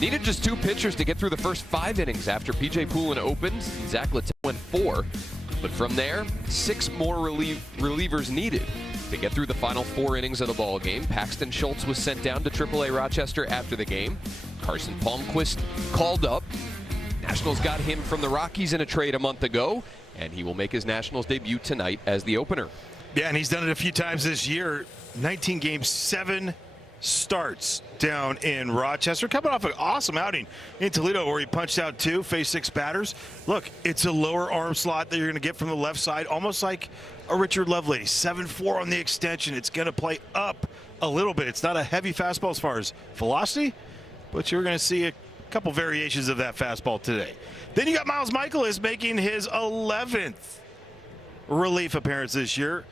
Needed just 2 pitchers to get through the first 5 innings after P.J. Poulin opened. Zach Littell went 4. But from there, 6 more relievers needed to get through the final 4 innings of the ball game. Paxton Schultz was sent down to AAA Rochester after the game. Carson Palmquist called up. Nationals got him from the Rockies in a trade a month ago, and he will make his Nationals debut tonight as the opener. Yeah, and he's done it a few times this year. 19 games, 7 starts down in Rochester, coming off an awesome outing in Toledo where he punched out 2, faced 6 batters. Look, it's a lower arm slot that you're going to get from the left side, almost like a Richard Lovelady. 7-4 on the extension. It's going to play up a little bit. It's not a heavy fastball as far as velocity, but you're going to see a couple variations of that fastball today. Then you got Miles Michaelis making his 11th relief appearance this year.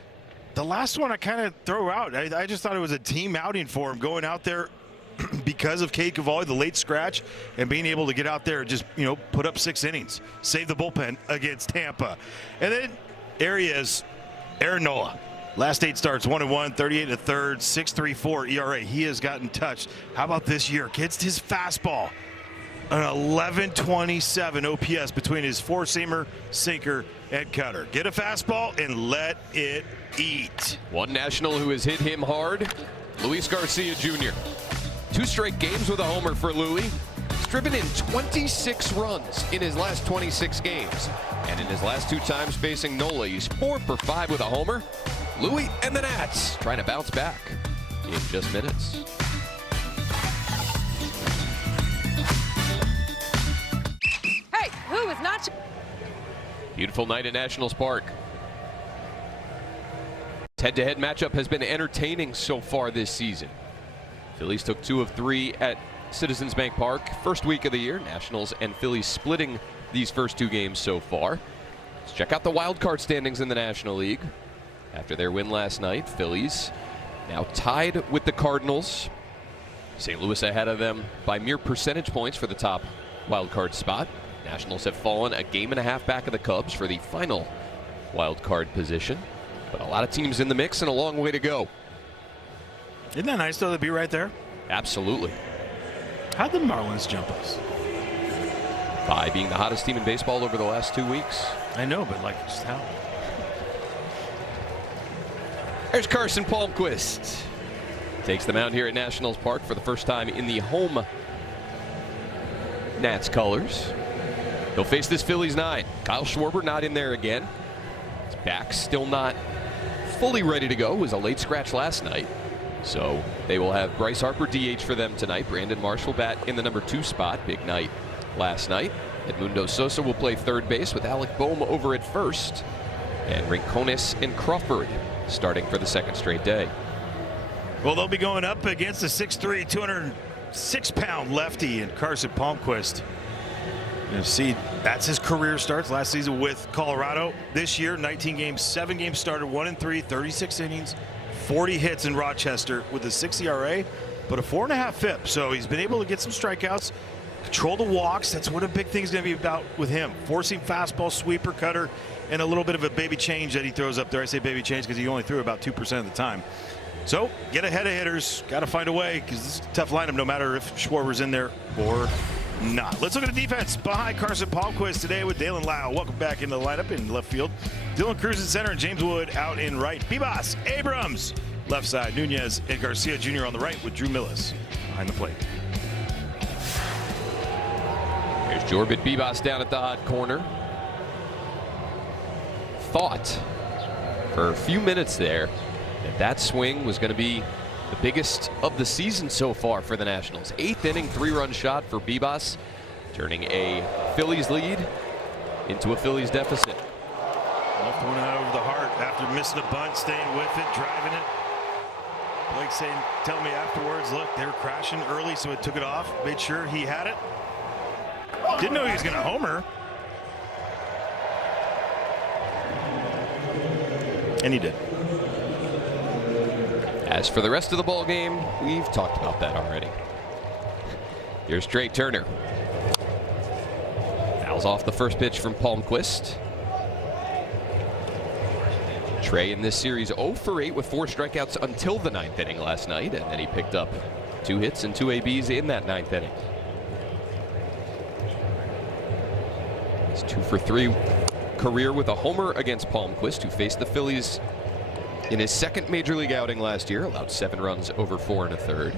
The last one I kind of throw out. I just thought it was a team outing for him, going out there because of Cade Cavalli, the late scratch, and being able to get out there and just, put up 6 innings, save the bullpen against Tampa. And then Arias, Aaron Nola. Last 8 starts, 1-1, 38 1/3, 6.34 ERA. He has gotten touched. How about this year? Gets his fastball. An 11.27 OPS between his 4-seamer, sinker, and cutter. Get a fastball and let it eat. One National who has hit him hard, Luis Garcia Jr. 2 straight games with a homer for Louie. He's driven in 26 runs in his last 26 games. And in his last 2 times facing Nola, he's 4 for 5 with a homer. Louie and the Nats trying to bounce back in just minutes. Hey, who is not? Beautiful night at Nationals Park. Head-to-head matchup has been entertaining so far this season. Phillies took 2 of 3 at Citizens Bank Park. First week of the year, Nationals and Phillies splitting these first 2 games so far. Let's check out the wild card standings in the National League. After their win last night, Phillies now tied with the Cardinals. St. Louis ahead of them by mere percentage points for the top wild card spot. Nationals have fallen a game and a half back of the Cubs for the final wild card position. But a lot of teams in the mix and a long way to go. Isn't that nice, though, to be right there? Absolutely. How'd the Marlins jump us? By being the hottest team in baseball over the last 2 weeks. I know, but just how? There's Carson Palmquist. Takes the mound here at Nationals Park for the first time in the home Nats colors. He'll face this Phillies 9. Kyle Schwarber not in there again. His back still not fully ready to go. It was a late scratch last night. So they will have Bryce Harper DH for them tonight. Brandon Marsh will bat in the number 2 spot. Big night last night. Edmundo Sosa will play third base with Alec Boehm over at first. And Rincones and Crawford starting for the 2nd straight day. Well, they'll be going up against the 6'3", 206-pound lefty and Carson Palmquist. You see, that's his career starts last season with Colorado. This year, 19 games, 7 games started, 1-3, 36 innings, 40 hits in Rochester with a 6 ERA, but a 4.5 FIP. So he's been able to get some strikeouts, control the walks. That's what a big thing is going to be about with him. Forcing fastball, sweeper, cutter, and a little bit of a baby change that he throws up there. I say baby change because he only threw about 2% of the time. So get ahead of hitters. Got to find a way because this is a tough lineup no matter if Schwarber's in there or not. Let's look at the defense behind Carson Palmquist today with Dalen Lau. Welcome back into the lineup in left field. Dylan Cruz in center and James Wood out in right. Bibas, Abrams left side. Nunez and Garcia Jr. on the right with Drew Millis behind the plate. There's Jorbit Bibas down at the hot corner. Thought for a few minutes there that swing was going to be the biggest of the season so far for the Nationals. 8th inning, 3-run shot for Bibas, turning a Phillies lead into a Phillies deficit. Left one out over the heart after missing a bunt, staying with it, driving it. Blake saying, tell me afterwards, look, they were crashing early, so it took it off, made sure he had it. Didn't know he was going to homer. And he did. As for the rest of the ball game, we've talked about that already. Here's Trey Turner. Fouls off the first pitch from Palmquist. Trey in this series 0 for 8 with 4 strikeouts until the 9th inning last night, and then he picked up 2 hits and 2 ABs in that 9th inning. He's 2 for 3 career with a homer against Palmquist, who faced the Phillies in his second major league outing last year, allowed 7 runs over 4 1/3.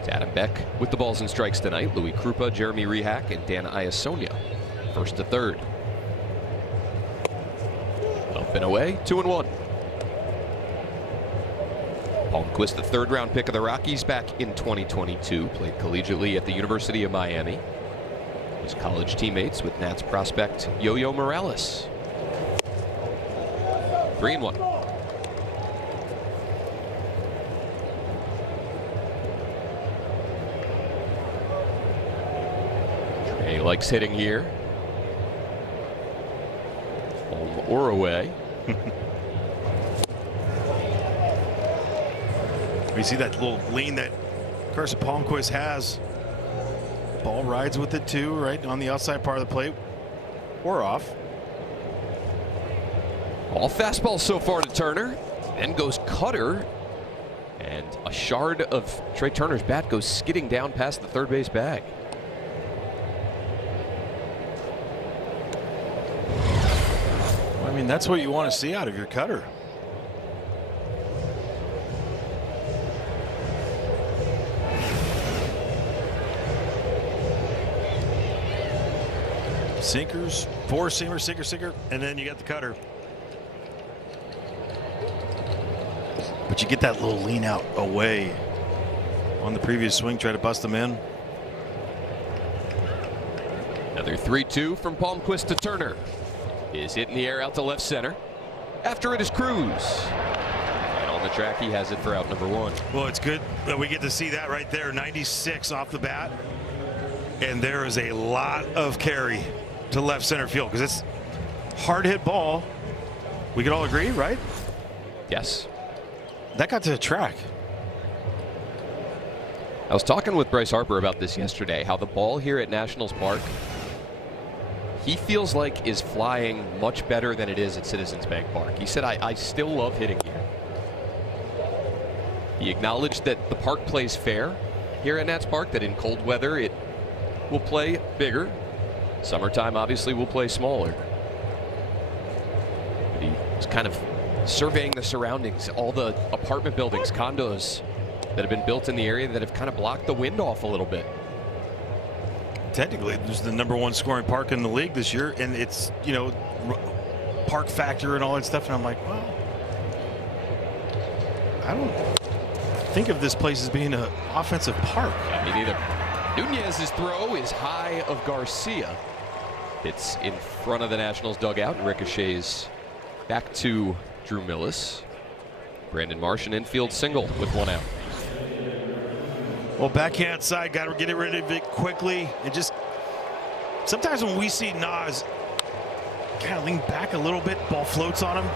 It's Adam Beck with the balls and strikes tonight. Louis Krupa, Jeremy Rehack, and Dan Iasonia, 1st to 3rd. Up and away, 2-1. Palmquist, the 3rd-round pick of the Rockies back in 2022, played collegiately at the University of Miami. Was college teammates with Nats prospect Yo-Yo Morales. 3-1. Trey likes hitting here. Home or away. You see that little lean that Carson Palmquist has. Ball rides with it too, right on the outside part of the plate or off. All fastball so far to Turner. Then goes cutter. And a shard of Trey Turner's bat goes skidding down past the third base bag. I mean, that's what you want to see out of your cutter. Sinkers, 4-seamer, sinker, and then you got the cutter. But you get that little lean out away on the previous swing, try to bust them in. Another 3-2 from Palmquist to Turner. Is hit in the air out to left center. After it is Cruz. And on the track, he has it for out number 1. Well, it's good that we get to see that right there. 96 off the bat. And there is a lot of carry to left center field because it's hard hit ball. We could all agree, right? Yes. That got to the track. I was talking with Bryce Harper about this yesterday, how the ball here at Nationals Park, he feels like is flying much better than it is at Citizens Bank Park. He said, I still love hitting here. He acknowledged that the park plays fair here at Nats Park, that in cold weather it will play bigger. Summertime obviously will play smaller. But he was kind of surveying the surroundings, all the apartment buildings, condos that have been built in the area that have kind of blocked the wind off a little bit. Technically, there's the #1 scoring park in the league this year, and it's, you know, park factor and all that stuff. And I'm like, well, I don't think of this place as being an offensive park. Yeah, me neither. Nunez's throw is high of Garcia. It's in front of the Nationals dugout and ricochets back to Drew Millis. Brandon Marsh, an infield single with 1 out. Well, backhand side, got to get rid of it quickly. And just sometimes when we see Nas kind of lean back a little bit, ball floats on him.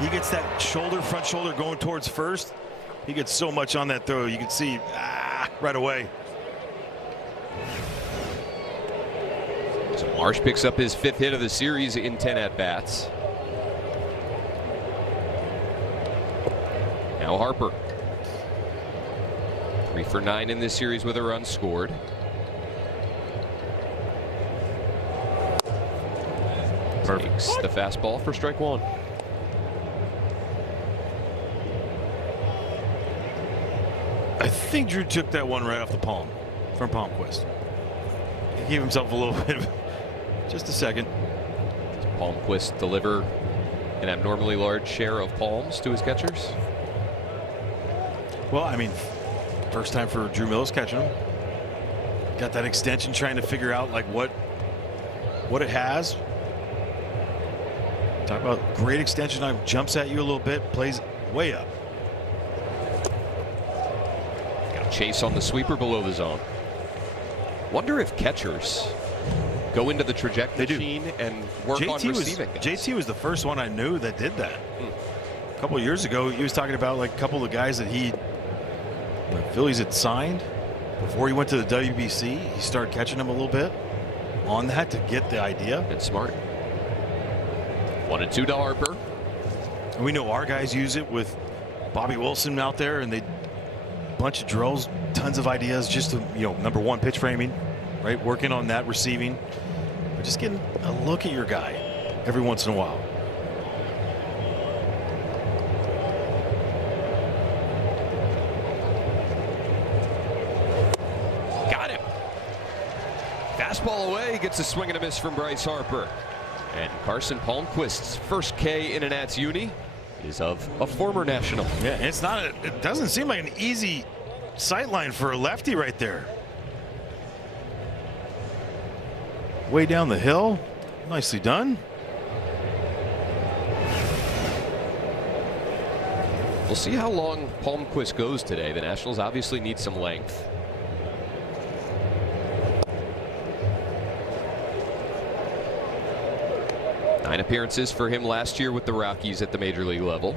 He gets that shoulder, front shoulder going towards first. He gets so much on that throw. You can see right away. So Marsh picks up his 5th hit of the series in 10 at-bats. Now Harper. 3 for 9 in this series with a run scored. Takes the fastball for strike 1. I think Drew took that one right off the palm from Palmquist. He gave himself a little bit of just a second. Does Palmquist deliver an abnormally large share of palms to his catchers? Well, I mean, first time for Drew Millis catching him. Got that extension, trying to figure out like what it has. Talk about great extension arm, jumps at you a little bit, plays way up. Got a chase on the sweeper below the zone. Wonder if catchers go into the trajectory machine and work on receiving guys. JT was the first one I knew that did that. A couple of years ago, he was talking about like a couple of guys that the Phillies had signed before he went to the WBC. He started catching them a little bit on that to get the idea. It's smart. 1-2 to Harper. And we know our guys use it with Bobby Wilson out there, and they bunch of drills, tons of ideas, just to, you know, #1 pitch framing, right? Working on that receiving. But just getting a look at your guy every once in a while. Got him. Fastball away, gets a swing and a miss from Bryce Harper. And Carson Palmquist's first K in an Nats uni is of a former National. Yeah, it's not. It doesn't seem like an easy sight line for a lefty right there. Way down the hill. Nicely done. We'll see how long Palmquist goes today. The Nationals obviously need some length. Nine appearances for him last year with the Rockies at the major league level.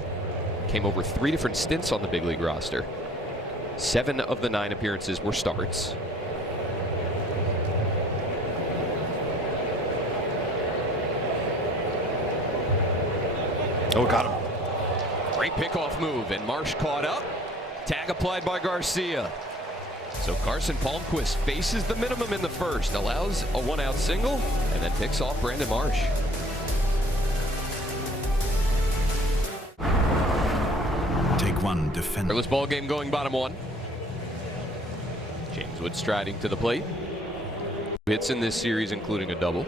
Came over 3 different stints on the big league roster. 7 of the 9 appearances were starts. Oh, got him. Great pickoff move, and Marsh caught up. Tag applied by Garcia. So Carson Palmquist faces the minimum in the first, allows a 1-out single, and then picks off Brandon Marsh. Take one, defend. Careless ball game going bottom 1. James Wood striding to the plate. Hits in this series, including a double.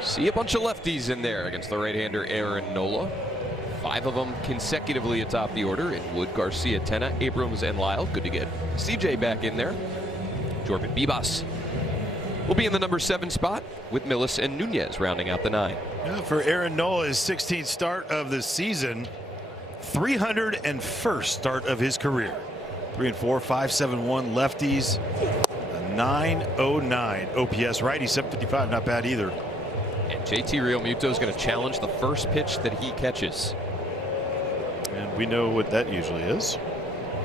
See a bunch of lefties in there against the right-hander Aaron Nola. 5 of them consecutively atop the order in Wood, Garcia, Tena, Abrams, and Lyle. Good to get CJ back in there. Jordan Bibas will be in the number 7 spot with Millis and Nunez rounding out the 9. Yeah, for Aaron Nola, his 16th start of the season. 301st start of his career. 3-4, 5.71 lefties. A 909 OPS. Righty 755, not bad either. And JT Realmuto is going to challenge the first pitch that he catches. And we know what that usually is.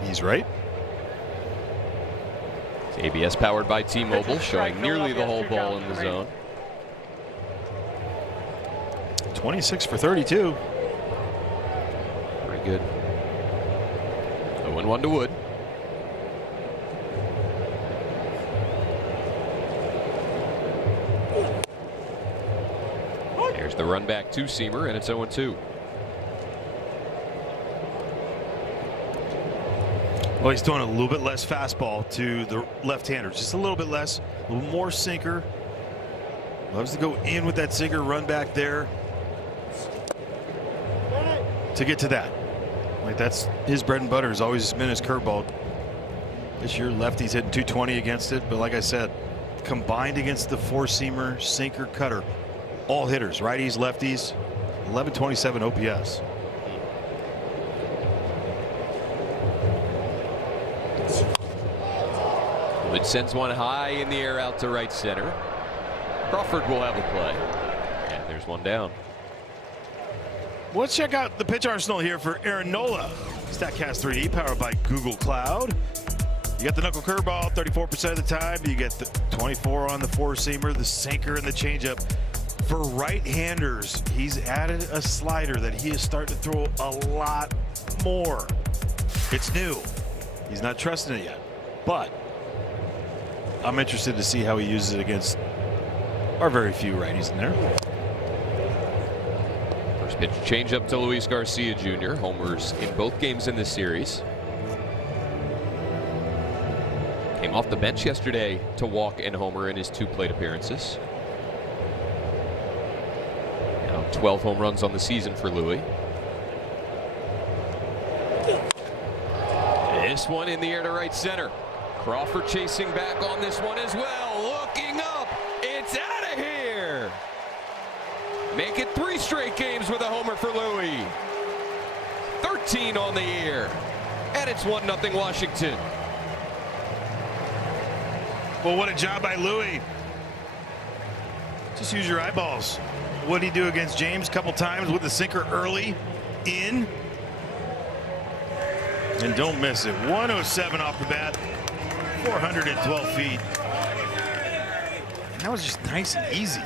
He's right. It's ABS powered by T-Mobile, showing nearly the whole ball in the zone. 26 for 32. Pretty good. 0-1 to Wood. There's the run back to Seamer, and it's 0-2. Well, he's throwing a little bit less fastball to the left-hander. Just a little bit less, a little more sinker. Loves to go in with that sinker, run back there to get to that. Like, that's his bread and butter, has always been his curveball. This year, lefties hitting 220 against it, but like I said, combined against the four-seamer, sinker, cutter, all hitters, righties, lefties, 1127 OPS. Wood sends one high in the air out to right center. Crawford will have a play. And there's one down. Well, let's check out the pitch arsenal here for Aaron Nola. StatCast 3D powered by Google Cloud. You got the knuckle curveball 34% of the time. You get the 24 on the four-seamer, the sinker, and the changeup. For right-handers, he's added a slider that he is starting to throw a lot more. It's new. He's not trusting it yet, but I'm interested to see how he uses it against our very few righties in there. First pitch changeup to Luis Garcia Jr. Homers in both games in this series. Came off the bench yesterday to walk and homer in his 2 plate appearances. Now 12 home runs on the season for Louis. This one in the air to right center. Crawford chasing back on this one as well. Looking up. It's out of here. Make it 3 straight games with a homer for Louis. 13 on the year. And it's 1-0 Washington. Well, what a job by Louis. Just use your eyeballs. What did he do against James? A couple times with the sinker early in. And don't miss it. 107 off the bat. 412 feet. And that was just nice and easy.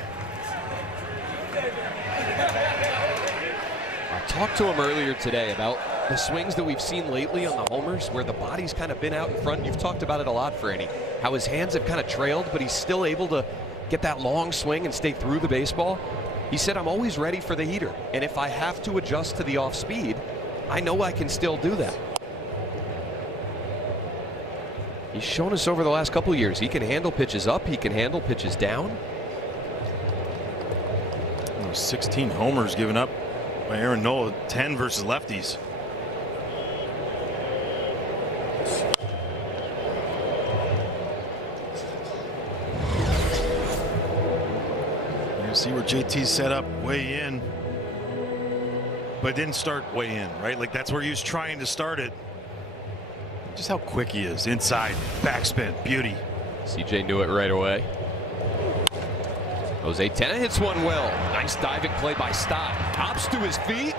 I talked to him earlier today about the swings that we've seen lately on the homers where the body's kind of been out in front. You've talked about it a lot, Franny. How his hands have kind of trailed, but he's still able to get that long swing and stay through the baseball. He said, I'm always ready for the heater. And if I have to adjust to the off speed, I know I can still do that. He's shown us over the last couple of years, he can handle pitches up, he can handle pitches down. 16 homers given up by Aaron Nola, 10 versus lefties. You see where JT's set up way in, but didn't start way in, right? Like that's where he was trying to start it. Just how quick he is inside, backspin, beauty. CJ knew it right away. Jose Tena hits one well. Nice diving play by Stott. Hops to his feet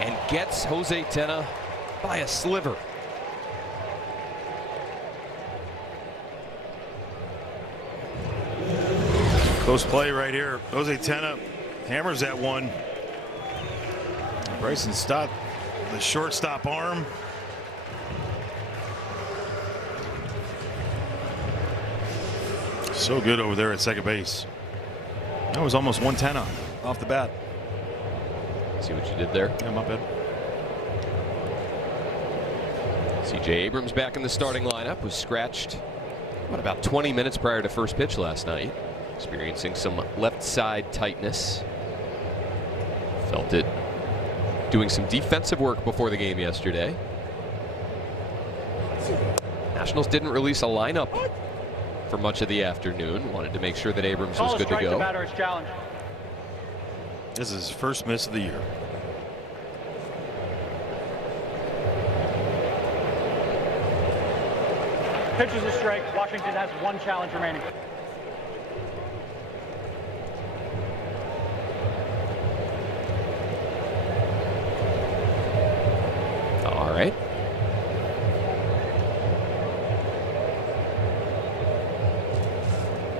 and gets Jose Tena by a sliver. Close play right here. Jose Tena hammers that one. Bryson Stott, the shortstop arm. So good over there at second base. That was almost 110 off the bat. See what you did there? Yeah, my bad. CJ Abrams back in the starting lineup, was scratched about 20 minutes prior to first pitch last night, experiencing some left side tightness. Felt it doing some defensive work before the game yesterday. Nationals didn't release a lineup for much of the afternoon. Wanted to make sure that Abrams was good to go. This is his first miss of the year. Pitch is a strike. Washington has one challenge remaining. All right.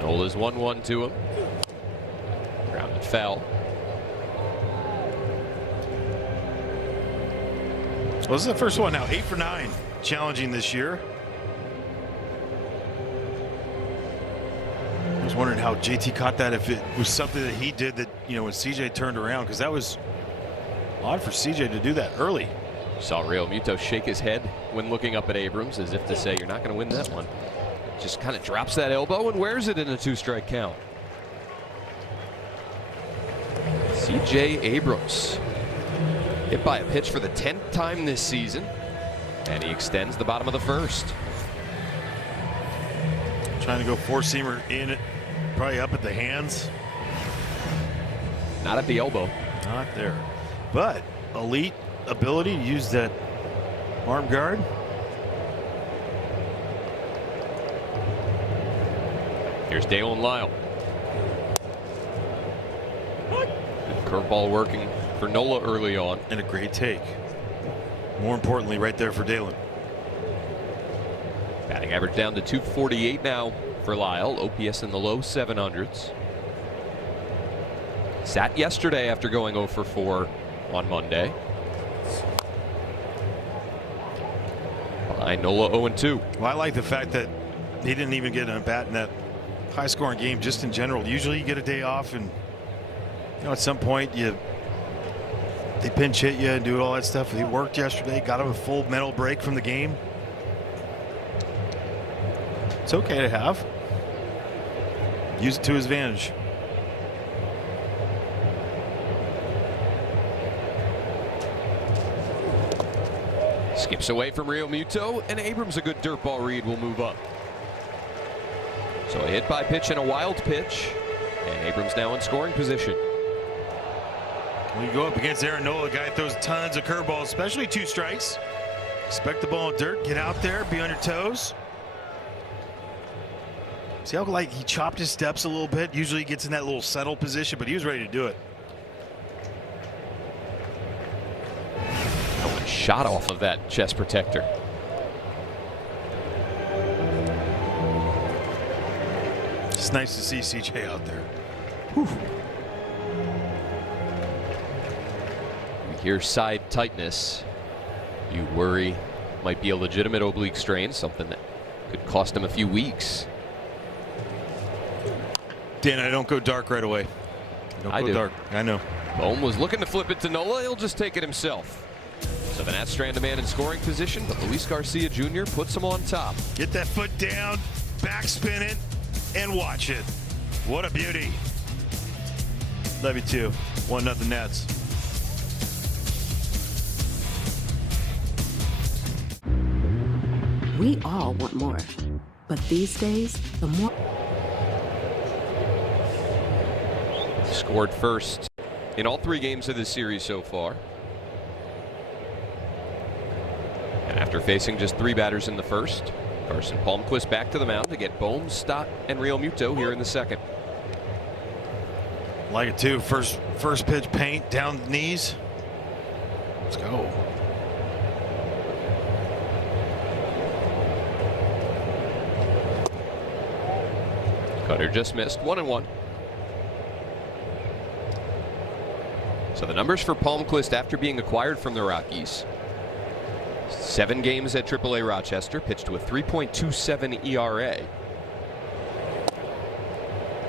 Nola's 1-1 to him. Grounded foul. Well, this is the first one now. 8 for 9 challenging this year. I was wondering how JT caught that, if it was something that he did that, you know, when CJ turned around, because that was odd for CJ to do that early. Saw Real Muto shake his head when looking up at Abrams as if to say, you're not going to win that one. Just kind of drops that elbow and wears it in a 2-strike count. CJ Abrams hit by a pitch for the 10th time this season, and he extends the bottom of the first. Trying to go four-seamer in it, probably up at the hands. Not at the elbow. Not there. But elite ability to use that arm guard. Here's Dalen Lyle. Good curveball working for Nola early on. And a great take. More importantly, right there for Dalen. Batting average down to 248 now for Lyle. OPS in the low 700s. Sat yesterday after going 0 for 4 on Monday. Behind Nola 0-2. Well, I like the fact that he didn't even get a bat in that high-scoring game just in general. Usually you get a day off and, you know, at some point they pinch hit you and do all that stuff. He worked yesterday, got him a full mental break from the game. It's okay to have. Use it to his advantage. Skips away from Real Muto, and Abrams, a good dirt ball read, will move up. So a hit by pitch and a wild pitch, and Abrams now in scoring position. When you go up against Aaron Nola, a guy that throws tons of curveballs, especially 2 strikes. Expect the ball in dirt, get out there, be on your toes. See how like he chopped his steps a little bit? Usually he gets in that little settle position, but he was ready to do it. Oh, a shot off of that chest protector. It's nice to see CJ out there. Whew. We hear side tightness. You worry might be a legitimate oblique strain, something that could cost him a few weeks. Dan, I don't go dark right away. I do. Dark. I know. Bohm was looking to flip it to Nola. He'll just take it himself. So the Nats strand a man in scoring position, but Luis Garcia Jr. puts him on top. Get that foot down, backspin it, and watch it. What a beauty. Love you too. 1-0 Nats. We all want more. But these days, the more... Scored first in all 3 games of this series so far. And after facing just 3 batters in the first, Carson Palmquist back to the mound to get Bohm, Stott, and Real Muto here in the second. Like it too. First pitch, paint down the knees. Let's go. Cutter just missed. 1-1. So the numbers for Palmquist after being acquired from the Rockies: 7 games at AAA Rochester, pitched with 3.27 ERA.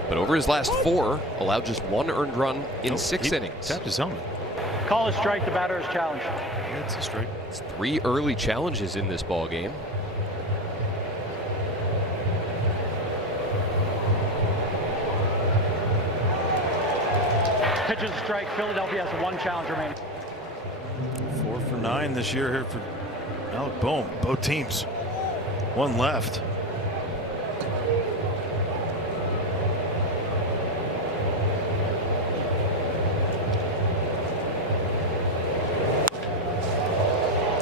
But over his last 4, allowed just 1 earned run in 6 innings. Tapped his helmet. Call a strike. The batter is challenged. Yeah, it's a strike. It's 3 early challenges in this ball game. Pitches a strike. Philadelphia has 1 challenge remaining. 4 for 9 this year here for Alec Bohm. Both teams. 1 left.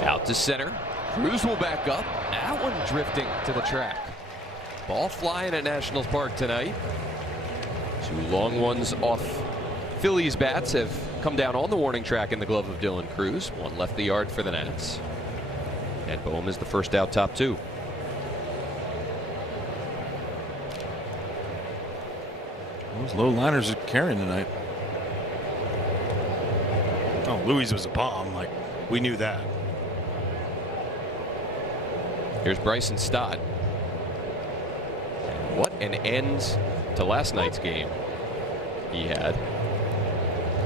Out to center. Cruz will back up. That one drifting to the track. Ball flying at Nationals Park tonight. 2 long ones off Phillies bats have come down on the warning track in the glove of Dylan Cruz. 1 left the yard for the Nats. And Bohm is the first out, top 2. Those low liners are carrying tonight. Oh, Louis was a bomb. Like, we knew that. Here's Bryson Stott. And what an end to last night's game he had.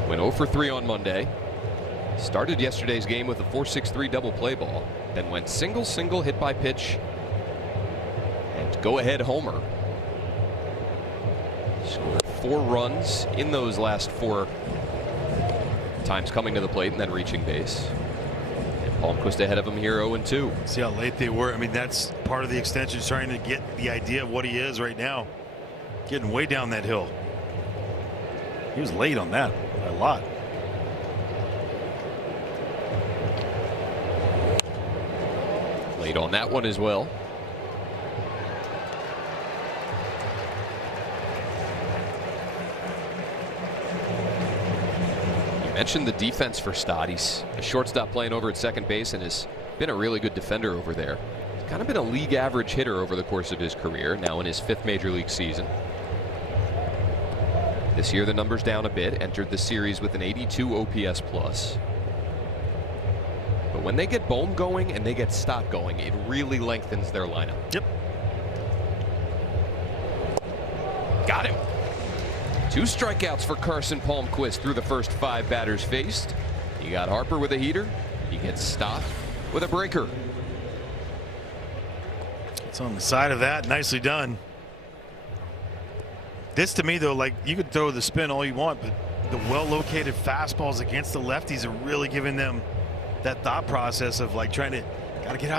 Went 0 for 3 on Monday. Started yesterday's game with a 4-6-3 double play ball. Then went single hit by pitch and go ahead homer. Scored 4 runs in those last 4 times coming to the plate and then reaching base. And Palmquist ahead of him here 0-2. See how late they were. I mean, that's part of the extension, trying to get the idea of what he is right now. Getting way down that hill. He was late on that a lot. Late on that one as well. You mentioned the defense for Stott. He's a shortstop playing over at second base and has been a really good defender over there. He's kind of been a league average hitter over the course of his career, now in his 5th major league season. This year the numbers down a bit, entered the series with an 82 OPS plus. But when they get Bohm going and they get Stott going, it really lengthens their lineup. Yep. Got him. 2 strikeouts for Carson Palmquist through the first 5 batters faced. You got Harper with a heater. He gets Stott with a breaker. It's on the side of that. Nicely done. This to me though, like, you could throw the spin all you want, but the well-located fastballs against the lefties are really giving them that thought process of like trying to gotta get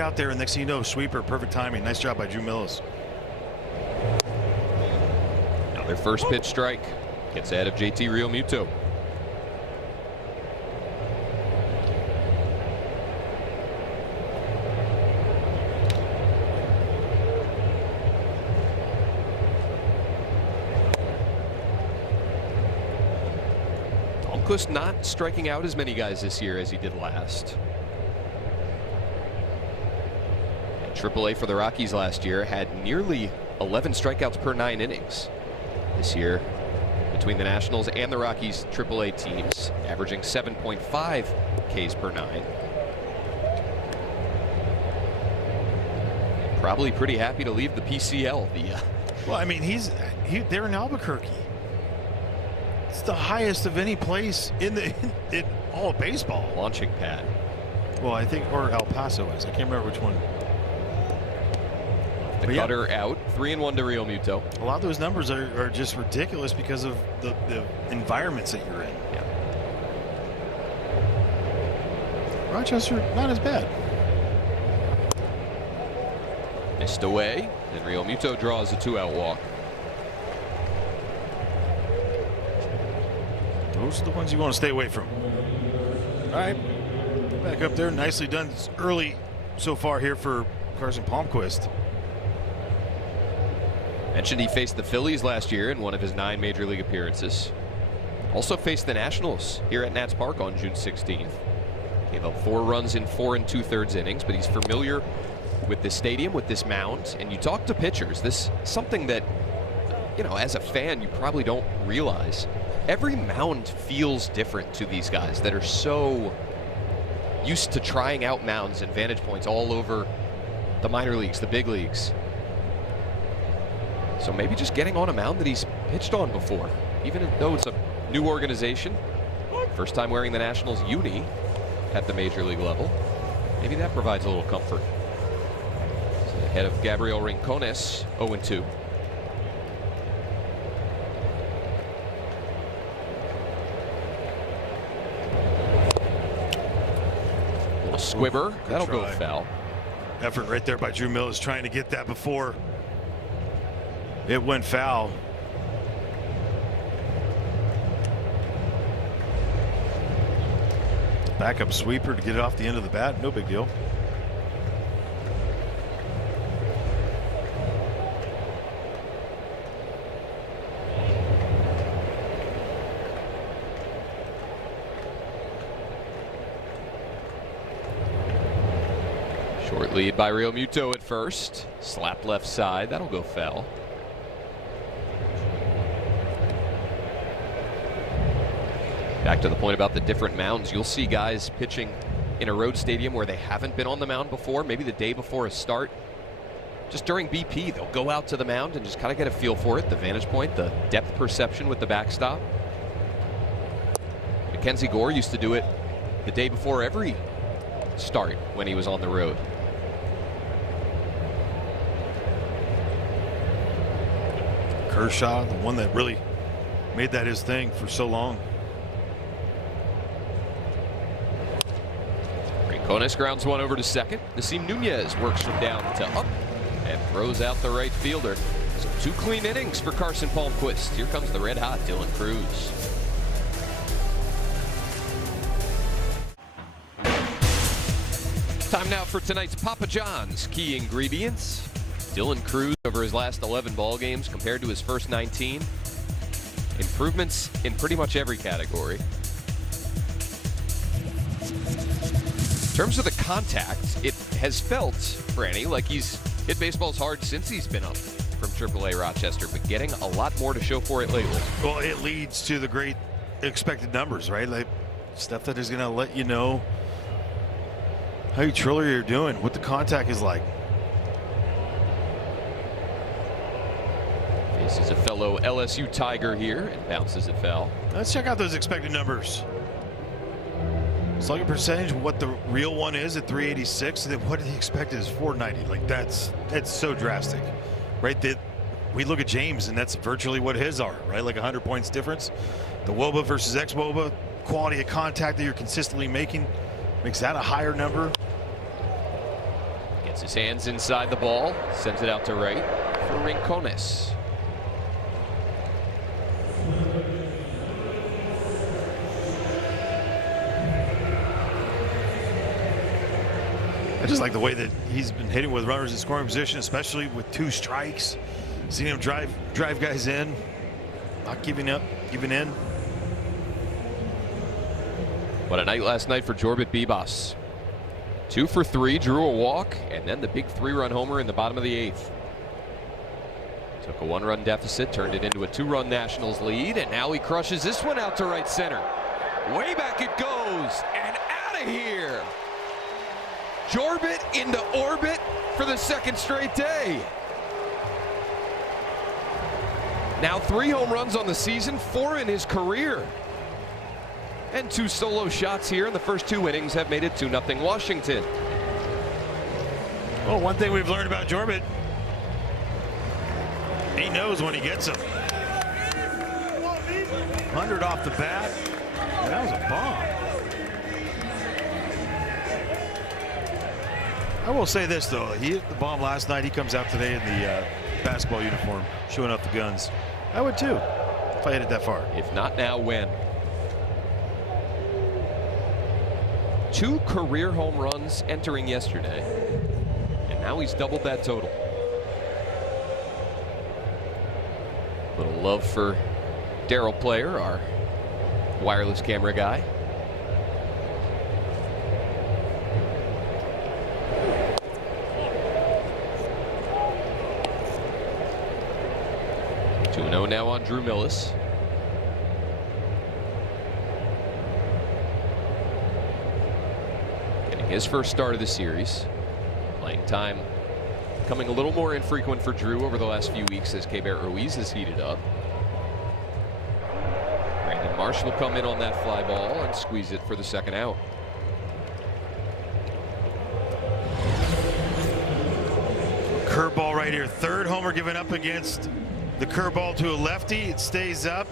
out there, and next thing you know, sweeper, perfect timing. Nice job by Drew Millis. Now their first pitch strike gets ahead of JT Real Muto. Palmquist not striking out as many guys this year as he did last. And AAA for the Rockies last year had nearly 11 strikeouts per 9 innings. This year, between the Nationals and the Rockies AAA teams, averaging 7.5 Ks per 9. Probably pretty happy to leave the PCL. The Well, I mean, they're in Albuquerque. It's the highest of any place in all of baseball. Launching pad. Well, I think, or El Paso is. I can't remember which one. The But cutter out. 3-1 to Real Muto. A lot of those numbers are just ridiculous because of the environments that you're in. Yeah. Rochester, not as bad. Missed away. Then Real Muto draws a 2-out walk. Those are the ones you want to stay away from. All right. Back up there. Nicely done early so far here for Carson Palmquist. Mentioned he faced the Phillies last year in one of his 9 major league appearances. Also faced the Nationals here at Nats Park on June 16th. Gave up 4 runs in 4 2/3 innings, but he's familiar with this stadium, with this mound. And you talk to pitchers, this is something that, you know, as a fan, you probably don't realize. Every mound feels different to these guys that are so used to trying out mounds and vantage points all over the minor leagues, the big leagues. So maybe just getting on a mound that he's pitched on before, even though it's a new organization, first time wearing the Nationals uni at the major league level, maybe that provides a little comfort. So ahead of Gabriel Rincones, 0-2. Little squibber, that'll go foul. Effort right there by Drew Mills trying to get that before it went foul. Backup sweeper to get it off the end of the bat. No big deal. Short lead by Real Muto at first. Slap left side. That'll go foul. Back to the point about the different mounds. You'll see guys pitching in a road stadium where they haven't been on the mound before, maybe the day before a start. Just during BP, they'll go out to the mound and just kind of get a feel for it, the vantage point, the depth perception with the backstop. Mackenzie Gore used to do it the day before every start when he was on the road. Kershaw, the one that really made that his thing for so long. Rincones grounds one over to second. Nasim Nunez works from down to up and throws out the right fielder. So 2 clean innings for Carson Palmquist. Here comes the red hot Dylan Cruz. Time now for tonight's Papa John's key ingredients. Dylan Cruz over his last 11 ball games compared to his first 19. Improvements in pretty much every category. In terms of the contact, it has felt, Franny, like he's hit baseballs hard since he's been up from AAA Rochester, but getting a lot more to show for it lately. Well, it leads to the great expected numbers, right? Like stuff that is going to let you know how you truly are doing, what the contact is like. Faces a fellow LSU Tiger here and bounces it foul. Let's check out those expected numbers. Slugging percentage, what the real one is at 386, and then what the expected is 490. Like that's so drastic, right? That we look at James, and that's virtually what his are, right? Like 100 points difference. The WOBA versus ex-WOBA, quality of contact that you're consistently making makes that a higher number. Gets his hands inside the ball, sends it out to right for Rincones. I just like the way that he's been hitting with runners in scoring position, especially with 2 strikes. Seeing him drive guys in, not giving up, giving in. What a night last night for Jorbit Bibas. 2 for 3, drew a walk, and then the big 3-run homer in the bottom of the 8th. Took a 1-run deficit, turned it into a 2-run Nationals lead, and now he crushes this one out to right center. Way back it goes, and out of here. Jorbit into orbit for the 2nd straight day. Now 3 home runs on the season, 4 in his career. And 2 solo shots here in the first 2 innings have made it 2-0 Washington. Well, one thing we've learned about Jorbit, he knows when he gets them. 100 off the bat. And that was a bomb. I will say this, though. He hit the bomb last night. He comes out today in the basketball uniform, showing off the guns. I would, too, if I hit it that far. If not now, when? 2 career home runs entering yesterday. And now he's doubled that total. Little love for Daryl Player, our wireless camera guy. Now on Drew Millis. Getting his first start of the series. Playing time becoming a little more infrequent for Drew over the last few weeks as Keibert Ruiz has heated up. Brandon Marsh will come in on that fly ball and squeeze it for the second out. Curveball right here. 3rd homer given up against the curveball to a lefty. It stays up,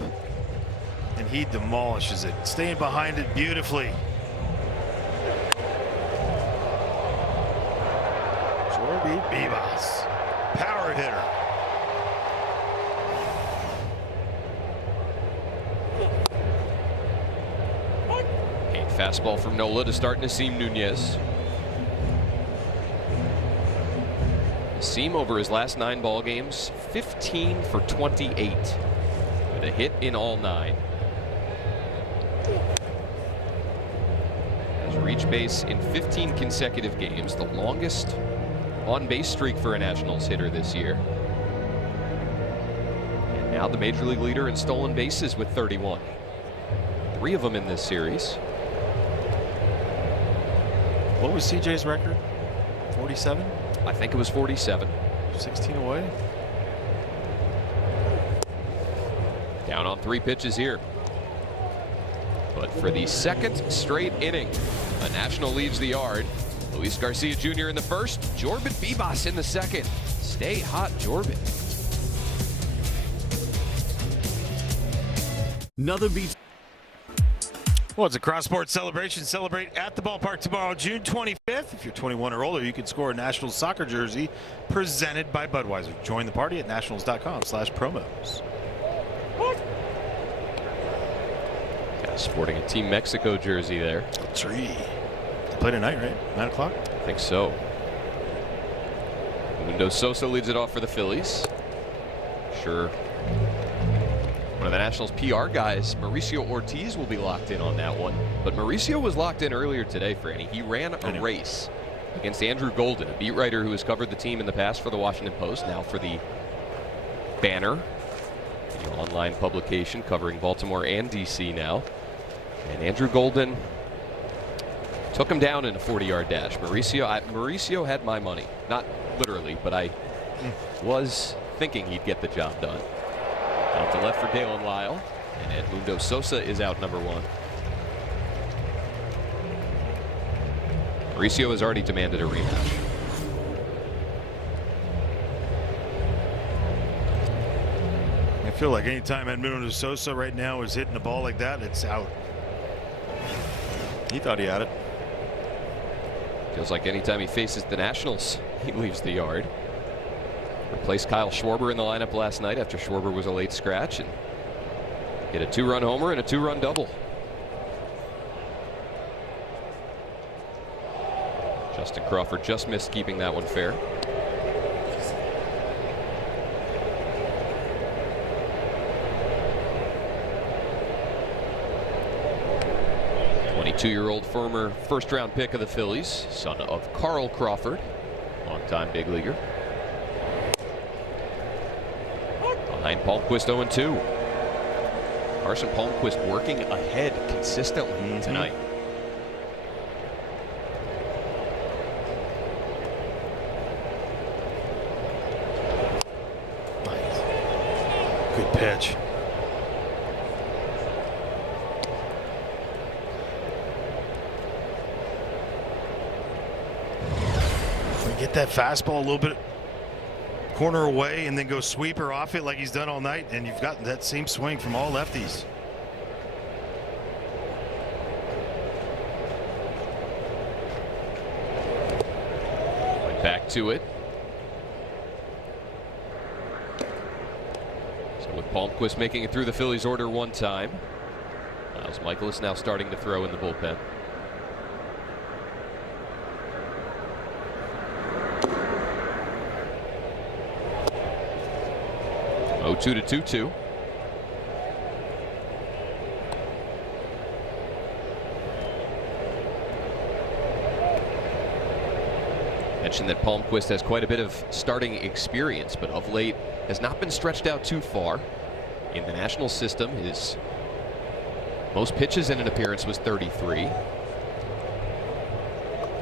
and he demolishes it, staying behind it beautifully. Jorby Bibas, power hitter. A fastball from Nola to start Nasim Nunez. Nasim over his last 9 ball games, 15 for 28 with a hit in all 9. Has reached base in 15 consecutive games, the longest on-base streak for a Nationals hitter this year. And now the major league leader in stolen bases with 31. 3 of them in this series. What was CJ's record? 47? I think it was 47. 16 away. Down on 3 pitches here. But for the 2nd straight inning, a National leaves the yard. Luis Garcia Jr. in the first, Jorbit Bibas in the second. Stay hot, Jorbit. Another beat. Well, it's a cross-sport celebration. Celebrate at the ballpark tomorrow, June 25th. If you're 21 or older, you can score a Nationals soccer jersey presented by Budweiser. Join the party at nationals.com/promos. Yeah, sporting a Team Mexico jersey there. 3. They play tonight, right? 9 o'clock? I think so. Mundo Sosa leads it off for the Phillies. Sure. One of the Nationals PR guys, Mauricio Ortiz, will be locked in on that one. But Mauricio was locked in earlier today, Franny. He ran a race against Andrew Golden, a beat writer who has covered the team in the past for the Washington Post, now for the Banner, the online publication covering Baltimore and DC now. And Andrew Golden took him down in a 40-yard dash. Mauricio had my money. Not literally, but I was thinking he'd get the job done. Out to left for Dalen Lyle, and Edmundo Sosa is out number 1. Mauricio has already demanded a rematch. I feel like anytime Edmundo Sosa right now is hitting the ball like that, it's out. He thought he had it. Feels like anytime he faces the Nationals, he leaves the yard. Replaced Kyle Schwarber in the lineup last night after Schwarber was a late scratch and hit a 2-run homer and a 2-run double. Justin Crawford just missed keeping that one fair. Two-year-old former first-round pick of the Phillies, son of Carl Crawford, longtime big leaguer. Behind Palmquist 0-2. Carson Palmquist working ahead consistently tonight. Good pitch. Get that fastball a little bit corner away and then go sweeper off it like he's done all night, and you've got that same swing from all lefties. Went back to it. So with Palmquist making it through the Phillies order one time, Miles Michaelis now starting to throw in the bullpen. 0-2 to 2-2. Mentioned that Palmquist has quite a bit of starting experience, but of late has not been stretched out too far. In the national system, his most pitches in an appearance was 33.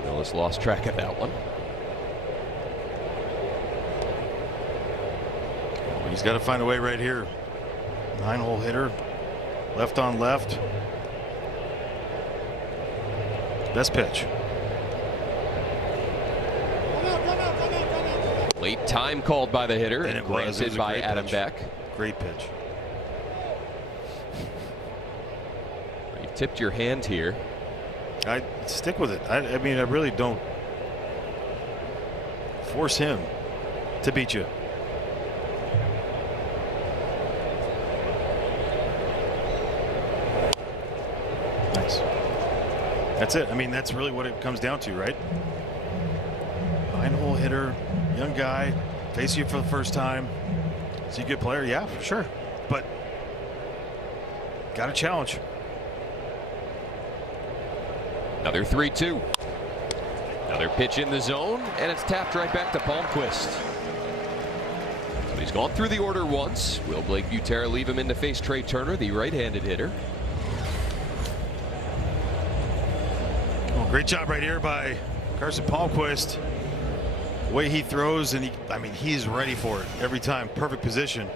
Willis lost track of that one. He's got to find a way right here. 9-hole hitter, left on left. Best pitch. Late time called by the hitter And and it was granted a by great Adam pitch. Beck. Great pitch. You've tipped your hand here. I stick with it. I mean, I really don't force him to beat you. Nice. That's it. I mean, that's really what it comes down to, right? 9-hole hitter, young guy, facing you for the first time. Is he a good player? Yeah, for sure. But got a challenge. Another 3-2. Another pitch in the zone, and it's tapped right back to Palmquist. So he's gone through the order once. Will Blake Butera leave him in to face Trey Turner, the right-handed hitter? Well, great job right here by Carson Palmquist. The way he throws, and he's ready for it every time. Perfect position.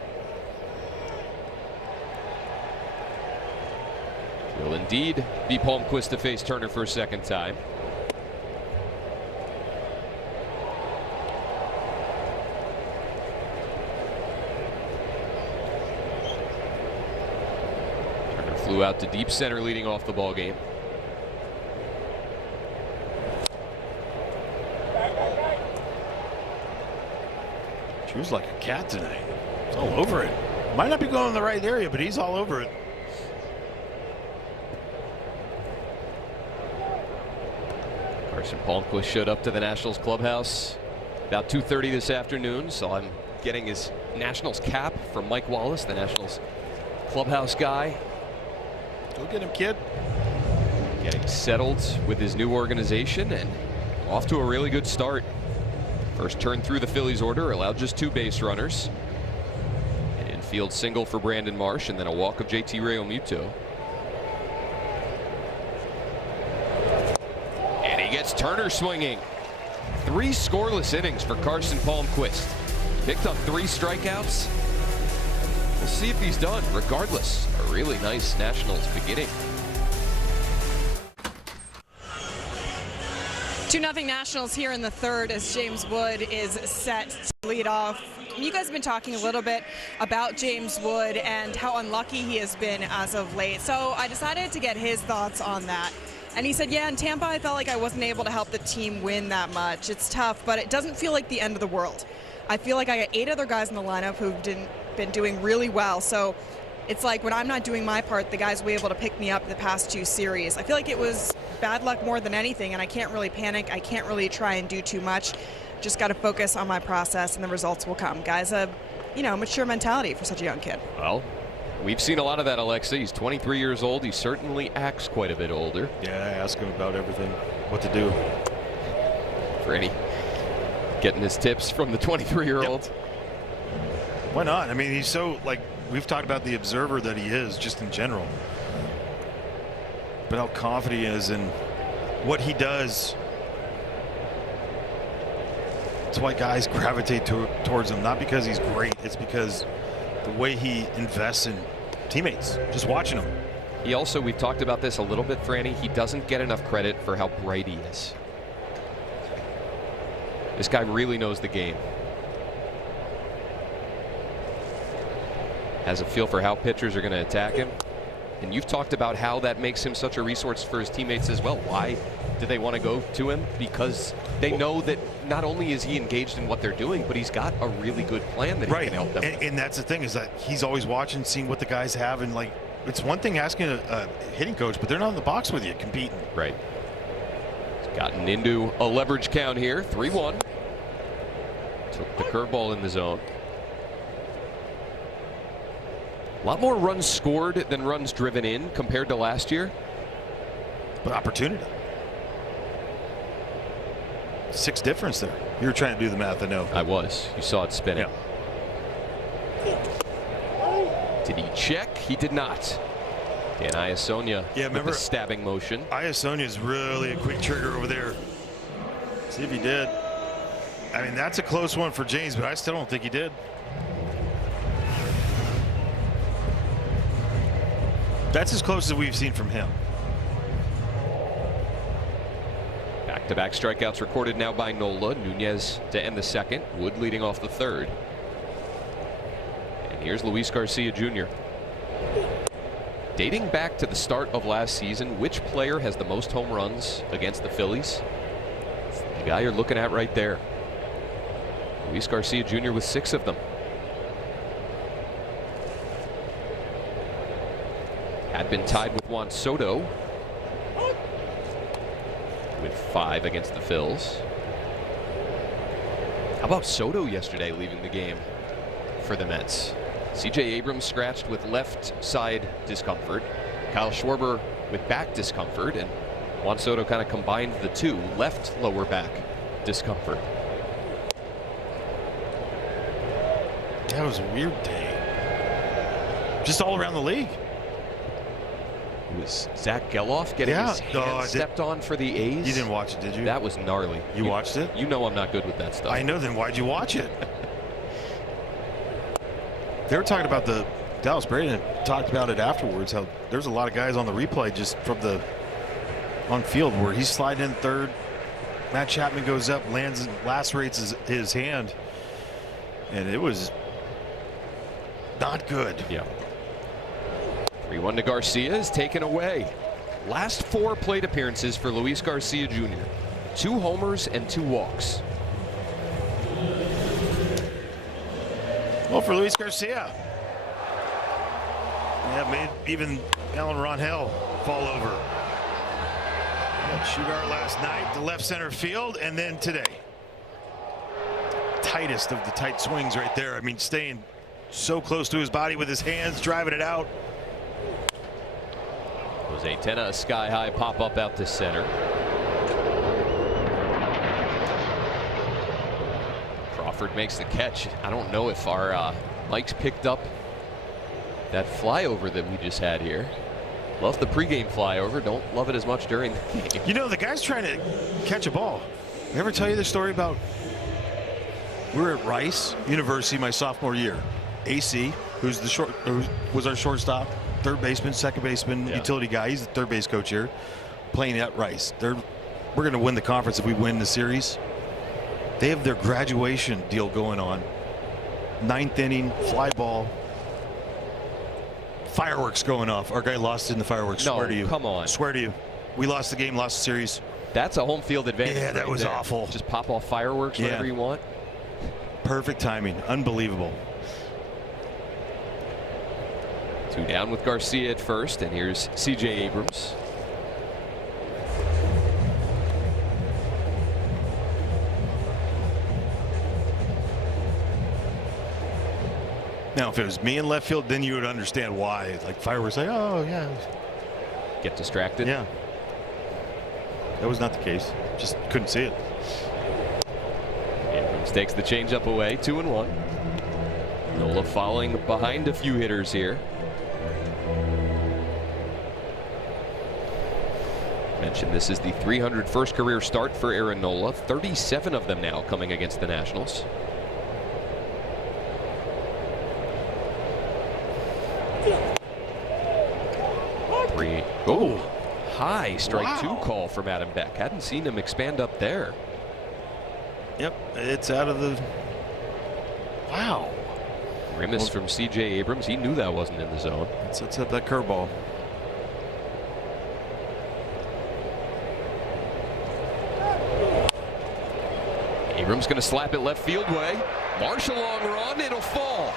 Will indeed be Palmquist to face Turner for a second time. Turner flew out to deep center leading off the ball game. She was like a cat tonight. He's all over it. Might not be going in the right area, but he's all over it. Carson Palmquist showed up to the Nationals clubhouse about 2:30 this afternoon. Saw him getting his Nationals cap from Mike Wallace, the Nationals clubhouse guy. Go get him, kid. Getting settled with his new organization and off to a really good start. First turn through the Phillies order, allowed just 2 base runners. An infield single for Brandon Marsh, and then a walk of JT Realmuto. And he gets Turner swinging. 3 scoreless innings for Carson Palmquist. Picked up 3 strikeouts. We'll see if he's done. Regardless, a really nice Nationals beginning. 2-0 Nationals here in the third as James Wood is set to lead off. You guys have been talking a little bit about James Wood and how unlucky he has been as of late. So I decided to get his thoughts on that. And he said, yeah, in Tampa, I felt like I wasn't able to help the team win that much. It's tough, but it doesn't feel like the end of the world. I feel like I got 8 other guys in the lineup who've been doing really well. So it's like when I'm not doing my part, the guys were able to pick me up the past 2 series. I feel like it was bad luck more than anything, and I can't really panic. I can't really try and do too much. Just got to focus on my process, and the results will come. Guys, mature mentality for such a young kid. Well, we've seen a lot of that, Alexa. He's 23 years old. He certainly acts quite a bit older. Yeah, I ask him about everything, what to do. For any getting his tips from the 23-year-old. Yep. Why not? I mean, he's so, we've talked about the observer that he is just in general. But how confident he is in what he does. That's why guys gravitate towards him. Not because he's great. It's because the way he invests in teammates, just watching them. He also, we've talked about this a little bit, Franny, he doesn't get enough credit for how bright he is. This guy really knows the game. Has a feel for how pitchers are going to attack him. And you've talked about how that makes him such a resource for his teammates as well. Why do they want to go to him? Because they know that not only is he engaged in what they're doing, but he's got a really good plan that he can help them. And that's the thing, is that he's always watching, seeing what the guys have, and like, it's one thing asking a hitting coach, but they're not in the box with you competing. Right. He's gotten into a leverage count here, 3-1. Took the curveball in the zone. A lot more runs scored than runs driven in compared to last year. But opportunity. 6 difference there. You were trying to do the math, I know. I was. You saw it spinning. Yeah. Did he check? He did not. Dan Iasonia with the stabbing motion. Iasonia is really a quick trigger over there. See if he did. I mean, that's a close one for James, but I still don't think he did. That's as close as we've seen from him. Back-to-back strikeouts recorded now by Nola. Nunez to end the second. Wood leading off the third. And here's Luis Garcia Jr. Dating back to the start of last season, which player has the most home runs against the Phillies? It's the guy you're looking at right there. Luis Garcia Jr. with 6 of them. Had been tied with Juan Soto with 5 against the Phils. How about Soto yesterday leaving the game for the Mets? CJ Abrams scratched with left side discomfort. Kyle Schwarber with back discomfort, and Juan Soto kind of combined the two, left lower back discomfort. That was a weird day. Just all around the league. It was Zach Geloff getting his hand stepped on for the A's. You didn't watch it, did you? That was gnarly. You watched it? You know I'm not good with that stuff. I know, then why'd you watch it? They were talking about the Dallas Braden talked about it afterwards, how there's a lot of guys on the replay just from the on field where he's sliding in third. Matt Chapman goes up, lands and lacerates his hand, and it was not good. Yeah. 3-1 to Garcia is taken away. Last 4 plate appearances for Luis Garcia Jr. 2 homers and 2 walks. Well, for Luis Garcia. Yeah, made even Alan Ronhell fall over. Shootout last night, the left center field, and then today. Tightest of the tight swings right there. I mean, staying so close to his body with his hands, driving it out. Jose Tena, a sky-high pop-up out to center. Crawford makes the catch. I don't know if our Mike's picked up that flyover that we just had here. Love the pregame flyover. Don't love it as much during the game. You know, the guy's trying to catch a ball. I ever tell you the story about we were at Rice University my sophomore year. AC, who was our shortstop, third baseman, second baseman, utility guy. He's the third base coach here, playing at Rice. We're going to win the conference if we win the series. They have their graduation deal going on. 9th inning, fly ball. Fireworks going off. Our guy lost in the fireworks. No, swear to you. Come on. Swear to you. We lost the game, lost the series. That's a home field advantage. Yeah, that was there. awful. Just pop off fireworks whenever you want. Perfect timing. Unbelievable. 2 down with Garcia at first, and here's CJ Abrams. Now, if it was me in left field, then you would understand why. Like fireworks, like, oh, yeah. Get distracted. Yeah. That was not the case. Just couldn't see it. Abrams takes the changeup away, 2-1. Nola following behind a few hitters here. Mentioned this is the 301st career start for Aaron Nola. 37 of them now coming against the Nationals. 3. Oh, high strike 2 call from Adam Beck. Hadn't seen him expand up there. Yep, it's out of the. Wow. Grimace from C.J. Abrams. He knew that wasn't in the zone. Sets up that curveball. Abrams going to slap it left field way. Marsh a long run. It'll fall.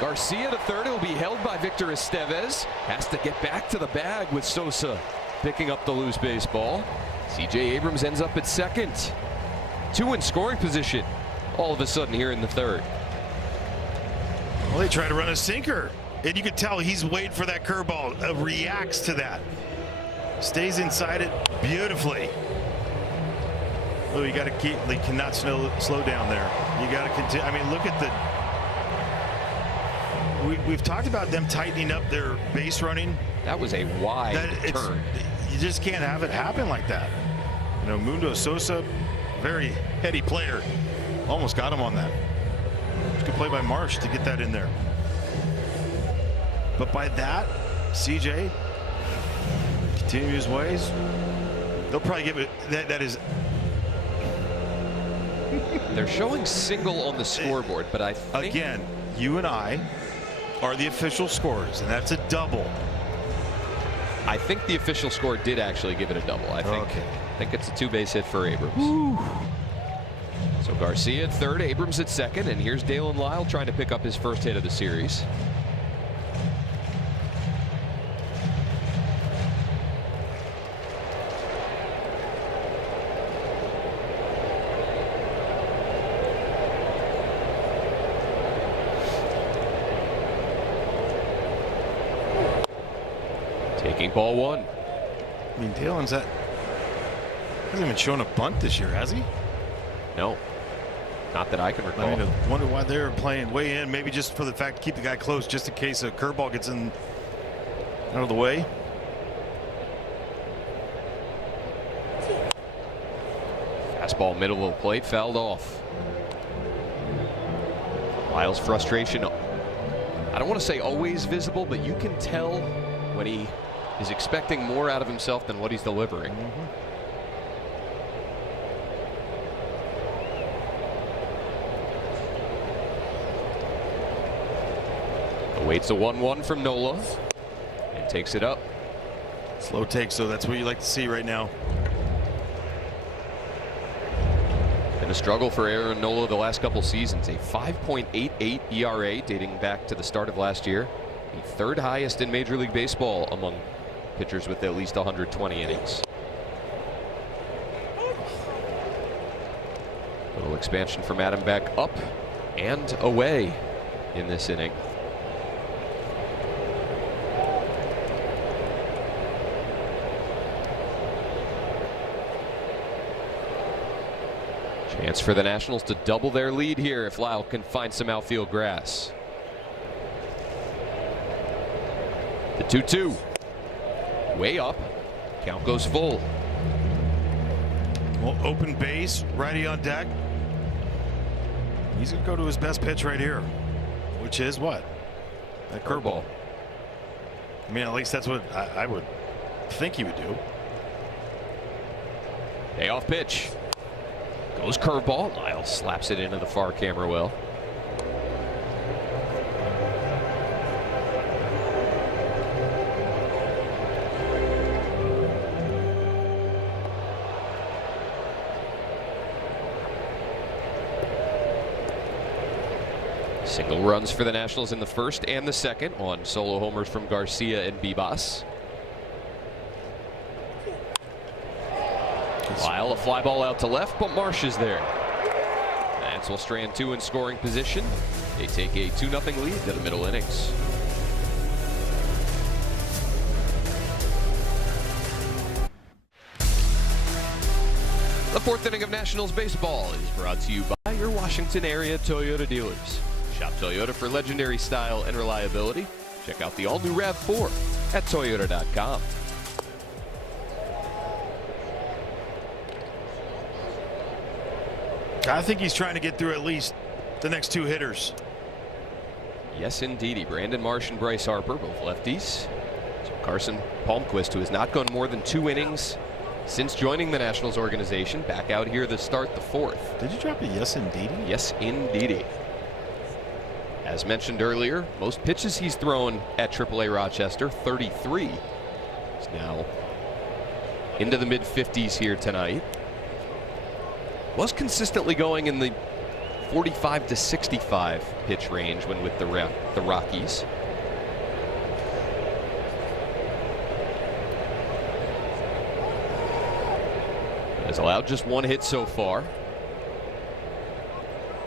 Garcia to third. It'll be held by Victor Estevez. Has to get back to the bag with Sosa picking up the loose baseball. C.J. Abrams ends up at second. 2 in scoring position all of a sudden here in the third. Well, they try to run a sinker, and you can tell he's waiting for that curveball. Reacts to that. Stays inside it beautifully. Oh, you got to keep. They cannot slow down there. You got to continue. I mean, look at the. We've talked about them tightening up their base running. That was a wide turn. You just can't have it happen like that. You know, Mundo Sosa, very heady player, almost got him on that. Good play by Marsh to get that in there. But by that, CJ continue his ways. They'll probably give it. That is. They're showing single on the scoreboard, but I think again, you and I are the official scorers, and that's a double. I think the official score did actually give it a double. I think it's a 2-base hit for Abrams. Woo. So Garcia at third, Abrams at second, and here's Dalen Lyle trying to pick up his first hit of the series. Taking ball 1. I mean, Dalen's hasn't even shown a bunt this year, has he? No, not that I can recall. I mean, I wonder why they're playing way in. Maybe just for the fact to keep the guy close, just in case a curveball gets in out of the way. Fastball middle of the plate, fouled off. Lyle's frustration, I don't want to say always visible, but you can tell when he is expecting more out of himself than what he's delivering. Awaits a 1-1 from Nola and takes it up. Slow take, so that's what you like to see right now. Been a struggle for Aaron Nola the last couple seasons. A 5.88 ERA dating back to the start of last year. The third highest in Major League Baseball among pitchers with at least 120 innings. Little expansion from Adam Beck, up and away in this inning. Chance for the Nationals to double their lead here if Lyle can find some outfield grass. The 2-2. Way up. Count goes full. Well, open base, righty on deck. He's going to go to his best pitch right here, which is what? That curveball. I mean, at least that's what I would think he would do. Payoff pitch. Goes curveball. Lyle slaps it into the far camera well. Single runs for the Nationals in the first and the second on solo homers from Garcia and Bibas. Lyle, a fly ball out to left, but Marsh is there. Nats will strand 2 in scoring position. They take a 2-0 lead to the middle innings. The 4th inning of Nationals baseball is brought to you by your Washington area Toyota dealers. Shop Toyota for legendary style and reliability. Check out the all-new RAV4 at Toyota.com. I think he's trying to get through at least the next 2 hitters. Yes, indeedy. Brandon Marsh and Bryce Harper, both lefties. So Carson Palmquist, who has not gone more than 2 innings since joining the Nationals organization, back out here to start the 4th. Did you drop a yes, indeedy? Yes, indeedy. As mentioned earlier, most pitches he's thrown at AAA Rochester, 33. He's now into the mid-50s here tonight. Was consistently going in the 45 to 65 pitch range when with the Rockies. Has allowed just 1 hit so far.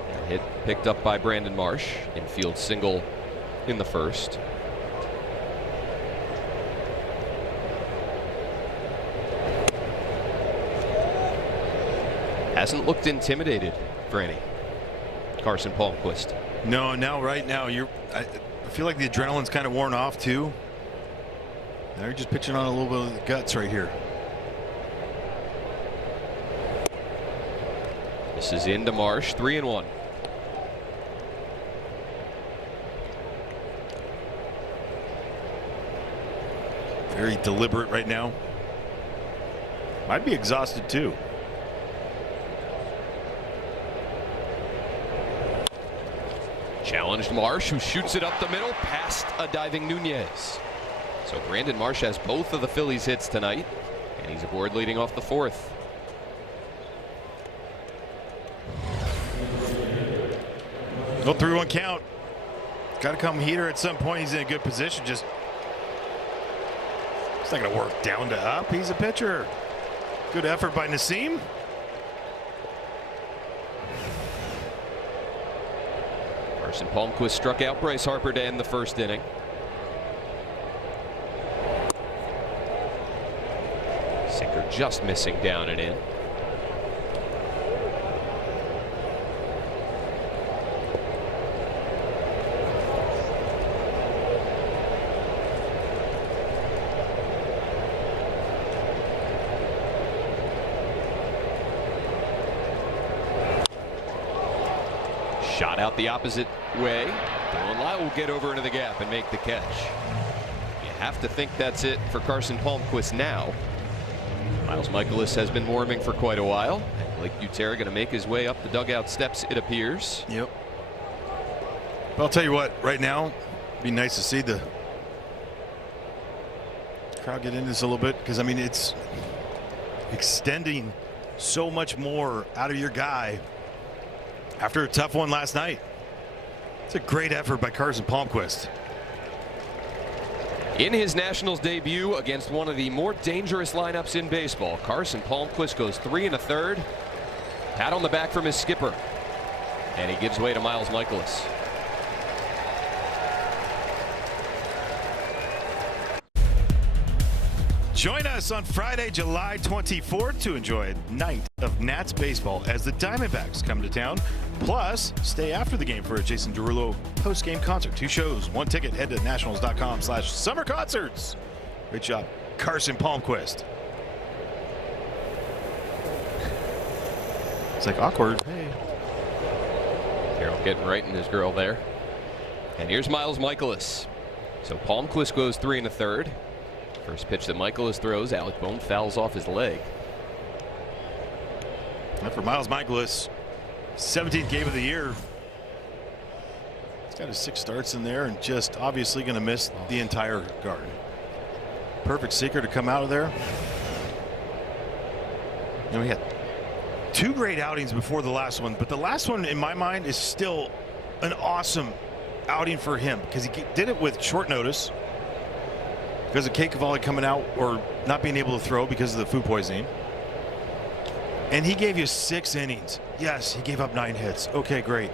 A hit picked up by Brandon Marsh. Infield single in the 1st. Hasn't looked intimidated for any. Carson Palmquist. No, right now I feel like the adrenaline's kind of worn off too. Now you're just pitching on a little bit of the guts right here. This is into Marsh, 3-1. Very deliberate right now. Might be exhausted too. Challenged Marsh, who shoots it up the middle past a diving Nunez. So Brandon Marsh has both of the Phillies hits tonight, and he's aboard leading off the 4th. No 3-1 count. Got to come heater at some point. He's in a good position. Just it's not going to work down to up. He's a pitcher. Good effort by Nasim. Carson Palmquist struck out Bryce Harper to end the 1st inning. Sinker just missing down and in. Shot out the opposite way. Dylan Lyle will get over into the gap and make the catch. You have to think that's it for Carson Palmquist now. Miles Michaelis has been warming for quite a while. Blake Butera going to make his way up the dugout steps, it appears. Yep. But I'll tell you what, right now, it'd be nice to see the crowd get into this a little bit, because I mean it's extending so much more out of your guy after a tough one last night. It's a great effort by Carson Palmquist. In his Nationals debut against one of the more dangerous lineups in baseball, Carson Palmquist goes 3 1/3. Pat on the back from his skipper, and he gives way to Miles Michaelis. Join us on Friday, July 24th to enjoy a night of Nats baseball as the Diamondbacks come to town. Plus, stay after the game for a Jason Derulo post-game concert. 2 shows, 1 ticket. Head to nationals.com/summerconcerts. Great job, Carson Palmquist. It's like awkward. Hey. Carroll getting right in his girl there. And here's Miles Michaelis. So Palmquist goes 3 1/3. First pitch that Michaelis throws, Alec Bohm fouls off his leg. And for Miles Michaelis, 17th game of the year. He's got his 6 starts in there and just obviously going to miss the entire guard. Perfect seeker to come out of there. You know, he had 2 great outings before the last one, but the last one in my mind is still an awesome outing for him because he did it with short notice because of Kate Cavalli coming out or not being able to throw because of the food poisoning. And he gave you 6 innings. Yes, he gave up 9 hits. Okay, great.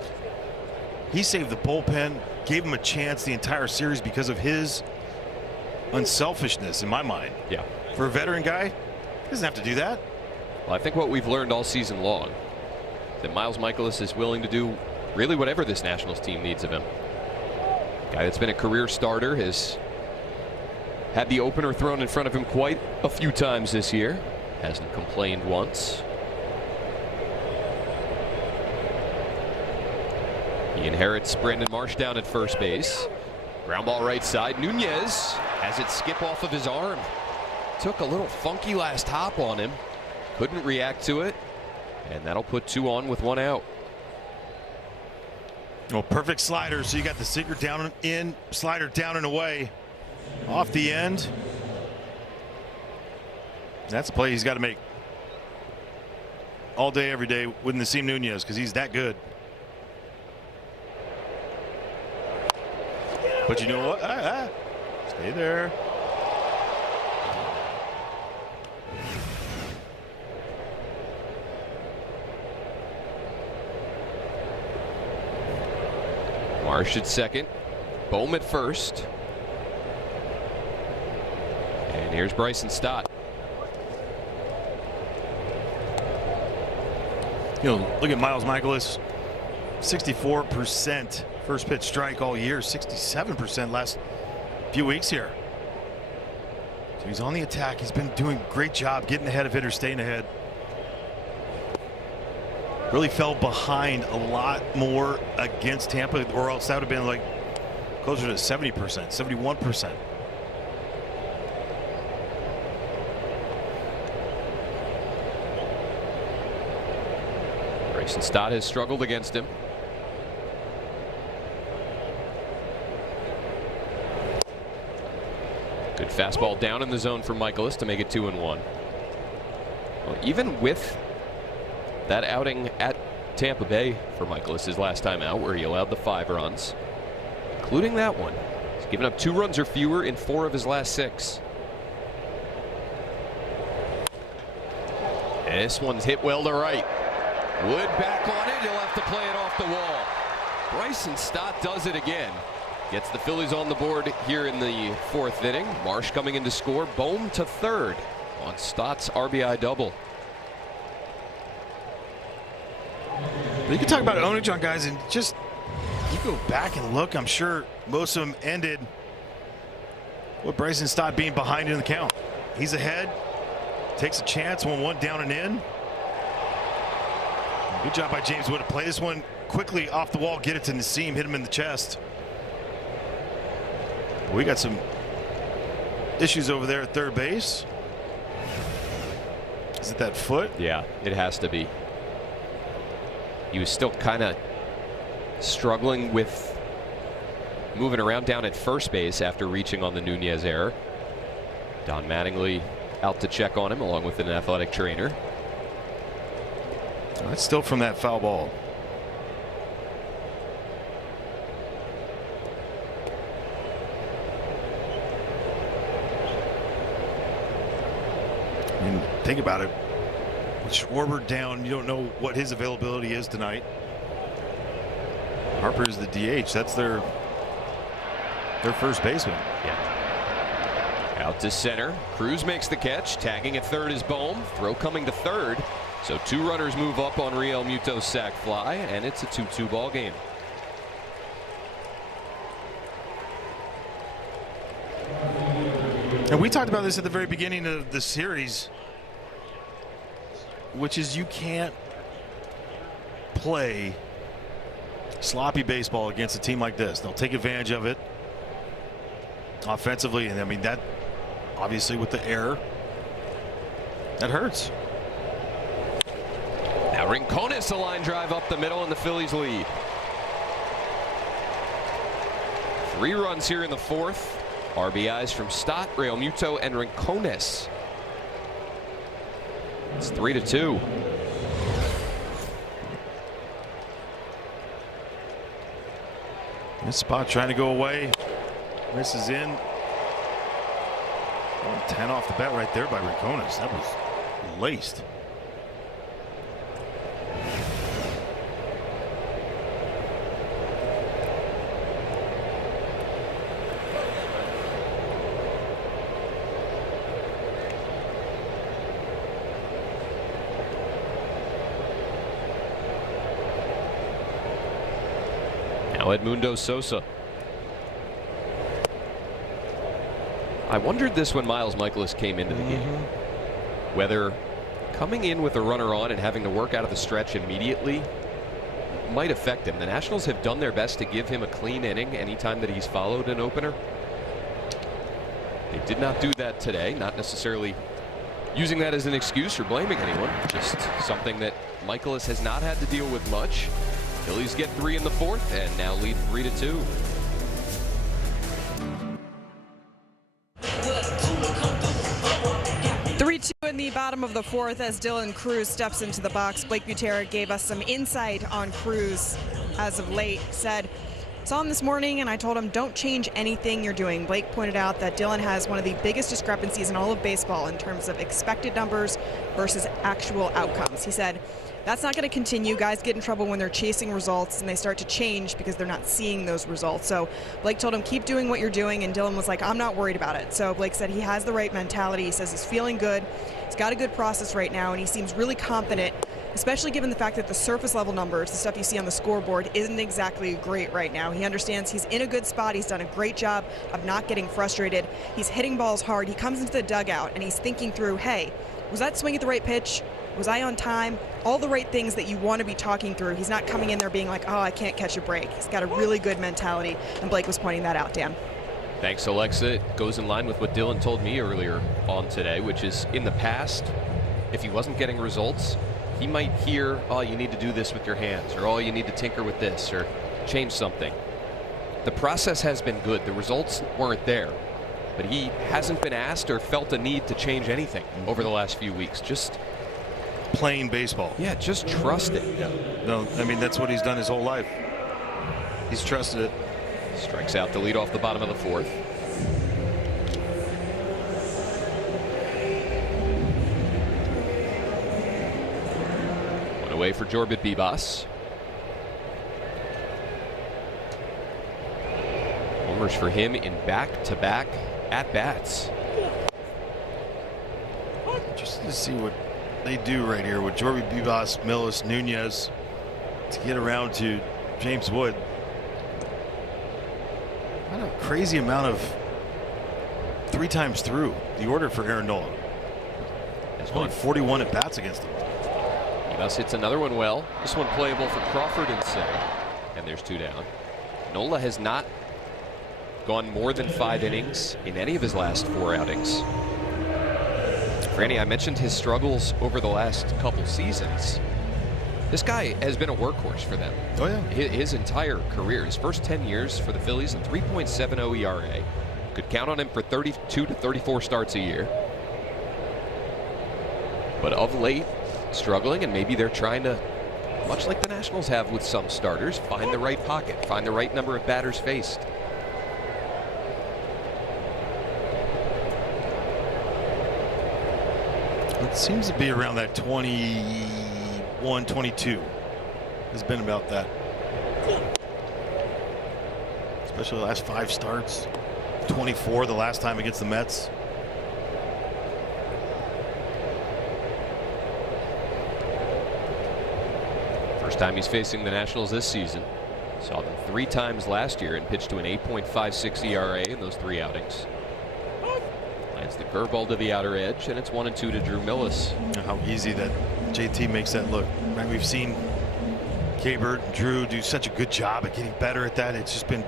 He saved the bullpen, gave him a chance the entire series because of his unselfishness, in my mind. Yeah. For a veteran guy, he doesn't have to do that. Well, I think what we've learned all season long, that Miles Michaelis is willing to do really whatever this Nationals team needs of him. Guy that's been a career starter, has had the opener thrown in front of him quite a few times this year. Hasn't complained once. He inherits Brandon Marsh down at first base. Ground ball right side. Nunez has it skip off of his arm. Took a little funky last hop on him. Couldn't react to it. And that'll put 2 on with 1 out. Well, perfect slider. So you got the sinker down and in, slider down and away. Off the end. That's a play he's got to make all day, every day with Nasim Nunez because he's that good. But you know what? Stay there. Marsh at second. Bohm at first. And here's Bryson Stott. You know, look at Miles Michaelis. 64% first pitch strike all year. 67% last few weeks here. So he's on the attack. He's been doing a great job getting ahead of hitters, staying ahead. Really fell behind a lot more against Tampa, or else that would have been like closer to 70%, 71%. Bryson Stott has struggled against him. Good fastball down in the zone for Michaelis to make it 2-1. Well, even with that outing at Tampa Bay for Michaelis, his last time out, where he allowed the 5 runs, including that one, he's given up 2 runs or fewer in 4 of his last 6. And this one's hit well to right. Wood back on it. He'll have to play it off the wall. Bryson Stott does it again. Gets the Phillies on the board here in the 4th inning. Marsh coming in to score. Bohm to third on Stott's RBI double. You can talk about ownage on guys, and just you go back and look. I'm sure most of them ended with Bryson Stott being behind in the count. He's ahead, takes a chance, 1-1 down and in. Good job by James Wood to play this one quickly off the wall, get it to Nasim, hit him in the chest. We got some issues over there at third base. Is it that foot? Yeah, it has to be. He was still kind of struggling with moving around down at first base after reaching on the Nunez error. Don Mattingly out to check on him along with an athletic trainer. That's still from that foul ball. I mean, think about it. With Schwarber down, you don't know what his availability is tonight. Harper is the DH. That's their first baseman. Yeah. Out to center. Cruz makes the catch. Tagging at third is Bohm. Throw coming to third. So 2 runners move up on Real Muto's sac fly, and it's a 2-2 ball game. And we talked about this at the very beginning of the series, which is you can't play sloppy baseball against a team like this. They'll take advantage of it offensively, and I mean that obviously with the error that hurts. Now Rincones, a line drive up the middle, and the Phillies lead. 3 runs here in the 4th. RBIs from Stott, Real Muto, and Rincones. It's 3-2. This spot trying to go away. Misses in. 110 off the bat right there by Rincones. That was laced. Now Edmundo Sosa. I wondered this when Miles Michaelis came into the game. Whether coming in with a runner on and having to work out of the stretch immediately might affect him. The Nationals have done their best to give him a clean inning anytime that he's followed an opener. They did not do that today, not necessarily using that as an excuse or blaming anyone, just something that Michaelis has not had to deal with much. Phillies get 3 in the 4th and now lead 3-2. In the bottom of the 4th, as Dylan Cruz steps into the box, Blake Butera gave us some insight on Cruz as of late. Said, saw him this morning and I told him, don't change anything you're doing. Blake pointed out that Dylan has one of the biggest discrepancies in all of baseball in terms of expected numbers versus actual outcomes. He said, that's not going to continue. Guys get in trouble when they're chasing results and they start to change because they're not seeing those results. So Blake told him, keep doing what you're doing, and Dylan was like, I'm not worried about it. So Blake said he has the right mentality. He says he's feeling good. He's got a good process right now, and he seems really confident, especially given the fact that the surface level numbers, the stuff you see on the scoreboard, isn't exactly great right now. He understands he's in a good spot. He's done a great job of not getting frustrated. He's hitting balls hard. He comes into the dugout and he's thinking through, hey, was that swing at the right pitch? Was I on time? All the right things that you want to be talking through. He's not coming in there being like, oh, I can't catch a break. He's got a really good mentality, and Blake was pointing that out, Dan. Thanks, Alexa. It goes in line with what Dylan told me earlier on today, which is in the past, if he wasn't getting results, he might hear, oh, you need to do this with your hands, or oh, you need to tinker with this, or change something. The process has been good. The results weren't there, but he hasn't been asked or felt a need to change anything over the last few weeks. Just playing baseball. Yeah, just trust it. Yeah. No, I mean, that's what he's done his whole life. He's trusted it. Strikes out to lead off the bottom of the 4th. One away for Jorbit Bibas. Homers for him in back-to-back at-bats. Just to see what they do right here with Jorbit Bibas, Millis, Nunez to get around to James Wood. What a crazy amount of 3 times through the order for Aaron Nola. There's only 41 at bats against him. Bibas hits another one well. This one playable for Crawford and center. And there's 2 down. Nola has not gone more than 5 innings in any of his last 4 outings. Franny, I mentioned his struggles over the last couple seasons. This guy has been a workhorse for them. Oh, yeah. His entire career, his first 10 years for the Phillies, a 3.70 ERA. Could count on him for 32 to 34 starts a year. But of late, struggling, and maybe they're trying to, much like the Nationals have with some starters, find the right pocket, find the right number of batters faced. It seems to be around that 21, 22. Has been about that. Especially the last 5 starts. 24 the last time against the Mets. First time he's facing the Nationals this season. Saw them 3 times last year and pitched to an 8.56 ERA in those 3 outings. Lands the curveball to the outer edge, and it's 1-2 to Drew Millis. How easy that JT makes that look. Right, we've seen K-Bird and Drew do such a good job at getting better at that. It's just been,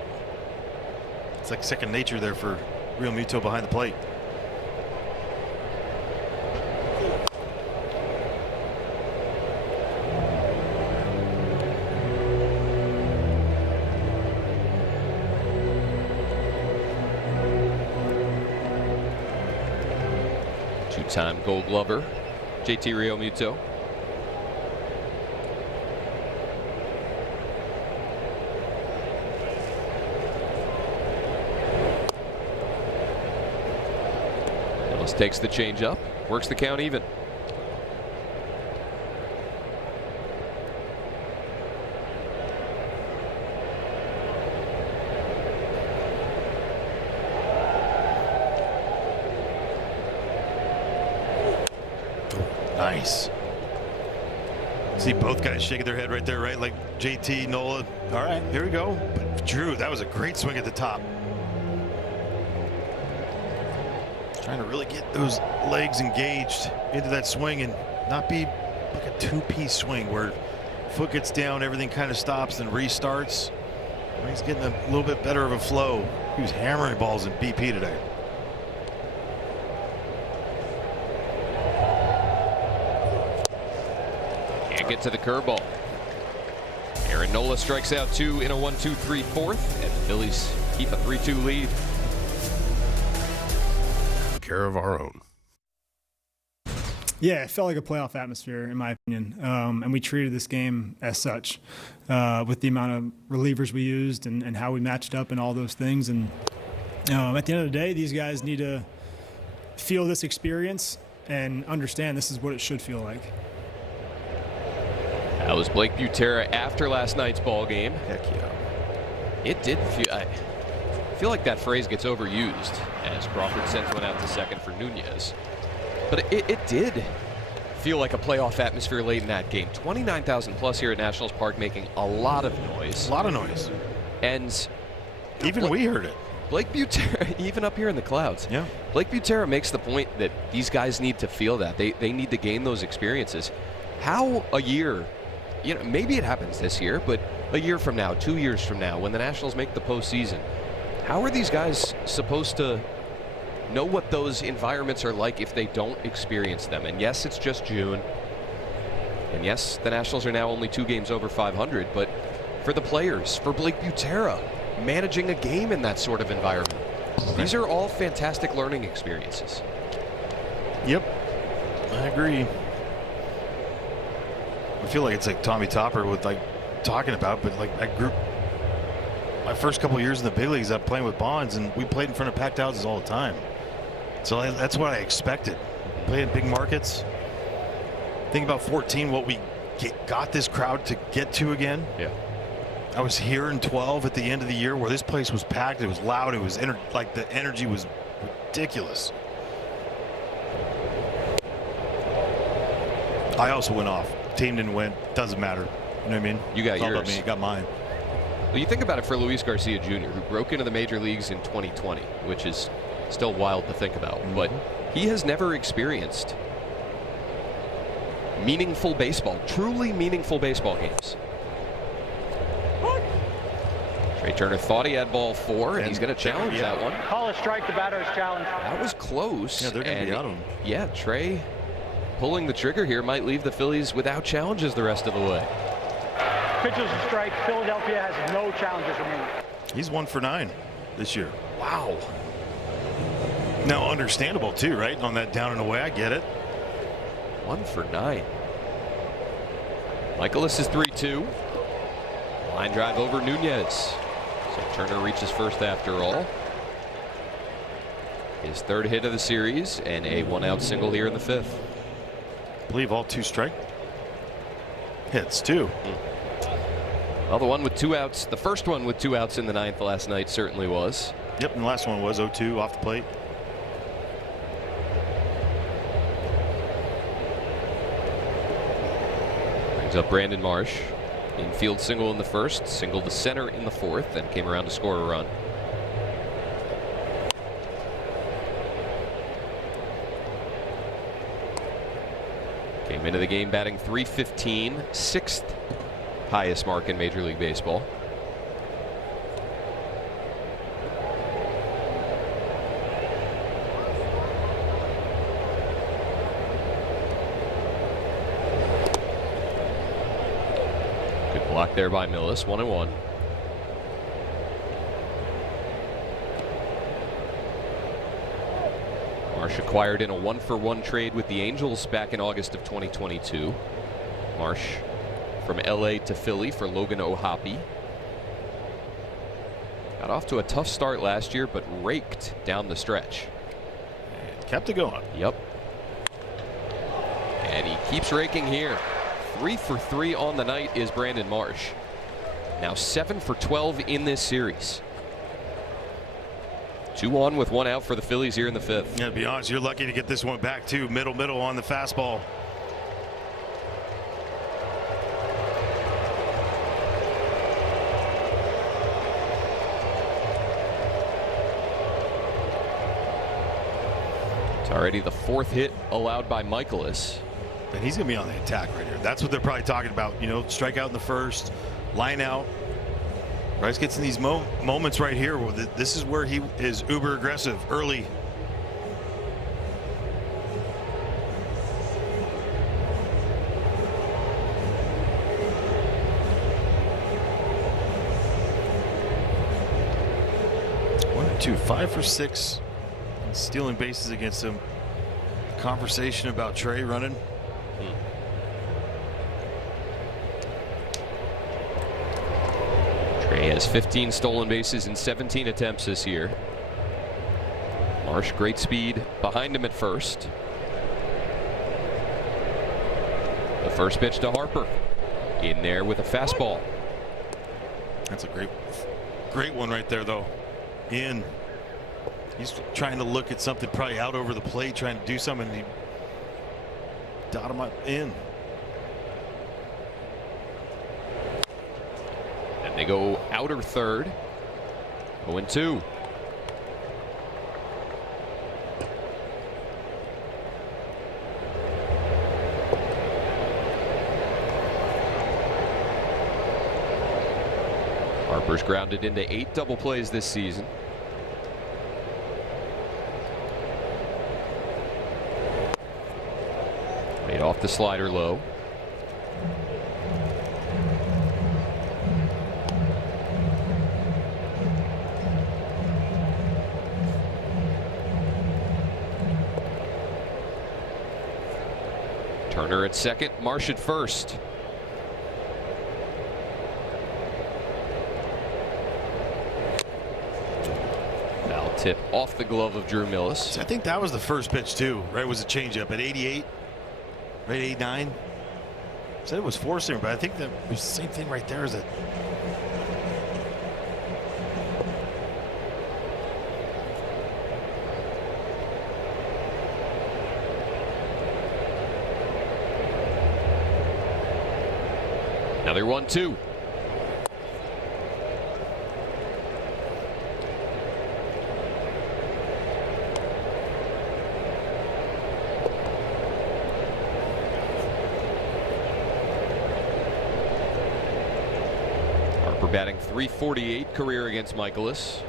it's like second nature there for Real Muto behind the plate. Two-time Gold Glover, JT Realmuto. Ellis takes the changeup, works the count even. Nice. See both guys shaking their head right there, right? Like JT, Nola. All right, here we go. But Drew, that was a great swing at the top. Trying to really get those legs engaged into that swing and not be like a 2-piece swing where foot gets down, everything kind of stops and restarts. He's getting a little bit better of a flow. He was hammering balls in BP today. Can't get to the curveball. Aaron Nola strikes out 2 in a 1-2-3 fourth, and the Phillies keep a 3-2 lead. Care of our own. Yeah, it felt like a playoff atmosphere, in my opinion. And we treated this game as such, with the amount of relievers we used and how we matched up and all those things. And at the end of the day, these guys need to feel this experience and understand this is what it should feel like. That was Blake Butera after last night's ball game. Heck yeah. It did feel. I feel like that phrase gets overused as Crawford sends one out to second for Nunez. But it did feel like a playoff atmosphere late in that game. 29,000 plus here at Nationals Park, making a lot of noise. A lot of noise. And even we heard it. Blake Butera, even up here in the clouds. Yeah. Blake Butera makes the point that these guys need to feel that. They need to gain those experiences. How a year, you know, maybe it happens this year, but a year from now, 2 years from now, when the Nationals make the postseason, how are these guys supposed to know what those environments are like if they don't experience them? And yes, it's just June. And yes, the Nationals are now only 2 games over 500, but for the players, for Blake Butera, managing a game in that sort of environment, these are all fantastic learning experiences. Yep, I agree. I feel like it's like Tommy Topper with like talking about, but like I grew my first couple years in the big leagues up playing with Bonds, and we played in front of packed houses all the time. So that's what I expected. Play in big markets. Think about 14, what we got this crowd to get to again. Yeah. I was here in 12 at the end of the year where this place was packed. It was loud. It was like the energy was ridiculous. I also went off. Team didn't win. Doesn't matter. You know what I mean? You got it's all yours. about me. You got mine. Well, you think about it for Luis Garcia Jr., who broke into the major leagues in 2020, which is still wild to think about, but he has never experienced meaningful baseball, truly meaningful baseball games. Trey Turner thought he had ball 4, and he's going to challenge that one. Call a strike. The batter is challenged. That was close. Yeah, they're going to be out of him. Yeah, Trey pulling the trigger here might leave the Phillies without challenges the rest of the way. Pitches a strike. Philadelphia has no challenges remaining. He's 1 for 9 this year. Wow. Now, understandable too, right? On that down and away, I get it. 1 for 9. Michaelis is 3-2. Line drive over Nunez. So Turner reaches first after all. His 3rd hit of the series and a 1-out single here in the 5th. I believe all 2 strike hits too. Well, the one with 2 outs, the first one with 2 outs in the 9th last night certainly was. Yep, and the last one was 0-2 off the plate. Brings up Brandon Marsh. Infield single in the 1st, single to center in the 4th, and came around to score a run. Came into the game batting .315, 6th highest mark in Major League Baseball. Good block there by Millis, 1-1. Marsh acquired in a 1-for-1 trade with the Angels back in August of 2022. Marsh from LA to Philly for Logan O'Hoppe. Got off to a tough start last year, but raked down the stretch. And kept it going. Yep. And he keeps raking here. 3 for 3 on the night is Brandon Marsh. Now 7 for 12 in this series. 2 on with 1 out for the Phillies here in the 5th. Yeah, to be honest, you're lucky to get this one back too. Middle on the fastball. It's already the 4th hit allowed by Michaelis. And he's going to be on the attack right here. That's what they're probably talking about. You know, strike out in the first, line out. Bryce gets in these moments right here where this is where he is uber aggressive early. One and two, 5 for 6, stealing bases against him. Conversation about Trey running. Trey has 15 stolen bases in 17 attempts this year. Marsh, great speed behind him at first. The first pitch to Harper. In there with a fastball. That's a great one right there, though. In. He's trying to look at something probably out over the plate, trying to do something, and he dot him up in. And they go outer third. 0-2. Harper's grounded into 8 double plays this season. Made off the slider low. Turner at second, Marsh at first. Foul tip off the glove of Drew Millis. I think that was the first pitch too, right? Was a changeup at 88, right? 89. Said it was four-seamer, but I think that was the same thing right there. Is it? Another 1-2. Harper batting .348 career against Michaelis.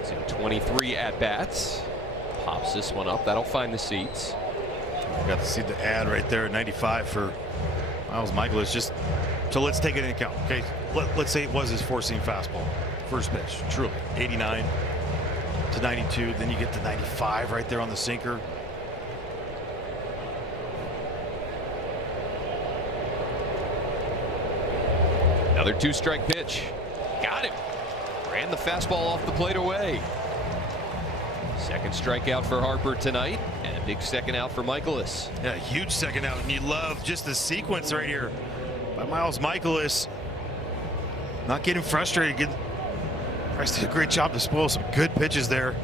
He's in 23 at-bats. Pops this one up. That'll find the seats. We got to see the ad right there at 95 for Miles Michaelis. Just so let's take it into account. Okay, let's say it was his four-seam fastball, first pitch. Truly, 89 to 92. Then you get to 95 right there on the sinker. Another 2-strike pitch. Got him. Ran the fastball off the plate away. Second strikeout for Harper tonight, and a big second out for Michaelis. Yeah, huge second out, and you love just the sequence right here by Miles Michaelis. Not getting frustrated. Bryce did a great job to spoil some good pitches there.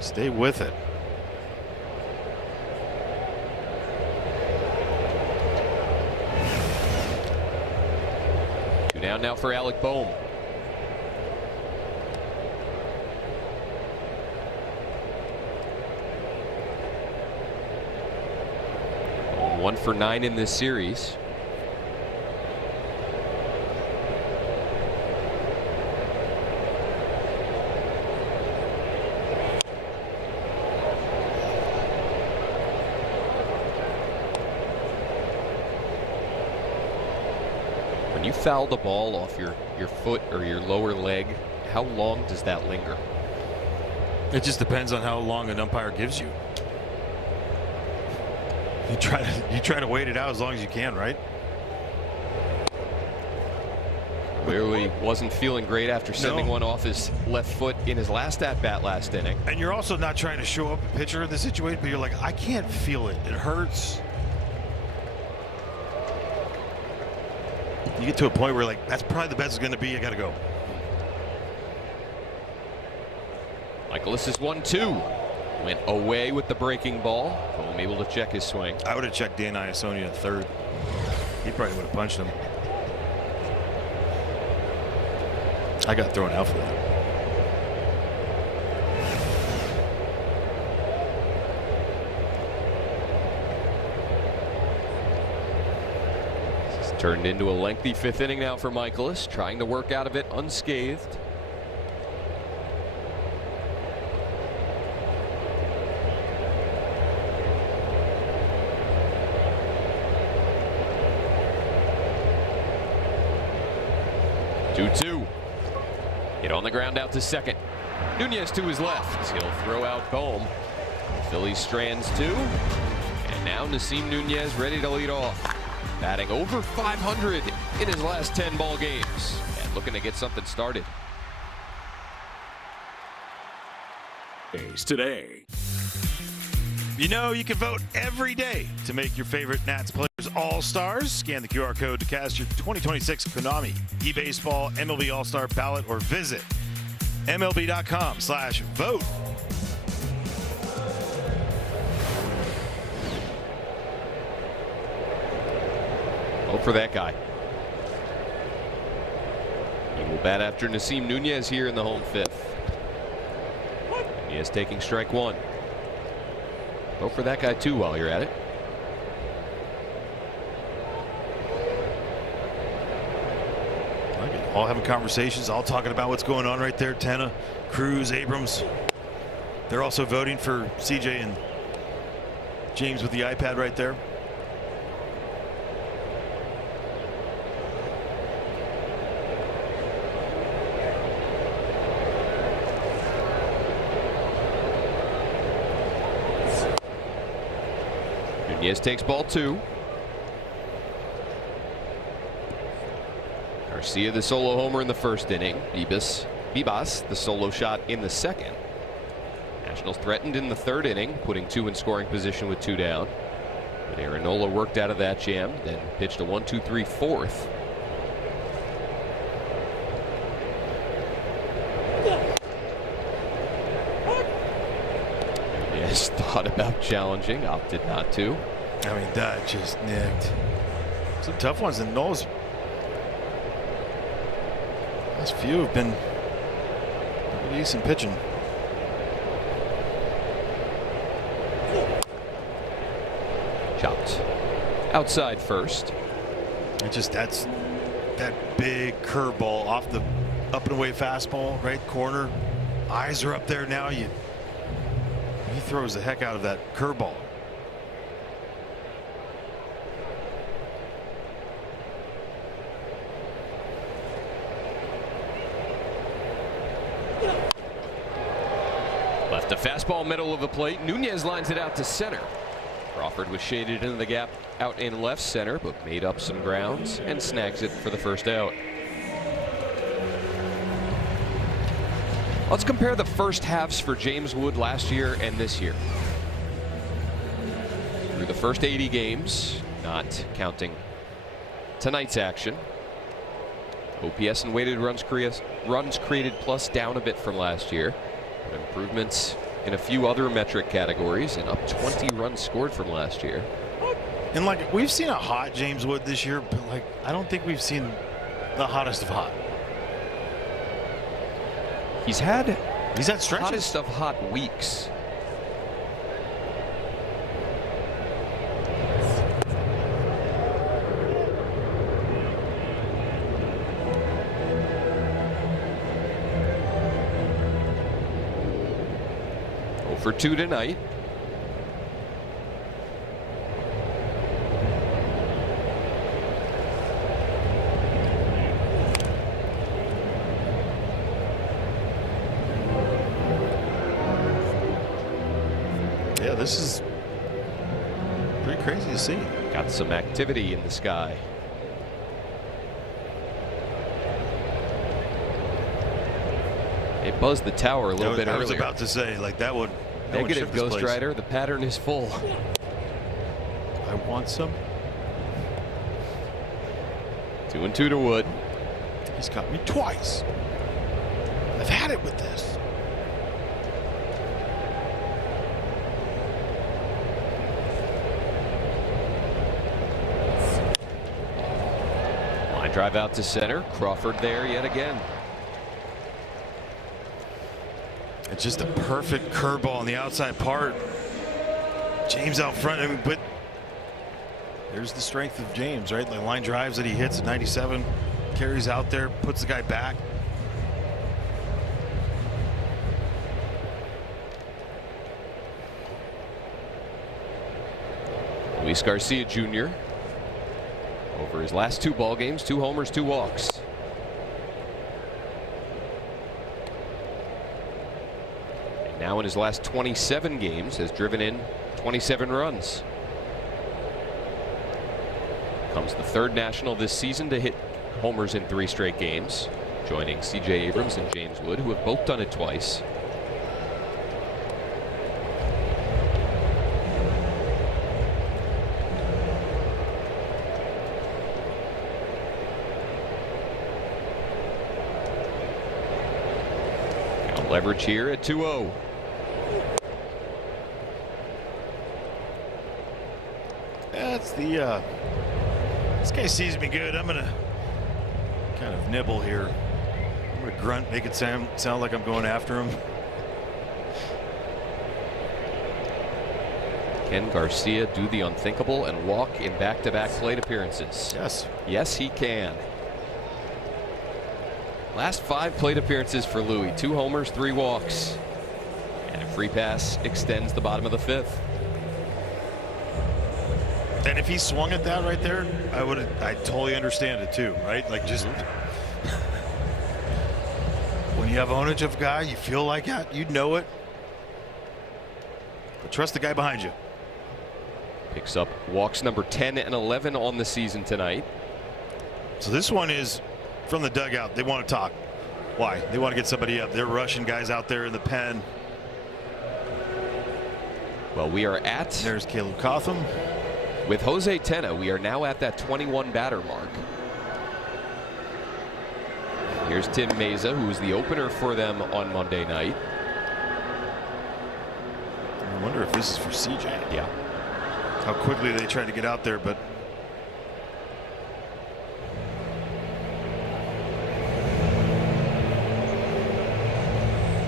Stay with it. Two down now for Alec Boehm. Boehm 1 for 9 in this series. When you foul the ball off your foot or your lower leg, how long does that linger? It just depends on how long an umpire gives you. You try to wait it out as long as you can, right? Clearly wasn't feeling great after sending one off his left foot in his last at-bat last inning. And you're also not trying to show up a pitcher in the situation, but you're like, I can't feel it. It hurts. You get to a point where like, that's probably the best it's going to be. I got to go. Michaelis is 1-2. Went away with the breaking ball. Boehm able to check his swing. I would have checked Dan Iasoni at third. He probably would have punched him. I got thrown out for that. Turned into a lengthy 5th inning now for Michaelis, trying to work out of it unscathed. Two. Hit on the ground out to second. Nunez to his left. He'll throw out Bohm. Phillies strands 2. And now Nasim Nunez ready to lead off. Batting over 500 in his last 10 ball games. And looking to get something started. Today. You know, you can vote every day to make your favorite Nats players All-Stars. Scan the QR code to cast your 2026 Konami eBaseball MLB All-Star ballot or visit MLB.com/vote. Vote for that guy. He will bat after Nasim Nunez here in the home 5th. He is taking strike 1. Vote for that guy too while you're at it. All having conversations, all talking about what's going on right there. Tenna, Cruz, Abrams. They're also voting for CJ and James with the iPad right there. Nunez takes ball 2. Garcia the solo homer in the 1st inning. Bibas the solo shot in the 2nd. Nationals threatened in the 3rd inning, putting 2 in scoring position with 2 down. But Aaron Nola worked out of that jam, then pitched a 1-2-3 4th. Nunez thought about challenging, opted not to. I mean, that just nicked. Some tough ones, and Nola's last few have been pretty decent pitching. Chopped outside first. It just, that's that big curveball off the up and away fastball, right corner. Eyes are up there now. He throws the heck out of that curveball. Left a fastball middle of the plate. Nunez lines it out to center. Crawford was shaded into the gap out in left center, but made up some grounds and snags it for the 1st out. Let's compare the 1st halves for James Wood last year and this year. Through the first 80 games, not counting tonight's action, OPS and weighted runs created plus down a bit from last year. But improvements in a few other metric categories and up 20 runs scored from last year. And like, we've seen a hot James Wood this year, but like, I don't think we've seen the hottest of hot. He's had stretches. Hottest of hot weeks. For 2 tonight. Yeah, this is pretty crazy to see. Got some activity in the sky. It buzzed the tower a little bit earlier. I was about to say, like, that would. Negative, Ghost Rider. The pattern is full. I want some. 2-2 to Wood. He's got me twice. I've had it with this. Line drive out to center. Crawford there yet again. It's just a perfect curveball on the outside part. James out front, I mean, but There's the strength of James, right? The line drives that he hits at 97, carries out there, puts the guy back. Luis Garcia Jr. over his last 2 ball games, 2 homers, 2 walks. And now in his last 27 games has driven in 27 runs. Comes the 3rd National this season to hit homers in 3 straight games, joining C.J. Abrams and James Wood, who have both done it twice. Leverage here at 2-0. That's the this guy sees me good. I'm gonna kind of nibble here. I'm gonna grunt, make it sound like I'm going after him. Can Garcia do the unthinkable and walk in back-to-back plate appearances? Yes. Yes, he can. Last 5 plate appearances for Louis. 2 homers, 3 walks. And a free pass extends the bottom of the 5th. And if he swung at that right there, I totally understand it too, right? Like just when you have ownage of a guy, you feel like that, you know it. But trust the guy behind you. Picks up walks number 10 and 11 on the season tonight. So this one is from the dugout. They want to talk. Why? They want to get somebody up. They're rushing guys out there in the pen. Well, we are at. There's Caleb Cotham. With Jose Tena, we are now at that 21 batter mark. Here's Tim Mesa, who was the opener for them on Monday night. I wonder if this is for CJ. Yeah. How quickly they tried to get out there, but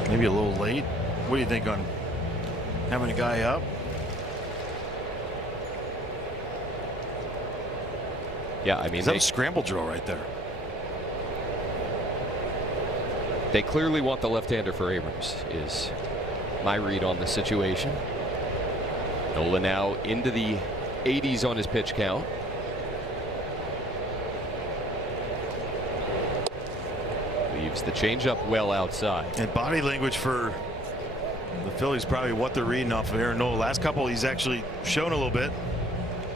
maybe a little late. What do you think on having a guy up? Yeah, I mean, that's a scramble drill right there. They clearly want the left-hander for Abrams, is my read on the situation. Nola now into the 80s on his pitch count. Leaves the changeup well outside. And body language for the Phillies, probably what they're reading off of Aaron Nola. Last couple, he's actually shown a little bit.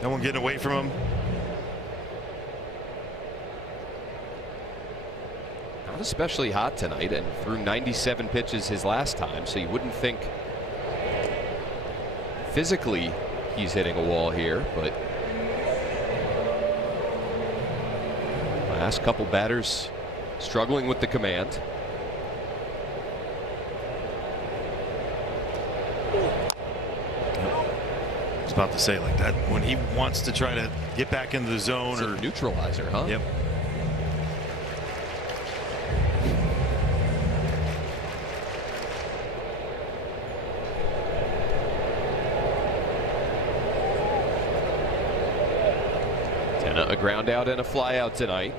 No one getting away from him. Not especially hot tonight, and threw 97 pitches his last time, so you wouldn't think physically he's hitting a wall here, but last couple batters struggling with the command. I was about to say, like that, when he wants to try to get back into the zone, it's or a neutralizer, huh? Yep. A ground out and a fly out tonight.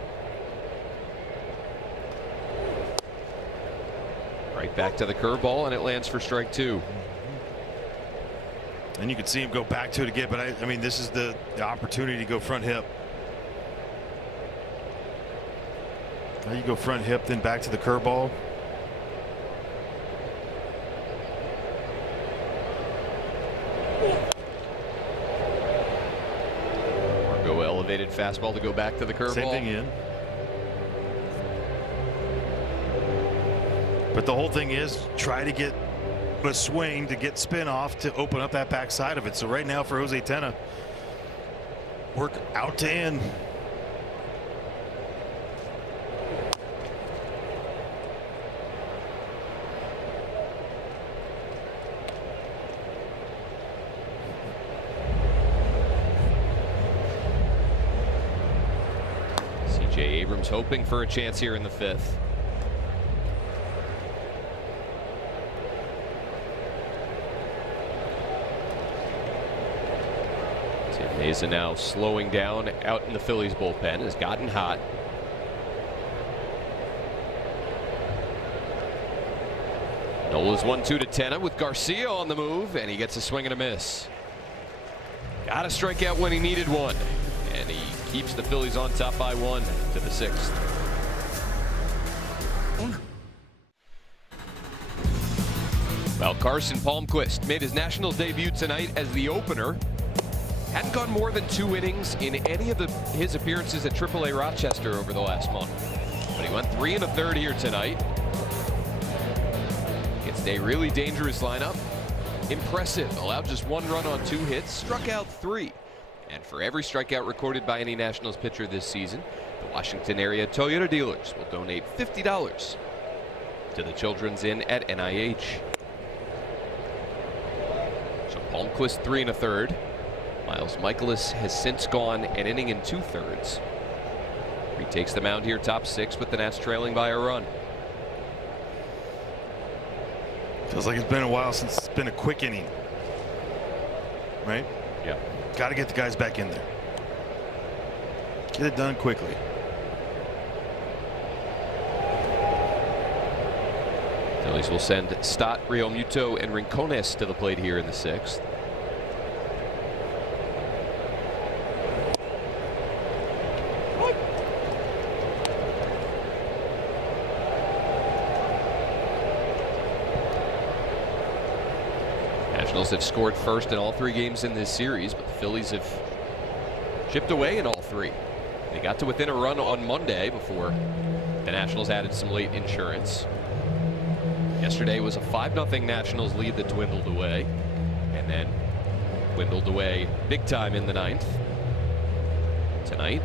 Right back to the curveball, and it lands for strike 2. And you can see him go back to it again, but I mean, this is the opportunity to go front hip. Now you go front hip, then back to the curveball. Elevated fastball to go back to the curveball. Same thing in. But the whole thing is try to get a swing to get spin off to open up that back side of it. So right now for Jose Tena, work out to in. Abrams hoping for a chance here in the 5th. Tim Mesa now slowing down out in the Phillies bullpen, has gotten hot. Nola's 1-2 to Tenna with Garcia on the move, and he gets a swing and a miss. Got a strikeout when he needed one, and he keeps the Phillies on top by 1 to the 6th. Well, Carson Palmquist made his Nationals debut tonight as the opener. Hadn't gone more than 2 innings in any of his appearances at AAA Rochester over the last month, but he went 3 1/3 here tonight. It's a really dangerous lineup. Impressive. Allowed just 1 run on 2 hits, struck out 3. And for every strikeout recorded by any Nationals pitcher this season, the Washington area Toyota dealers will donate $50 to the Children's Inn at NIH. So Palmquist 3 1/3. Miles Michaelis has since gone an inning and 2/3. He takes the mound here top 6 with the Nats trailing by a run. Feels like it's been a while since it's been a quick inning. Right? Yeah. Got to get the guys back in there. Get it done quickly. Phillies will send Stott, Realmuto, and Rincones to the plate here in the 6th. Nationals have scored first in all 3 games in this series, but the Phillies have chipped away in all 3. They got to within a run on Monday before the Nationals added some late insurance. Yesterday was a 5-0 Nationals lead that dwindled away, and then dwindled away big time in the 9th. Tonight,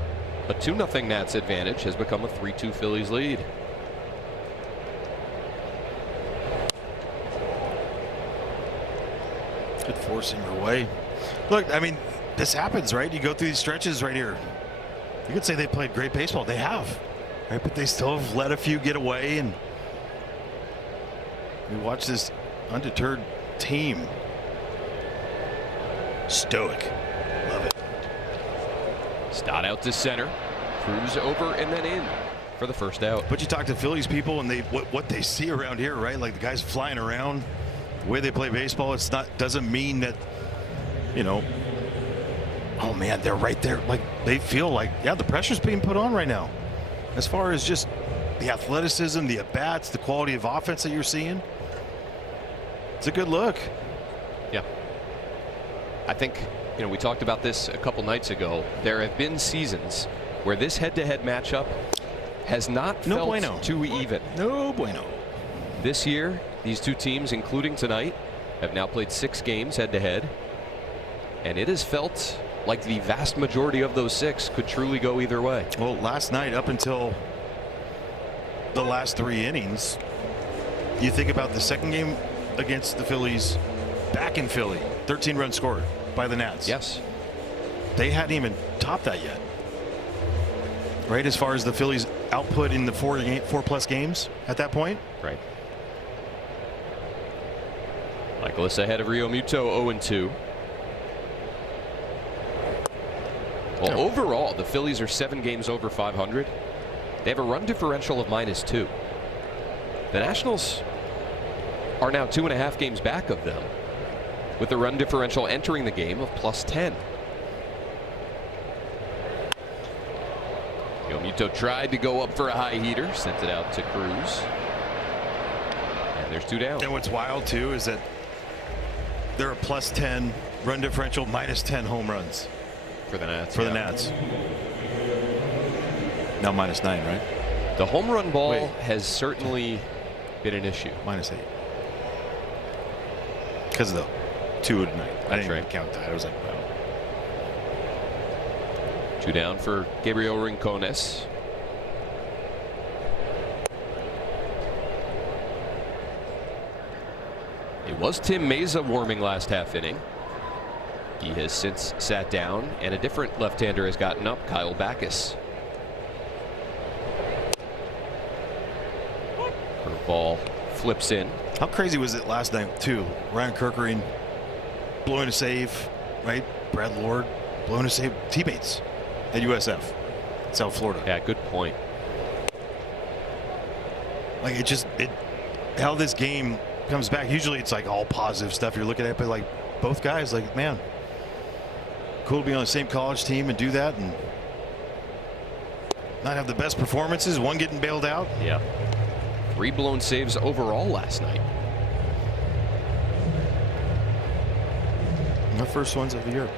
a 2-0 Nats advantage has become a 3-2 Phillies lead. Good forcing her way. Look, I mean, this happens, right? You go through these stretches right here. You could say they played great baseball. They have, right? But they still have let a few get away, and we watch this undeterred team. Stoic. Love it. Stott out to center. Cruz over and then in for the first out. But you talk to Phillies people, and what they see around here, right? Like the guys flying around, the way they play baseball, it's not, doesn't mean that, you know, oh man, they're right there. Like they feel like, yeah, the pressure's being put on right now. As far as just the athleticism, the at-bats, the quality of offense that you're seeing, it's a good look. Yeah. I think, you know, we talked about this a couple nights ago. There have been seasons where this head-to-head matchup has not felt too even. No bueno. This year, these 2 teams, including tonight, have now played 6 games head-to-head, and it has felt like the vast majority of those 6 could truly go either way. Well, last night, up until the last 3 innings, you think about the second game against the Phillies back in Philly, 13 runs scored by the Nats. Yes. They hadn't even topped that yet. Right, as far as the Phillies output in the 4+ games at that point. Right. Michaelis ahead of Realmuto 0-2. Well, overall, the Phillies are 7 games over 500. They have a run differential of -2. The Nationals are now 2.5 games back of them, with the run differential entering the game of +10. Realmuto tried to go up for a high heater, sent it out to Cruz. And there's 2 down. And what's wild too is that they're a +10 run differential, -10 home runs for the Nats. For the Nats. Now -9, right? The home run ball has certainly been an issue. -8. Because of the 2 tonight. I didn't even count that. I was like, wow. 2 down for Gabriel Rincones. It was Tim Mesa warming last half inning. He has since sat down, and a different left-hander has gotten up, Kyle Backus. Curveball flips in. How crazy was it last night too? Ryan Kerkering blowing a save, right? Brad Lord blowing his teammates at USF, South Florida. Yeah, good point. Like how this game comes back. Usually it's like all positive stuff you're looking at, but like both guys, like, man, cool to be on the same college team and do that and not have the best performances. One getting bailed out. Yeah. 3 blown saves overall last night. The first ones of the year.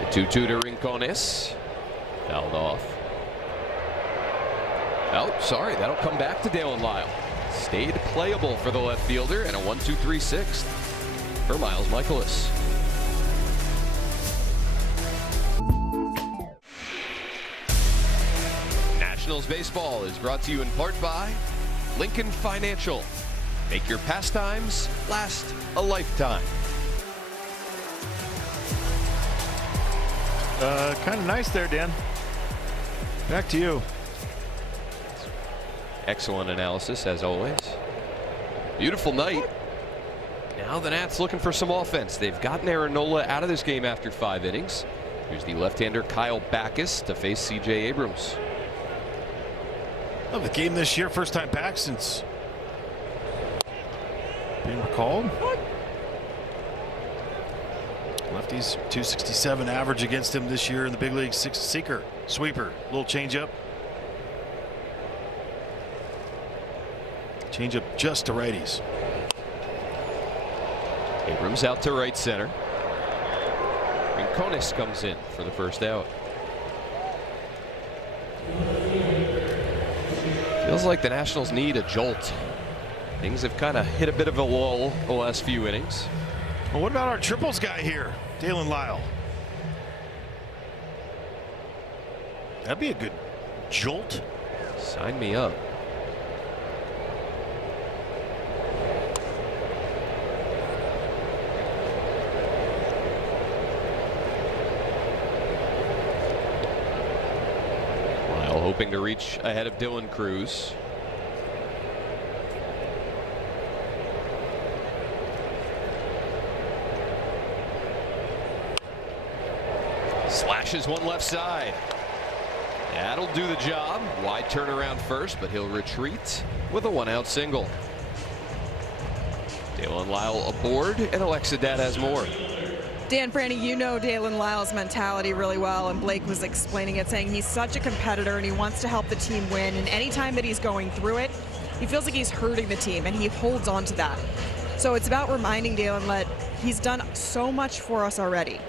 The 2-2 to Rincones. Fouled off. Oh, sorry. That'll come back to Dalen Lyle. Stayed playable for the left fielder, and a 1-2-3 sixth for Miles Michaelis. Nationals baseball is brought to you in part by Lincoln Financial. Make your pastimes last a lifetime. Kind of nice there, Dan. Back to you. Excellent analysis, as always. Beautiful night. Now the Nats looking for some offense. They've gotten Aaron Nola out of this game after 5 innings. Here's the left-hander Kyle Backus to face C.J. Abrams. Love the game this year. First time back since being recalled. Lefties 267 average against him this year in the big leagues. 6 seeker, sweeper, little changeup. Changeup just to righties. Abrams out to right center. Rincones comes in for the first out. Feels like the Nationals need a jolt. Things have kind of hit a bit of a lull the last few innings. Well, what about our triples guy here, Dalen Lyle? That'd be a good jolt. Sign me up. Lyle hoping to reach ahead of Dylan Cruz. Slashes one left side. That'll do the job. Wide turnaround first, but he'll retreat with a 1-out single. Dalen Lyle aboard, and Alexa Dad has more. Dan Franny, you know Dalen Lyle's mentality really well, and Blake was explaining it, saying he's such a competitor and he wants to help the team win, and anytime that he's going through it, he feels like he's hurting the team, and he holds on to that. So it's about reminding Dalen that he's done so much for us already.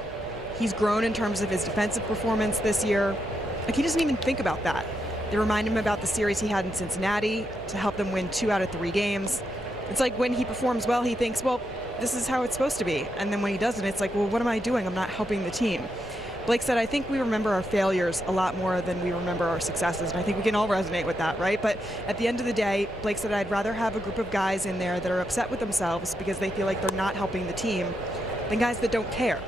He's grown in terms of his defensive performance this year. Like, he doesn't even think about that. They remind him about the series he had in Cincinnati to help them win 2 out of 3 games. It's like when he performs well, he thinks, well, this is how it's supposed to be. And then when he doesn't, it's like, well, what am I doing? I'm not helping the team. Blake said, I think we remember our failures a lot more than we remember our successes. And I think we can all resonate with that, right? But at the end of the day, Blake said, I'd rather have a group of guys in there that are upset with themselves because they feel like they're not helping the team than guys that don't care.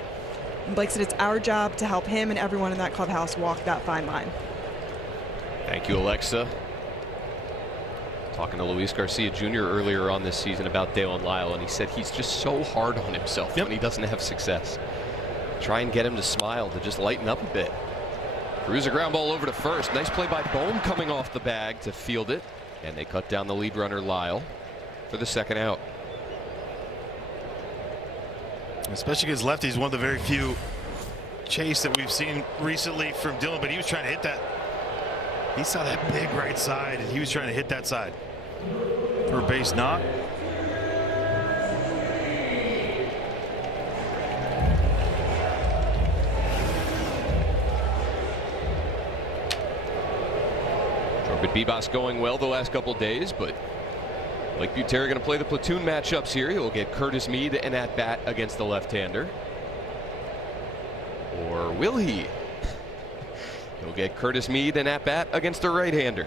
And Blake said it's our job to help him and everyone in that clubhouse walk that fine line. Thank you, Alexa. Talking to Luis Garcia Jr. earlier on this season about Dalen Lyle, and he said he's just so hard on himself when he doesn't have success. Try and get him to smile, to just lighten up a bit. Cruz a ground ball over to first. Nice play by Bohm coming off the bag to field it, and they cut down the lead runner Lyle for the second out. Especially against lefties, one of the very few chase that we've seen recently from Dylan, but he was trying to hit that. He saw that big right side, and he was trying to hit that side for a base knock. Trumpet Bebas going well the last couple days, but Blake Butera going to play the platoon matchups here. He'll get Curtis Mead an at-bat against the left-hander. Or will he? He'll get Curtis Mead an at-bat against the right-hander.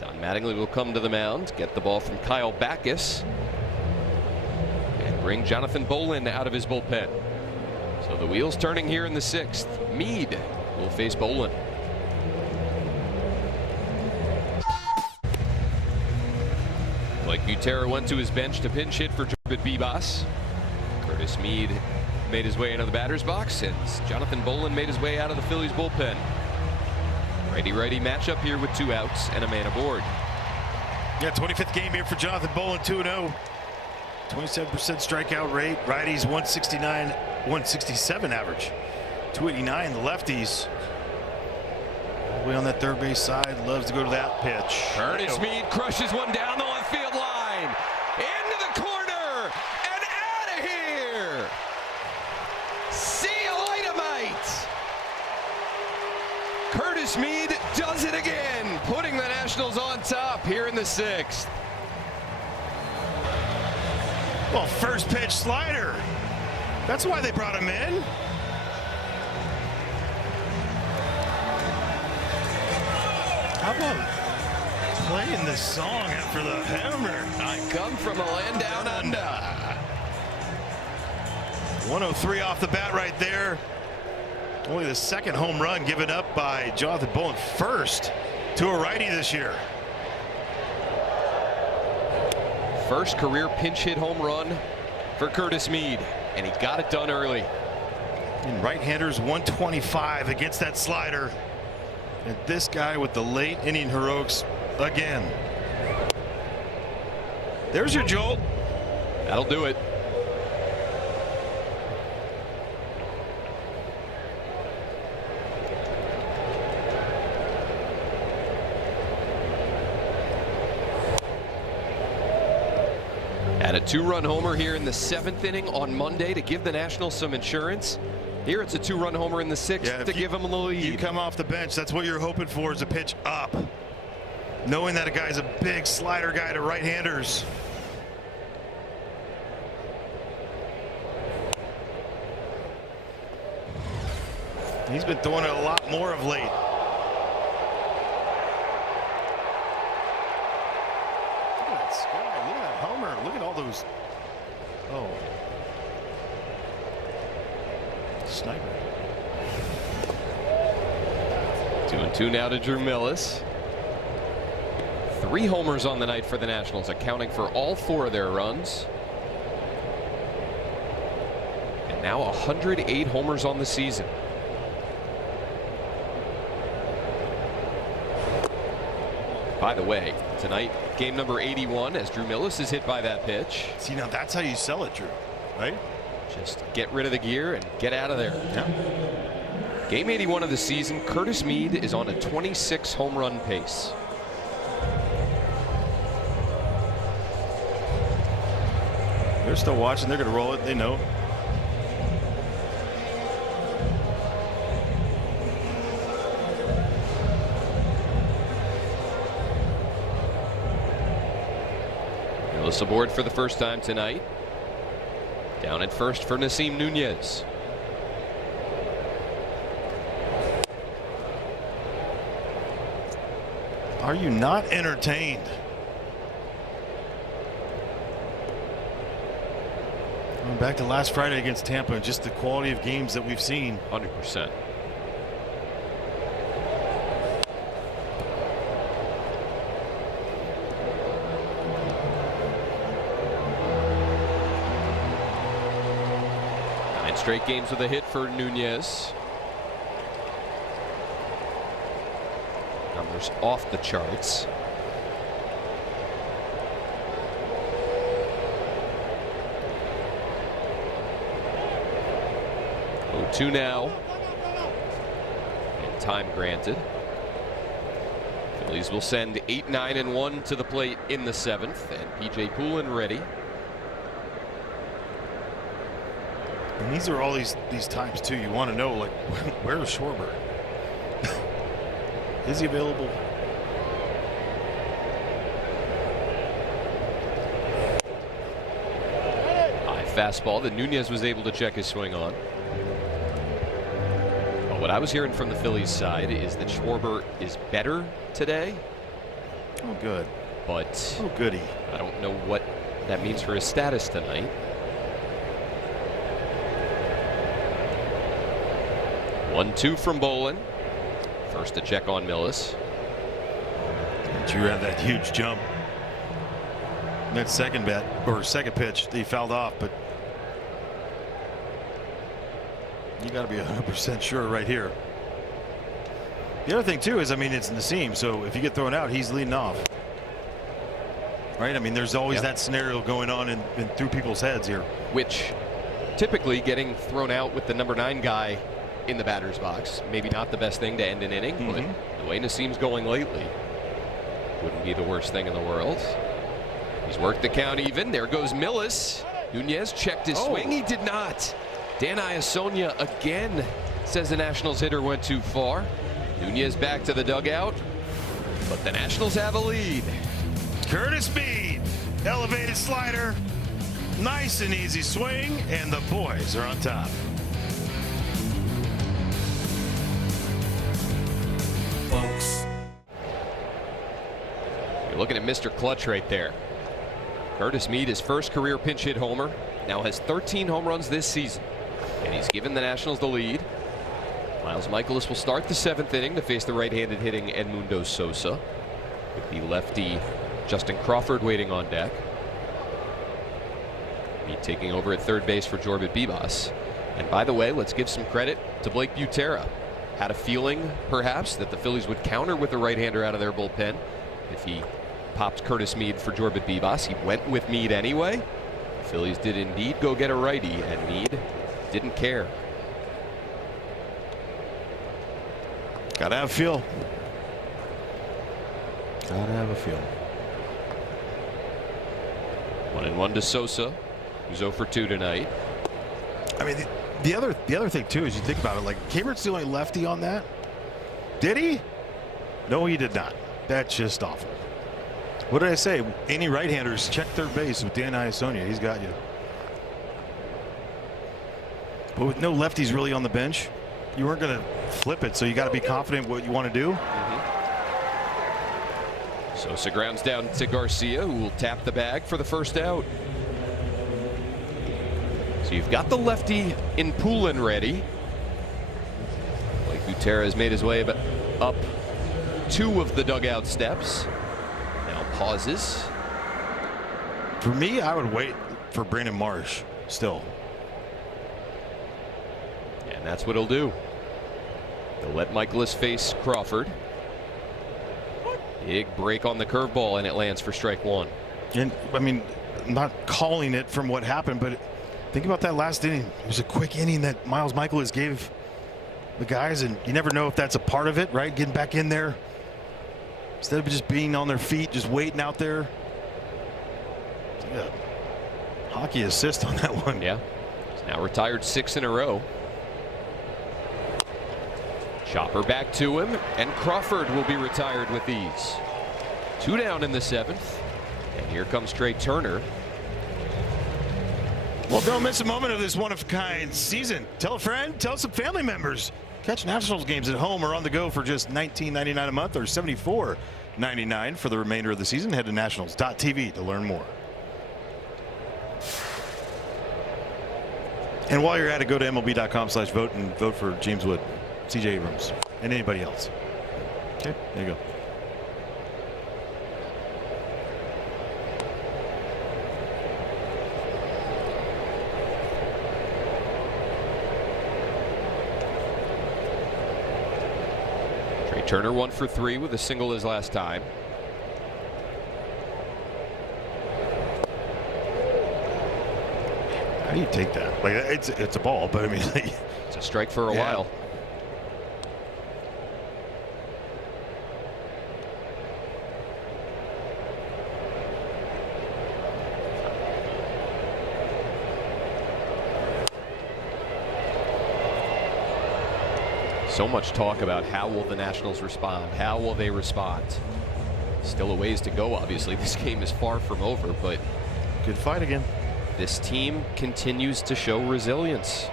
Don Mattingly will come to the mound, get the ball from Kyle Backus, and bring Jonathan Bolin out of his bullpen. So the wheels turning here in the 6th. Mead will face Bolin. Blake Butera went to his bench to pinch hit for Corbett Bibas. Curtis Mead made his way into the batter's box, and Jonathan Bolin made his way out of the Phillies bullpen. Righty-righty matchup here with 2 outs and a man aboard. Yeah, 25th game here for Jonathan Bolin, 2-0. 27% strikeout rate. Righties 169, 167 average. 289 the lefties. All the way on that third base side, loves to go to that pitch. Curtis Mead crushes one down the left field line. Into the corner and out of here. See you later, mate. Curtis Mead does it again, putting the Nationals on top here in the 6th. Well, first pitch slider. That's why they brought him in. How about playing this song after the hammer? I come from a land down under. 103 off the bat right there. Only the 2nd home run given up by Jonathan Bolin, first to a righty this year. First career pinch hit home run for Curtis Mead, and he got it done early. And right-handers 125 against that slider. And this guy with the late inning heroics again. There's your jolt. That'll do it. At a 2-run homer here in the 7th inning on Monday to give the Nationals some insurance. Here it's a 2-run homer in the 6th to give them the lead. You come off the bench, that's what you're hoping for, is a pitch up. Knowing that a guy's a big slider guy to right-handers. He's been throwing it a lot more of late. Look at that sky, look at that homer, look at all those. Oh. Sniper. 2-2 now to Drew Millis. 3 homers on the night for the Nationals, accounting for all 4 of their runs. And now 108 homers on the season. By the way, tonight, game number 81, as Drew Millis is hit by that pitch. See, now that's how you sell it, Drew, right? Just get rid of the gear and get out of there. Yeah. Game 81 of the season, Curtis Mead is on a 26 home run pace. They're still watching. They're going to roll it. They know. Millis aboard for the first time tonight. Down at first for Nasim Nunez. Are you not entertained? Going back to last Friday against Tampa, and just the quality of games that we've seen. 100%. Straight games with a hit for Nunez. Numbers off the charts. Oh, 2 now. And time granted. Phillies will send 8, 9, and 1 to the plate in the 7th, and PJ Poulin ready. And these are all these times too. You want to know, like, where's Schwarber? Is he available? High fastball that Nunez was able to check his swing on. But what I was hearing from the Phillies side is that Schwarber is better today. Oh, good. But oh, goody. I don't know what that means for his status tonight. 1-2 from Bolin. First to check on Millis. Drew had that huge jump. That second pitch, he fouled off, but you got to be 100% sure right here. The other thing too is, I mean, it's Nassim, so if you get thrown out, he's leading off. Right? I mean, there's always that scenario going on in through people's heads here. Which typically getting thrown out with the number 9 guy in the batter's box, maybe not the best thing to end an inning, but the way Nassim's going lately wouldn't be the worst thing in the world. He's worked the count even. There goes Millis. Nunez checked his swing. He did not. Dan Iasonia again says the Nationals hitter went too far. Nunez back to the dugout, but the Nationals have a lead. Curtis Mead, elevated slider, nice and easy swing, and the boys are on top. Folks. You're looking at Mr. Clutch right there. Curtis Mead, his first career pinch hit homer, now has 13 home runs this season, and he's given the Nationals the lead. Miles Mikolas will start the 7th inning to face the right-handed hitting Edmundo Sosa, with the lefty Justin Crawford waiting on deck. Mead taking over at third base for Jorbit Bibas. And by the way, let's give some credit to Blake Butera. Had a feeling, perhaps, that the Phillies would counter with a right-hander out of their bullpen if he popped Curtis Mead for Jorbit Bibas. He went with Mead anyway. The Phillies did indeed go get a righty, and Mead didn't care. Gotta have a feel. Gotta have a feel. 1-1 to Sosa, who's 0 for 2 tonight. I mean, the other thing too is you think about it, like Cameron's the only lefty on that. Did he? No, he did not. That's just awful. What did I say? Any right-handers check third base with Dan Iasonia. He's got you. But with no lefties really on the bench, you weren't going to flip it, so you got to be confident what you want to do. Sosa grounds down to Garcia, who will tap the bag for the first out. So you've got the lefty in Poulin ready. Blake Butera has made his way up 2 of the dugout steps. Now pauses. For me, I would wait for Brandon Marsh still. And that's what he'll do. They'll let Mikolas face Crawford. Big break on the curveball, and it lands for strike 1. And I mean, I'm not calling it from what happened, but think about that last inning. It was a quick inning that Miles Mikolas gave the guys, and you never know if that's a part of it, right? Getting back in there instead of just being on their feet, just waiting out there. Yeah. Hockey assist on that one. Yeah. He's now retired 6 in a row. Chopper back to him, and Crawford will be retired with these. 2 down in the 7th, and here comes Trey Turner. Well, don't miss a moment of this one-of-a-kind season. Tell a friend, tell some family members. Catch Nationals games at home or on the go for just $19.99 a month or $74.99 for the remainder of the season. Head to nationals.tv to learn more. And while you're at it, go to MLB.com/vote and vote for James Wood, CJ Abrams, and anybody else. Okay, there you go. Trey Turner 1 for 3 with a single his last time. How do you take that? Like, it's a ball, but I mean, like, it's a strike for a while. So much talk about how will the Nationals respond? How will they respond? Still a ways to go, obviously. This game is far from over, but good fight again. This team continues to show resilience.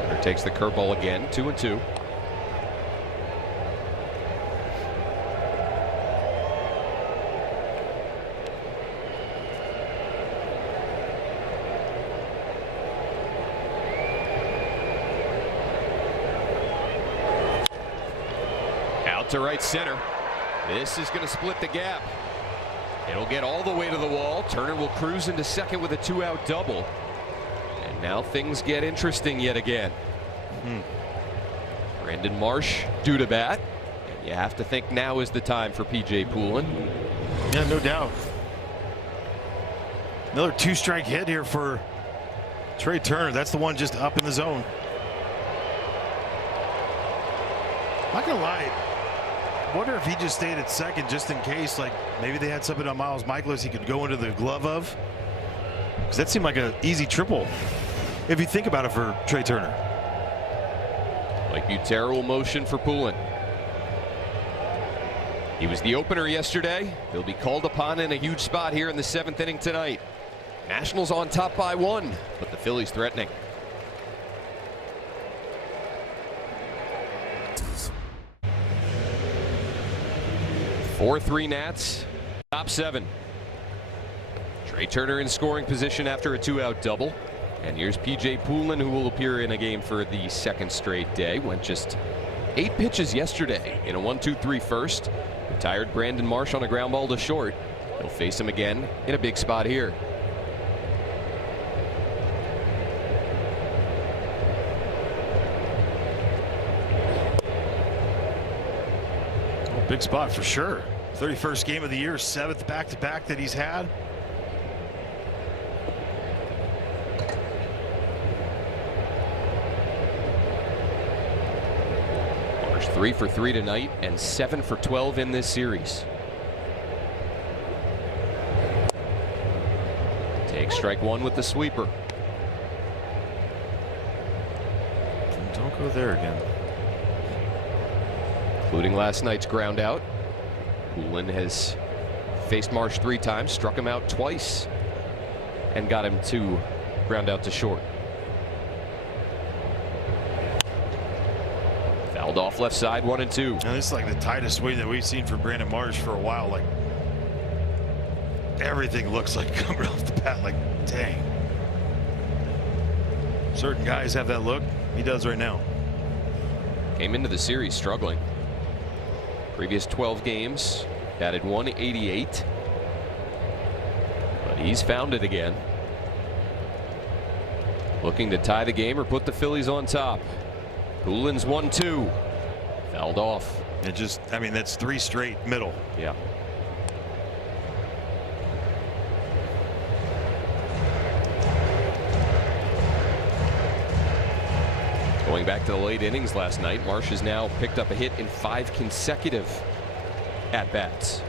Turner takes the curveball again, 2-2. Out to right center. This is going to split the gap. It'll get all the way to the wall. Turner will cruise into second with a 2-out double. And now things get interesting yet again. Brandon Marsh due to bat. And you have to think now is the time for P.J. Poulin. Yeah, no doubt. Another 2-strike hit here for Trey Turner. That's the one just up in the zone. Not gonna lie, I wonder if he just stayed at second just in case, like maybe they had something on Miles Michaelis he could go into the glove of, because that seemed like an easy triple if you think about it for Trey Turner. Like Butera will motion for Poulin. He was the opener yesterday. He'll be called upon in a huge spot here in the 7th inning tonight. Nationals on top by 1, but the Phillies threatening. 4-3 Nats, top 7. Trey Turner in scoring position after a 2-out double. And here's P.J. Poulin, who will appear in a game for the 2nd straight day. Went just 8 pitches yesterday in a 1-2-3 first. Retired Brandon Marsh on a ground ball to short. He'll face him again in a big spot here. Big spot for sure. 31st game of the year, 7th back-to-back that he's had. Marsh 3 for 3 tonight and 7 for 12 in this series. Take strike 1 with the sweeper. Don't go there again. Including last night's ground out. Poulin has faced Marsh 3 times, struck him out twice, and got him to ground out to short. Fouled off left side, 1-2. Now this is like the tightest swing that we've seen from Brandon Marsh for a while. Like everything looks like coming off the bat. Like dang. Certain guys have that look. He does right now. Came into the series struggling. Previous 12 games, batted .188, but he's found it again. Looking to tie the game or put the Phillies on top. Poulin's 1-2, fouled off. It just, I mean, that's 3 straight middle. Yeah. Going back to the late innings last night, Marsh has now picked up a hit in 5 consecutive at-bats.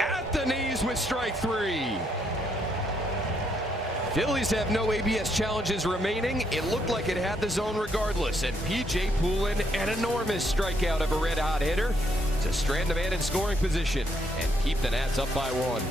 At the knees with strike 3. Phillies have no ABS challenges remaining. It looked like it had the zone regardless, and P.J. Poulin, an enormous strikeout of a red-hot hitter, to strand a man in scoring position and keep the Nats up by 1.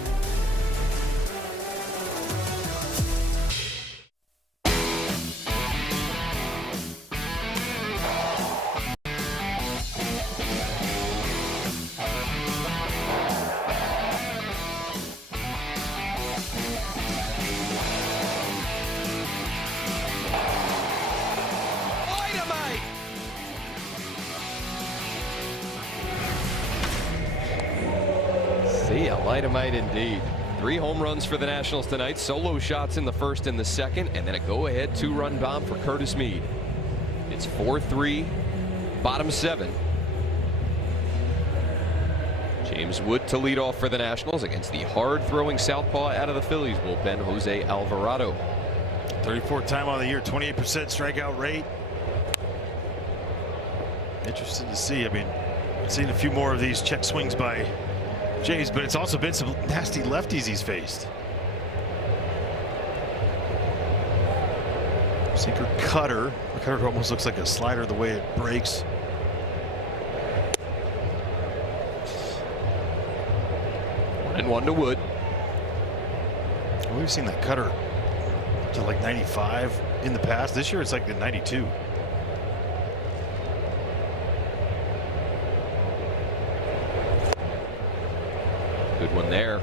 Dynamite indeed. 3 home runs for the Nationals tonight. Solo shots in the 1st and the 2nd, and then a go-ahead 2-run bomb for Curtis Mead. It's 4-3, bottom 7. James Wood to lead off for the Nationals against the hard-throwing southpaw out of the Phillies bullpen, Jose Alvarado. 34th time on the year, 28% strikeout rate. Interesting to see. I mean, I've seen a few more of these check swings by James, but it's also been some nasty lefties he's faced. Sinker cutter. The cutter almost looks like a slider the way it breaks. And 1 to Wood. We've seen that cutter to like 95 in the past. This year it's like the 92. Good one there.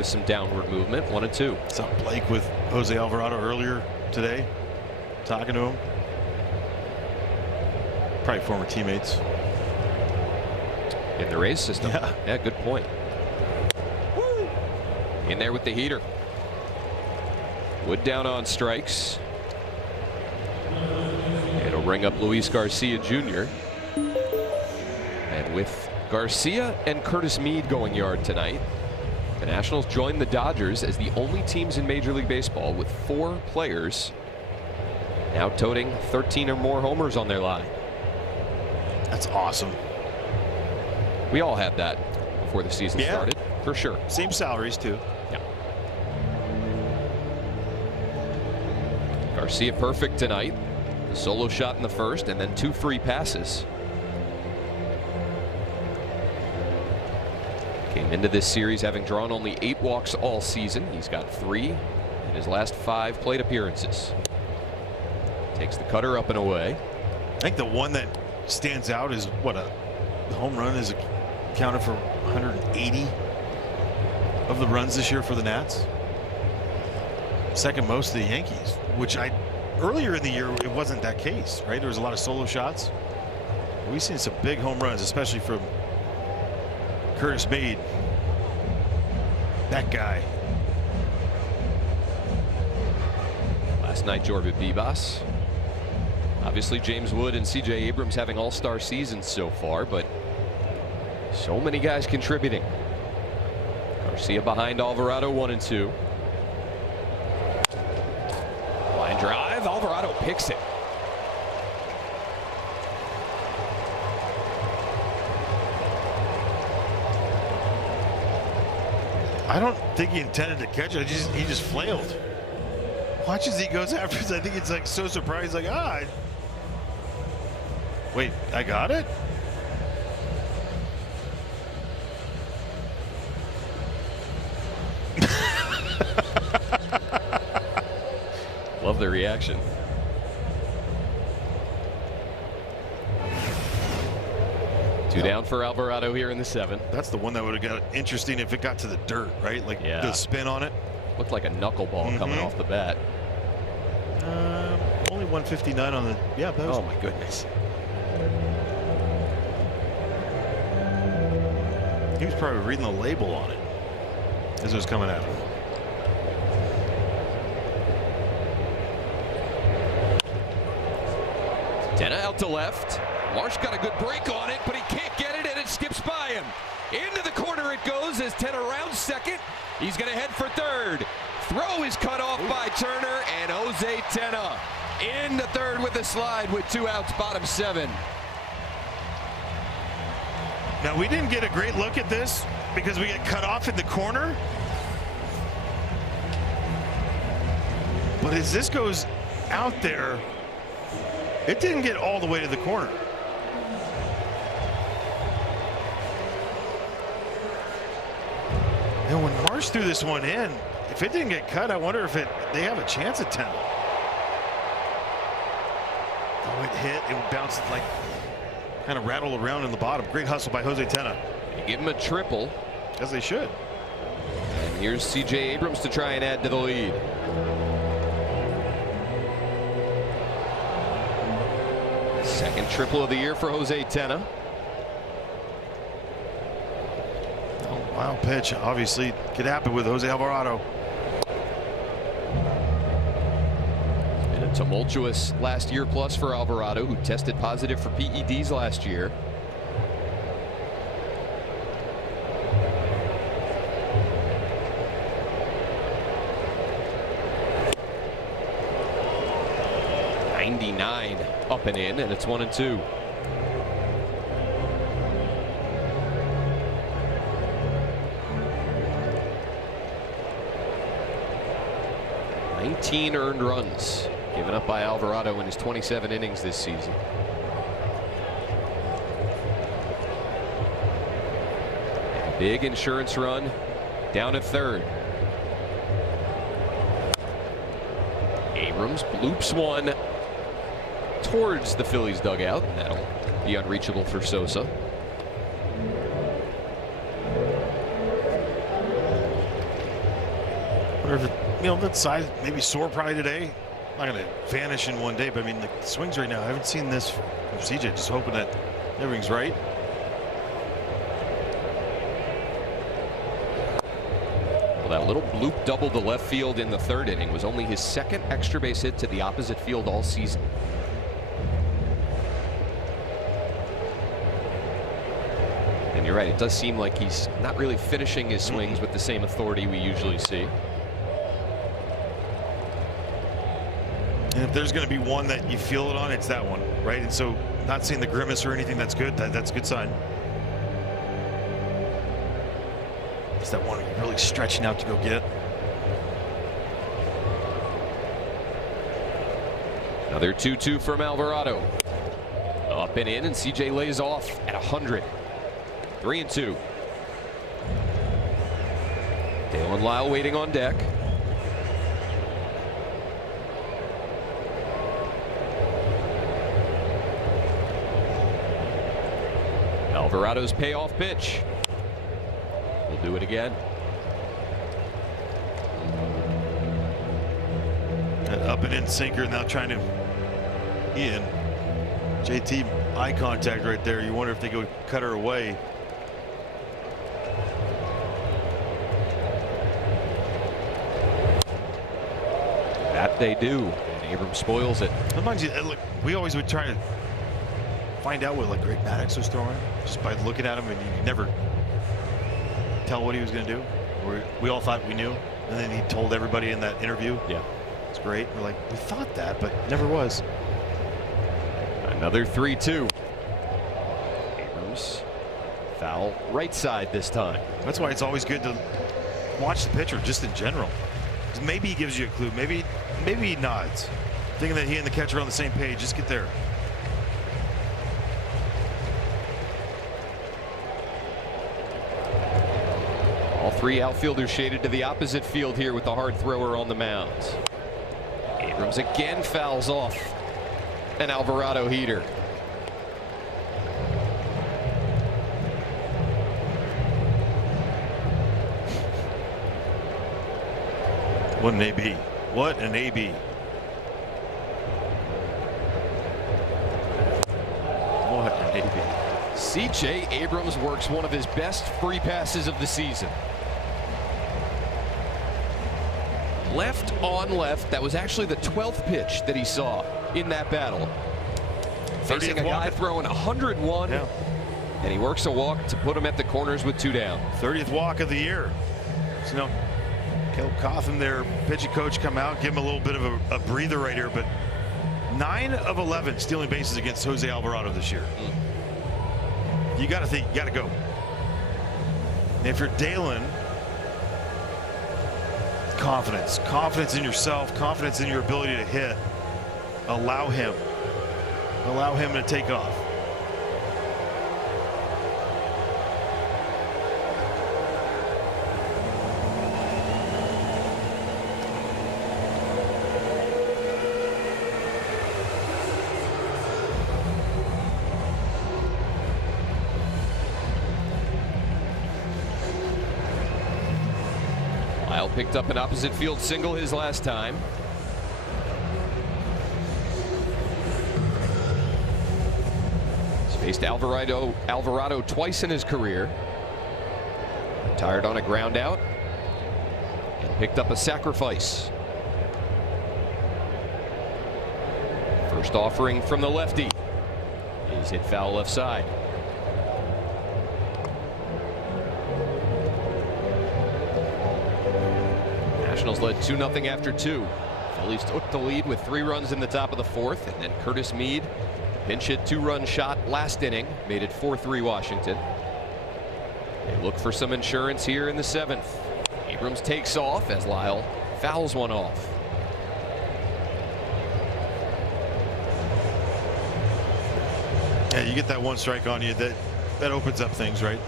with some downward movement. 1-2. Saw Blake with Jose Alvarado earlier today, talking to him. Probably former teammates In the Rays system. Yeah, good point. In there with the heater. Wood down on strikes. It'll ring up Luis Garcia Jr. And with Garcia and Curtis Mead going yard tonight, the Nationals join the Dodgers as the only teams in Major League Baseball with 4 players now toting 13 or more homers on their line. That's awesome. We all had that before the season started, for sure. Same salaries too. Yeah. Garcia perfect tonight. A solo shot in the first and then 2 free passes. Came into this series having drawn only 8 walks all season. He's got 3 in his last 5 plate appearances. Takes the cutter up and away. I think the one that stands out is what the home run is accounted for 180 of the runs this year for the Nats. Second most of the Yankees, which earlier in the year it wasn't that case, right? There was a lot of solo shots. We've seen some big home runs, especially from Curtis Mead. That guy. Last night, Jorge Vivas. Obviously, James Wood and C.J. Abrams having all-star seasons so far, but so many guys contributing. Garcia behind Alvarado, 1-2. Line drive. Alvarado picks it. I don't think he intended to catch it. He just flailed. Watch as he goes after it. I think it's like so surprised, like, wait, I got it? Love the reaction. Two down for Alvarado here in the 7th. That's the one that would have got interesting if it got to the dirt, right? Like the spin on it. Looked like a knuckleball coming off the bat. Only 159 on the. Yeah, that was. Oh my goodness. He was probably reading the label on it as it was coming at him. Tenna out to left. Marsh got a good break on it, but he can't get it, and it skips by him. Into the corner it goes as Tenna rounds second. He's going to head for third. Throw is cut off by Turner, and Jose Tenna into third with a slide with 2 outs, bottom 7. Now, we didn't get a great look at this because we get cut off in the corner. But as this goes out there, it didn't get all the way to the corner. And when Marsh threw this one in, if it didn't get cut, I wonder if they have a chance at 10. Oh, it hit. It bounced like kind of rattled around in the bottom. Great hustle by Jose Tenna. They give him a triple. As they should. And here's C.J. Abrams to try and add to the lead. Second triple of the year for Jose Tenna. Oh, wild pitch. Obviously could happen with Jose Alvarado. And a tumultuous last year plus for Alvarado, who tested positive for PEDs last year. Up and in, and it's 1-2. $19 earned runs given up by Alvarado in his 27 innings this season. And a big insurance run down at third. Abrams bloops one towards the Phillies dugout. That'll be unreachable for Sosa. Or if it, that size maybe sore probably today. Not going to vanish in one day, but I mean, the swings right now, I haven't seen this from CJ. Just hoping that everything's right. Well, that little bloop double to left field in the third inning was only his second extra base hit to the opposite field all season. And you're right, it does seem like he's not really finishing his swings with the same authority we usually see. And if there's going to be one that you feel it on, it's that one, right? And so, not seeing the grimace or anything, that's good. That's a good sign. It's that one you're really stretching out to go get. Another 2-2 from Alvarado. Up and in, and CJ lays off at 100. 3-2. Dale and Lyle waiting on deck. Alvarado's payoff pitch. We'll do it again. That up and in sinker, now trying to in. JT eye contact right there. You wonder if they go cut her away. That they do. And Abrams spoils it. Sometimes look, we always would try to find out what like Greg Maddux was throwing just by looking at him, and you never tell what he was going to do. We all thought we knew, and then he told everybody in that interview. Yeah, it's great. We're like, we thought that, but never was. Another 3-2. Abrams foul right side this time. That's why it's always good to watch the pitcher just in general. Maybe he gives you a clue. Maybe he nods, thinking that he and the catcher are on the same page. Just get there. All three outfielders shaded to the opposite field here with the hard thrower on the mound. Abrams again fouls off an Alvarado heater. What an AB. What an AB. What an AB. CJ Abrams works one of his best free passes of the season. Left on left. That was actually the 12th pitch that he saw in that battle. Facing a guy throwing 101. Yeah. And he works a walk to put him at the corners with 2 down. 30th walk of the year. So, Caleb Cotham, their pitching coach, come out, give him a little bit of a breather right here. But 9 of 11 stealing bases against Jose Alvarado this year. You got to think, you got to go. And if you're Dalen, confidence in yourself, confidence in your ability to hit. Allow him to take off. Lyle picked up an opposite field single his last time. He's faced Alvarado twice in his career. Retired on a ground out and picked up a sacrifice. First offering from the lefty. He's hit foul left side. Nationals led 2-0 after 2. Phillies took the lead with 3 runs in the top of the 4th, and then Curtis Mead, pinch hit 2-run shot last inning, made it 4-3 Washington. They look for some insurance here in the 7th. Abrams takes off as Lyle fouls one off. Yeah, you get that one strike on you, that opens up things, right?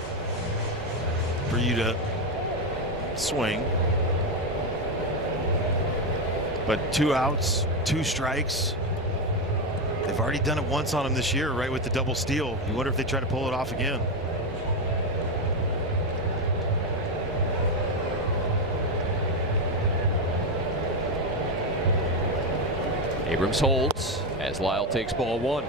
For you to swing. But 2 outs, 2 strikes. They've already done it once on him this year, right, with the double steal. You wonder if they try to pull it off again. Abrams holds as Lyle takes ball 1.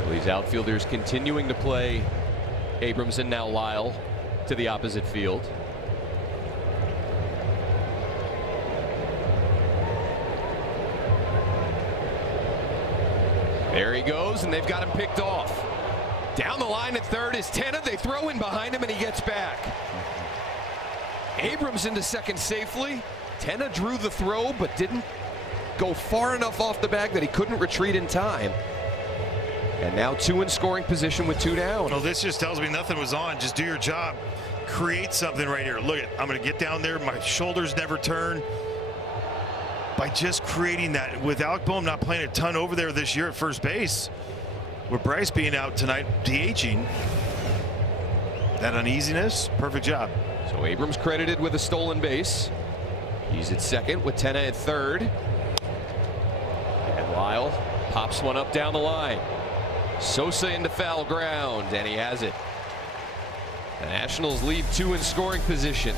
Phillies outfielders continuing to play Abrams and now Lyle to the opposite field. There he goes, and they've got him picked off. Down the line at third is Tenna. They throw in behind him, and he gets back. Abrams into second safely. Tenna drew the throw, but didn't go far enough off the bag that he couldn't retreat in time. And now 2 in scoring position with 2 down. Well, this just tells me nothing was on. Just do your job. Create something right here. Look, I'm going to get down there. My shoulders never turn. By just creating that, with Alec Boehm not playing a ton over there this year at first base, with Bryce being out tonight, DHing, that uneasiness, perfect job. So Abrams credited with a stolen base. He's at second with Tenna at third. And Lyle pops one up down the line. Sosa into foul ground, and he has it. The Nationals lead 2 in scoring position.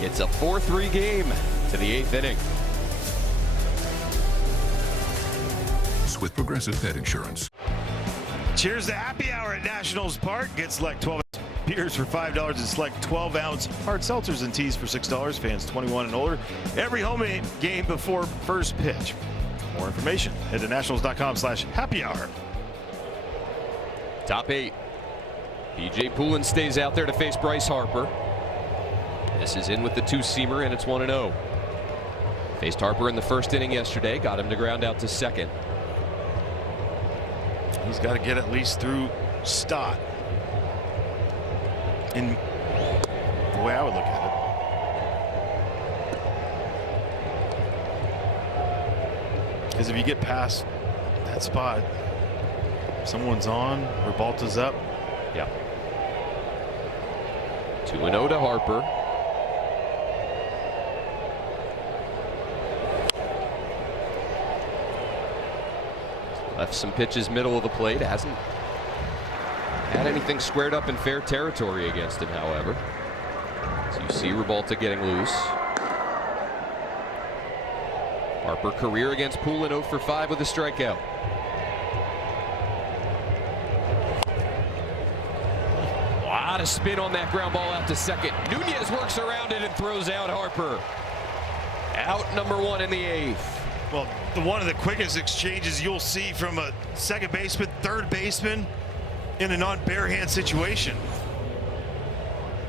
It's a 4-3 game to the 8th inning. With Progressive Pet Insurance. Cheers to happy hour at Nationals Park. Get select 12 beers for $5 and select 12-ounce hard seltzers and teas for $6. Fans 21 and older. Every home game before first pitch. For more information, head to nationals.com/happy hour. Top 8. B.J. Poulin stays out there to face Bryce Harper. This is in with the 2-seamer, and it's 1-0. Faced Harper in the first inning yesterday, got him to ground out to second. He's got to get at least through Stott. In the way I would look at it. Because if you get past that spot, someone's on, Rebalta's up. Yeah. 2-0 to Harper. Left some pitches middle of the plate. Hasn't had anything squared up in fair territory against him, however. So you see Rebalta getting loose. Harper career against Poulin 0 for 5 with a strikeout. A lot of spin on that ground ball out to second. Nunez works around it and throws out Harper. Out number 1 in the 8th. Well, one of the quickest exchanges you'll see from a second baseman, third baseman in a non-bare hand situation.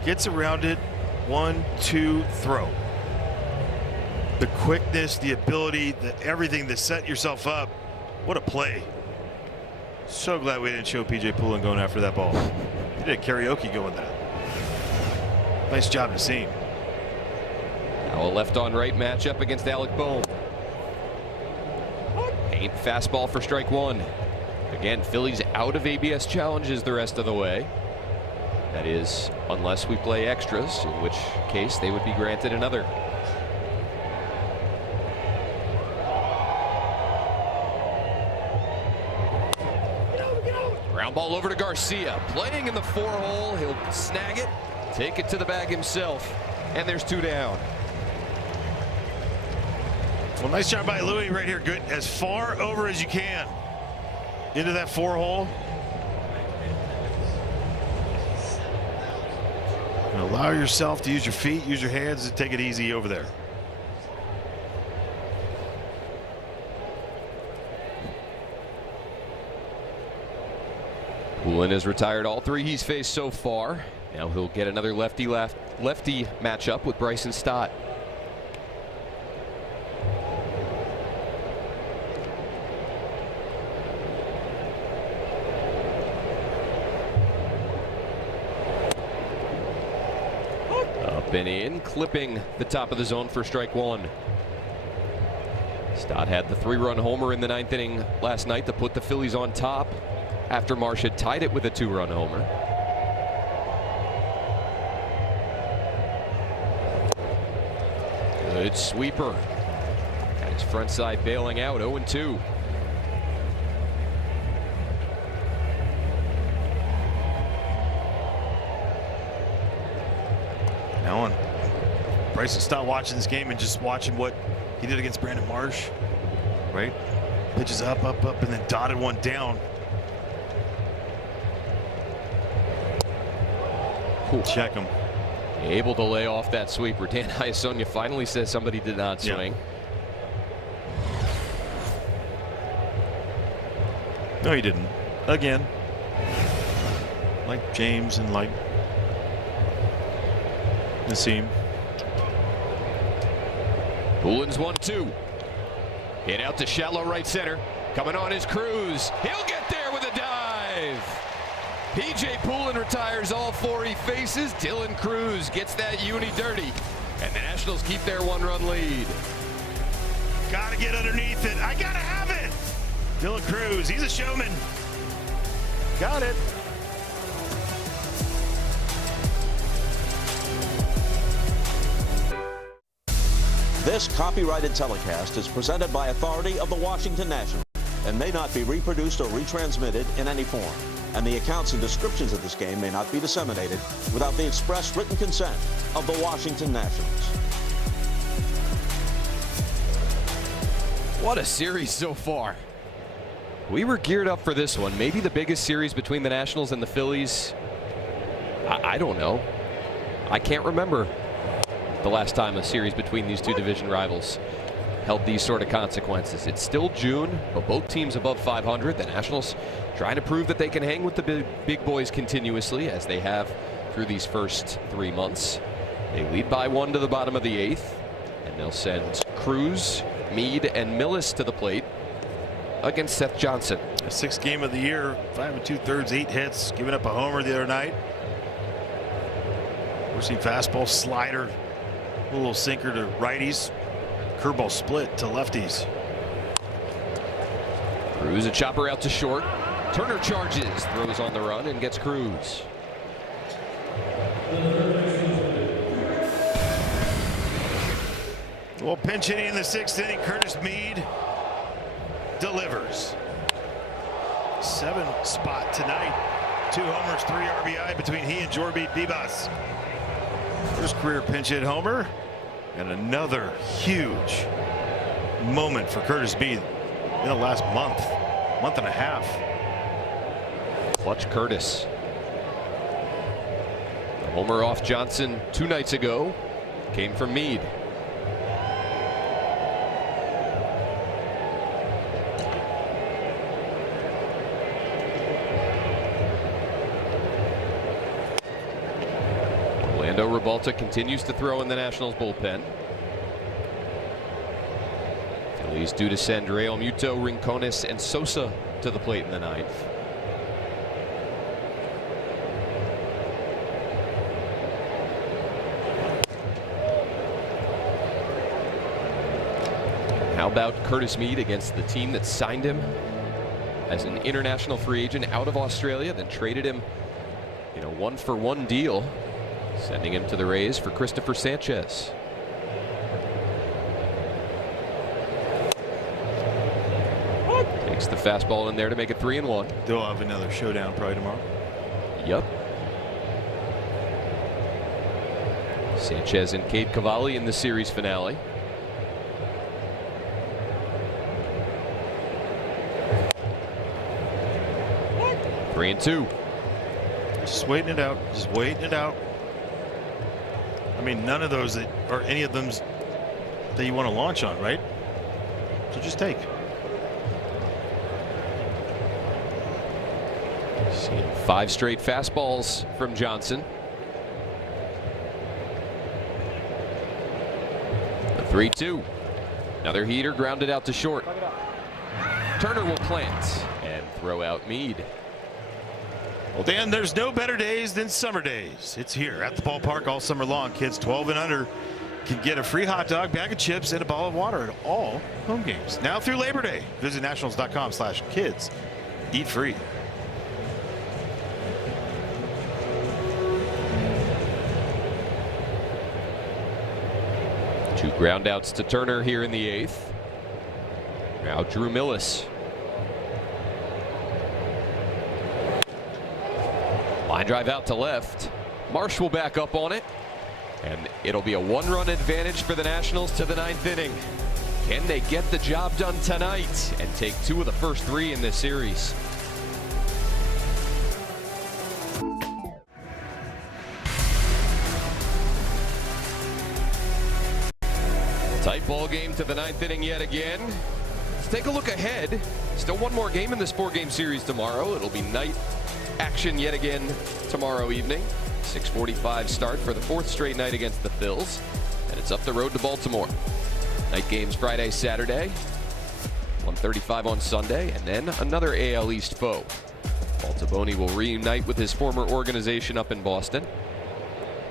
Gets around it, 1, 2, throw. The quickness, the ability, everything to set yourself up. What a play. So glad we didn't show P.J. Poulin going after that ball. He did a karaoke going that. Nice job to see him. Now a left on right matchup against Alec Boehm. Paint fastball for strike 1. Again, Phillies out of ABS challenges the rest of the way. That is, unless we play extras, in which case they would be granted another. Ground ball over to Garcia. Playing in the 4-hole. He'll snag it, take it to the bag himself, and there's 2 down. Well, nice job by Louis right here. Good, as far over as you can into that 4-hole. And allow yourself to use your feet, use your hands, and take it easy over there. Poulin has retired all 3 he's faced so far. Now he'll get another lefty matchup with Bryson Stott. Up and in, clipping the top of the zone for strike 1. Stott had the 3-run homer in the 9th inning last night to put the Phillies on top after Marsh had tied it with a 2-run homer. Good sweeper. Got his front side bailing out, 0-2. Now on Bryson, stop watching this game and just watching what he did against Brandon Marsh. Right? Pitches up, up, up, and then dotted one down. Check him. Able to lay off that sweeper. Dan Iasonia finally says somebody did not swing. No, he didn't. Again. Like James and like Nassim. Poulin's 1-2. Hit out to shallow right center. Coming on is Cruz. He'll get there with a dive. P.J. Poulin retires all 4 he faces. Dylan Cruz gets that uni dirty. And the Nationals keep their 1-run lead. Gotta get underneath it. I gotta have it. Dylan Cruz, he's a showman. Got it. This copyrighted telecast is presented by authority of the Washington Nationals and may not be reproduced or retransmitted in any form. And the accounts and descriptions of this game may not be disseminated without the express written consent of the Washington Nationals. What a series so far. We were geared up for this one. Maybe the biggest series between the Nationals and the Phillies. I don't know. I can't remember the last time a series between these two division rivals held these sort of consequences. It's still June, but both teams above 500. The Nationals trying to prove that they can hang with the big boys continuously, as they have through these first 3 months. They lead by 1 to the bottom of the 8th, and they'll send Cruz, Meade, and Millis to the plate against Seth Johnson. A 6th game of the year, 5 2/3, 8 hits, giving up a homer the other night. We're seeing fastball, slider, a little sinker to righties, curveball split to lefties. Cruz, a chopper out to short. Turner charges, throws on the run, and gets Cruz. Well, pinch hitting in the 6th inning, Curtis Meade delivers. 7 spot tonight. 2 homers, 3 RBI between he and Jorby Bibas. First career pinch hit homer, and another huge moment for Curtis Meade in the last month and a half. Clutch Curtis. The homer off Johnson 2 nights ago came from Meade. Orlando Rebalta continues to throw in the Nationals bullpen. Phillies due to send Real Muto, Rincones, and Sosa to the plate in the 9th. How about Curtis Meade against the team that signed him as an international free agent out of Australia, then traded him in a 1-for-1 deal, sending him to the Rays for Christopher Sanchez. Takes the fastball in there to make it 3-1. They'll have another showdown probably tomorrow. Yep. Sanchez and Cade Cavalli in the series finale. Three and 2. Just waiting it out. Just waiting it out. I mean, none of those that or any of them that you want to launch on, right? So just take. Seeing 5 straight fastballs from Johnson. The 3-2. Another heater grounded out to short. Turner will plant and throw out Meade. Well, Dan, there's no better days than summer days. It's here at the ballpark all summer long. Kids 12 and under can get a free hot dog, bag of chips, and a bottle of water at all home games. Now through Labor Day. Visit nationals.com/kids. Eat free. Two ground outs to Turner here in the 8th. Now Drew Millis. Line drive out to left. Marsh will back up on it. And it'll be a one-run advantage for the Nationals to the 9th inning. Can they get the job done tonight and take 2 of the first 3 in this series? Tight ball game to the 9th inning yet again. Let's take a look ahead. Still one more game in this 4-game series tomorrow. It'll be night action yet again tomorrow evening. 6:45 start for the 4th straight night against the Phillies. And it's up the road to Baltimore. Night games Friday, Saturday. 1:35 on Sunday. And then another AL East foe. Baltimore will reunite with his former organization up in Boston.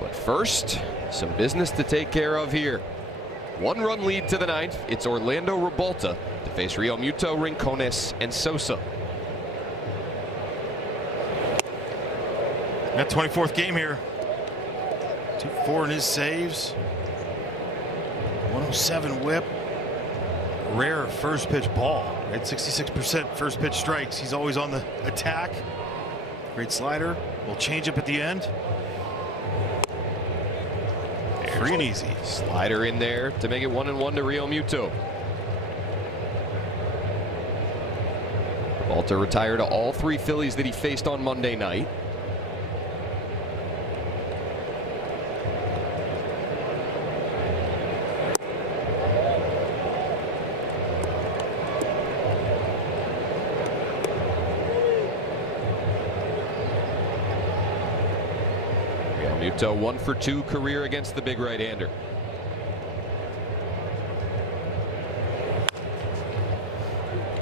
But first, some business to take care of here. 1-run lead to the 9th. It's Orlando Revolta to face Real Muto, Rincones, and Sosa. That 24th game here. 2-4 in his saves. 107 whip. Rare first pitch ball. At 66% first pitch strikes. He's always on the attack. Great slider. Will change up at the end. Free and easy. Slider in there to make it 1-1 to Real Muto. Revolta retired to all 3 Phillies that he faced on Monday night. Muto 1 for 2 career against the big right-hander.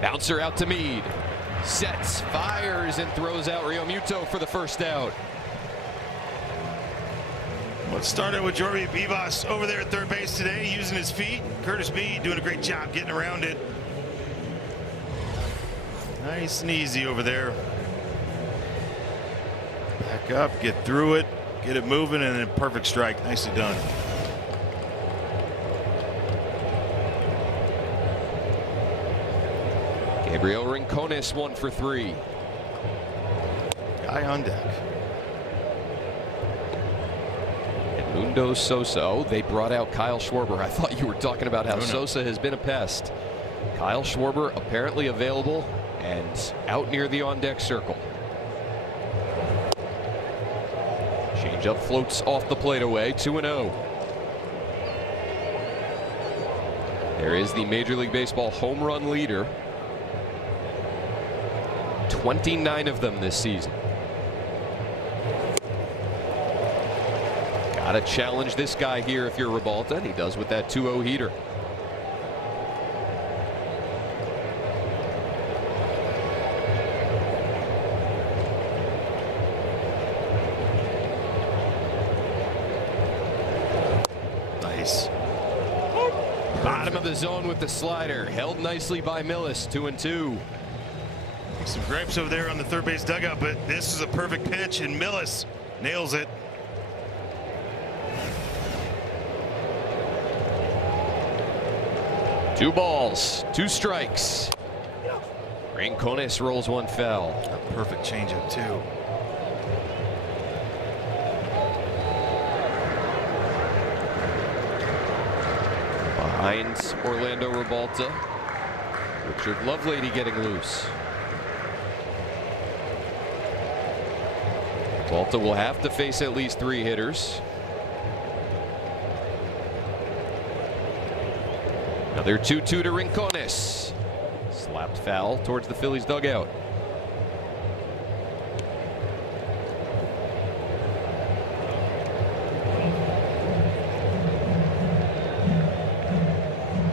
Bouncer out to Meade. Sets, fires, and throws out Real Muto for the first out. What started with Jorge Vivas over there at third base today, using his feet. Curtis Meade doing a great job getting around it. Nice and easy over there. Back up, get through it. Get it moving, and then perfect strike. Nicely done. Gabriel Rincones 1 for 3. Guy on deck. Edmundo Sosa. Oh, they brought out Kyle Schwarber. I thought you were talking about how Sosa has been a pest. Kyle Schwarber apparently available and out near the on-deck circle. Changeup floats off the plate away, 2-0. There is the Major League Baseball home run leader. 29 of them this season. Gotta challenge this guy here if you're Revolta, and he does with that 2-0 heater. Bottom of the zone with the slider, held nicely by Millis. 2-2. Some gripes over there on the third base dugout, but this is a perfect pitch, and Millis nails it. Two balls, 2 strikes. Rincones rolls 1 foul. A perfect changeup too. Behind Orlando Revolta, Richard Lovelady getting loose. Revolta will have to face at least 3 hitters. Another 2-2 to Rincones. Slapped foul towards the Phillies dugout.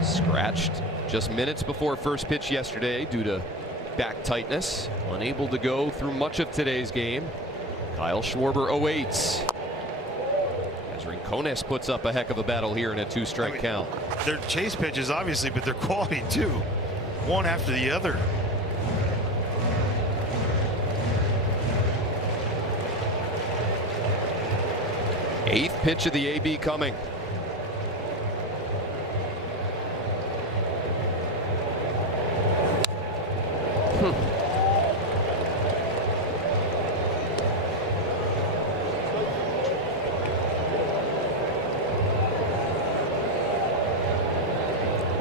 Scratched just minutes before first pitch yesterday due to back tightness. Unable to go through much of today's game. Kyle Schwarber awaits. As Rincones puts up a heck of a battle here in a 2-strike count. They're chase pitches, obviously, but they're quality too. One after the other. Eighth pitch of the AB coming.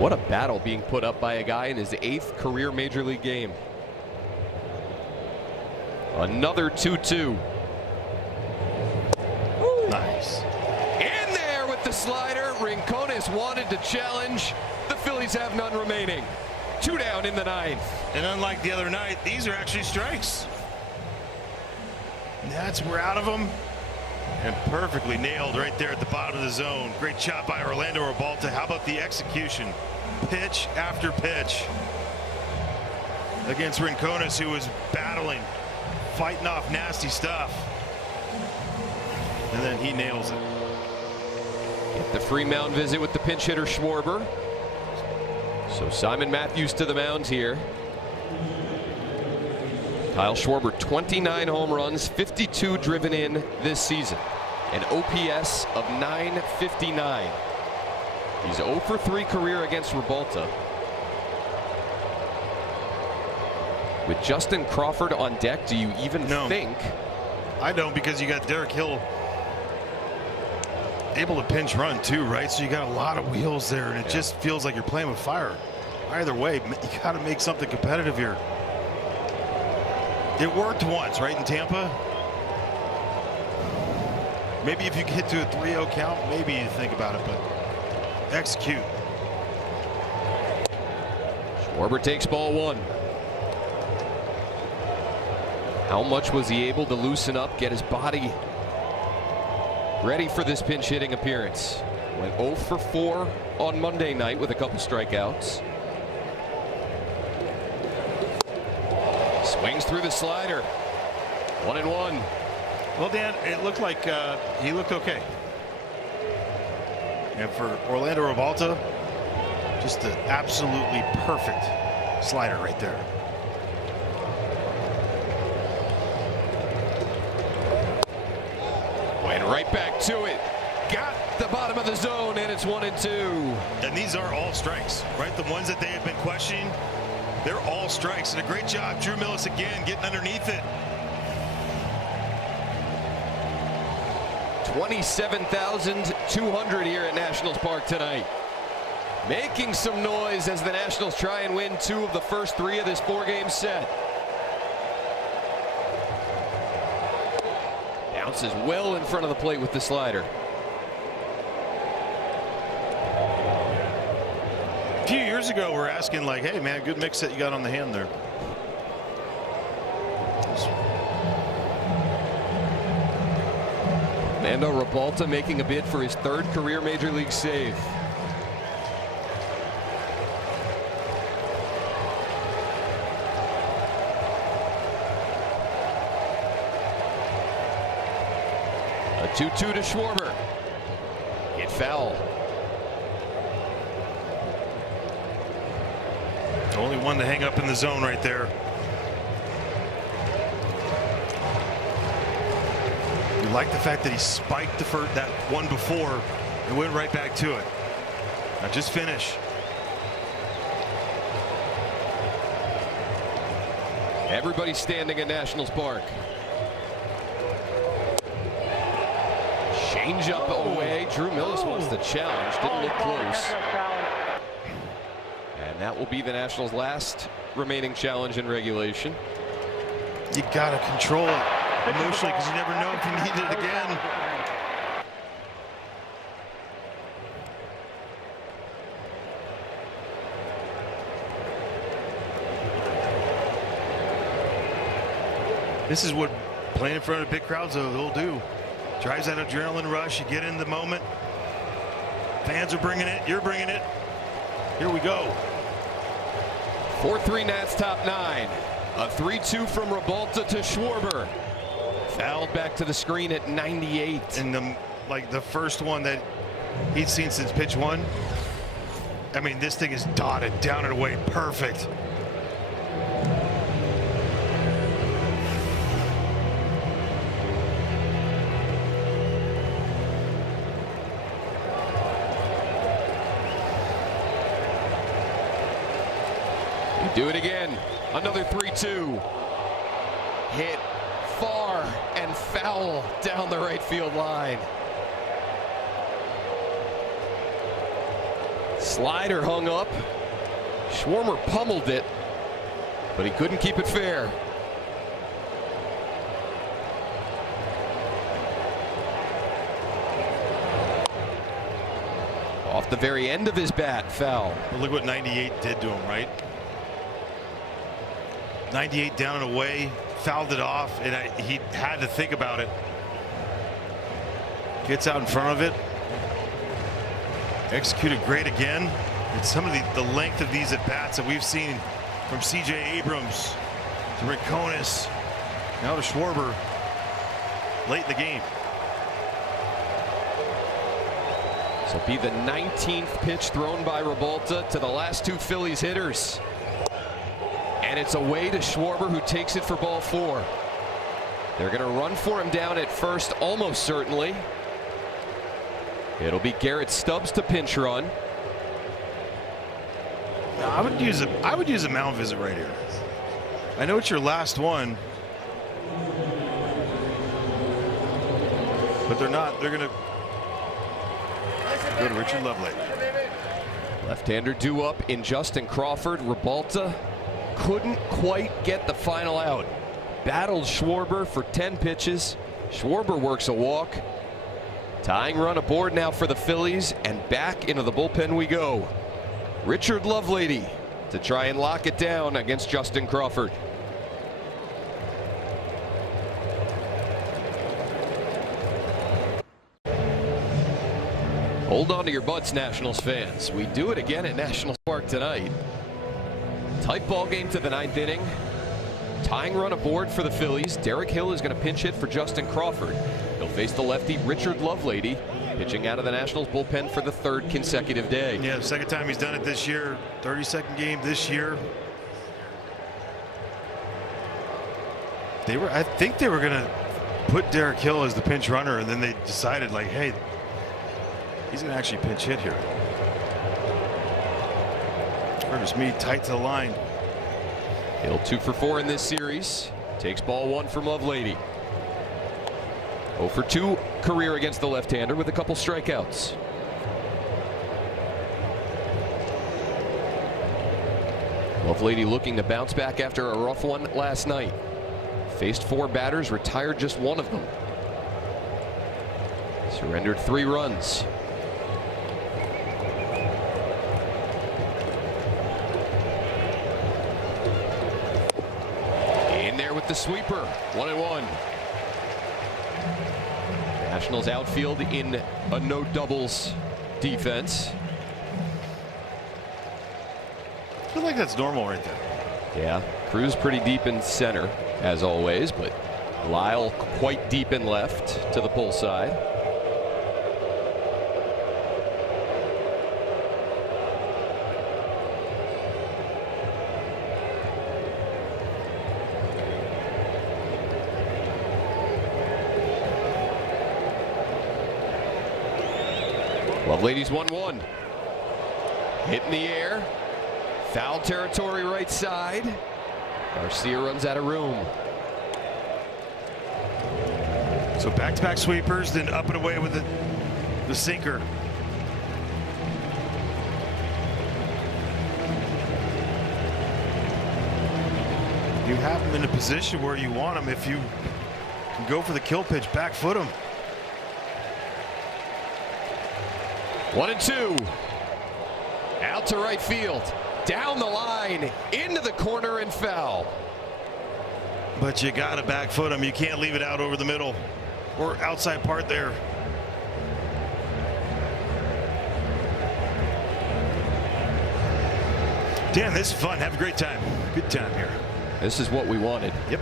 What a battle being put up by a guy in his 8th career Major League game. Another 2-2. Nice. In there with the slider. Rincones wanted to challenge. The Phillies have none remaining. 2 down in the 9th. And unlike the other night, these are actually strikes. That's we're out of them. And perfectly nailed right there at the bottom of the zone. Great shot by Orlando Rebalta. How about the execution? Pitch after pitch against Rincones, who was battling, fighting off nasty stuff. And then he nails it. Get the free mound visit with the pinch hitter Schwarber. So Simon Matthews to the mound here. Kyle Schwarber, 29 home runs, 52 driven in this season. An OPS of .959. He's 0 for 3 career against Rebalta. With Justin Crawford on deck, do you even think? I don't, because you got Derek Hill able to pinch run too, right? So you got a lot of wheels there, and it just feels like you're playing with fire. Either way, you got to make something competitive here. It worked once, right, in Tampa? Maybe if you get to a 3-0 count, maybe you think about it, but execute. Schwarber takes ball 1. How much was he able to loosen up, get his body ready for this pinch hitting appearance? Went 0 for 4 on Monday night with a couple strikeouts. Swings through the slider. 1-1. Well, Dan, it looked like he looked okay. And for Orlando Rebalta, just an absolutely perfect slider right there. Went right back to it. Got the bottom of the zone, and it's 1-2. And these are all strikes, right? The ones that they have been questioning, they're all strikes. And a great job, Drew Millis again getting underneath it. 27,200 here at Nationals Park tonight. Making some noise as the Nationals try and win 2 of the first 3 of this 4-game set. Bounces well in front of the plate with the slider. A few years ago, we're asking like, hey man, good mix that you got on the hand there. Orlando Rebalta making a bid for his 3rd career Major League save. A 2-2 to Schwarber. Hit foul. Only one to hang up in the zone right there. You like the fact that he spiked that one before and went right back to it. Now just finish. Everybody standing at Nationals Park. Change up away. Drew Millis wants the challenge. Didn't look close. And that will be the Nationals' last remaining challenge in regulation. You gotta control it emotionally, because you never know if you need it again. This is what playing in front of big crowds will do. Drives that adrenaline rush. You get in the moment. Fans are bringing it. You're bringing it. Here we go. 4-3 Nats top 9. A 3-2 from Rebalta to Schwarber. Fouled back to the screen at 98. And the first one that he's seen since pitch 1. I mean, this thing is dotted down and away. Perfect. Do it again. Another 3-2. Hit far and foul down the right field line. Slider hung up. Schwarber pummeled it, but he couldn't keep it fair. Off the very end of his bat, foul. Well, look what 98 did to him, right? 98 down and away, fouled it off, and he had to think about it. Gets out in front of it. Executed great again. And some of the length of these at-bats that we've seen from C.J. Abrams to Rincones, now to Schwarber late in the game. So it'll be the 19th pitch thrown by Revolta to the last two Phillies hitters. And it's away to Schwarber, who takes it for ball 4. They're going to run for him down at first, almost certainly. It'll be Garrett Stubbs to pinch run. Now, I would use a mound visit right here. I know it's your last one, but they're not. They're going to go to Richard Lovelady. Left-hander due up in Justin Crawford. Revolta couldn't quite get the final out. Battled Schwarber for 10 pitches. Schwarber works a walk. Tying run aboard now for the Phillies, and back into the bullpen we go. Richard Lovelady to try and lock it down against Justin Crawford. Hold on to your butts, Nationals fans. We do it again at Nationals Park tonight. Tight ball game to the 9th inning. Tying run aboard for the Phillies. Derek Hill is going to pinch hit for Justin Crawford. He'll face the lefty Richard Lovelady, pitching out of the Nationals bullpen for the 3rd consecutive day. Yeah, the 2nd time he's done it this year. 32nd game this year. I think they were going to put Derek Hill as the pinch runner, and then they decided, like, hey, he's going to actually pinch hit here. Curtis Mead tight to the line. Hill 2 for 4 in this series. Takes ball 1 from Lovelady. 0 for 2 career against the left-hander with a couple strikeouts. Lovelady looking to bounce back after a rough one last night. Faced 4 batters, retired just 1 of them. Surrendered 3 runs. The sweeper, 1-1. Nationals outfield in a no doubles defense. I feel like that's normal right there. Yeah, Cruz pretty deep in center as always, but Lyle quite deep in left to the pull side. Lovelady's 1-1. Hit in the air. Foul territory right side. Garcia runs out of room. So back-to-back sweepers, then up and away with the sinker. You have him in a position where you want him. If you can go for the kill pitch, back foot him. 1-2. Out to right field. Down the line. Into the corner and foul. But you got to back foot him. You can't leave it out over the middle or outside part there. Dan, this is fun. Have a great time. Good time here. This is what we wanted. Yep.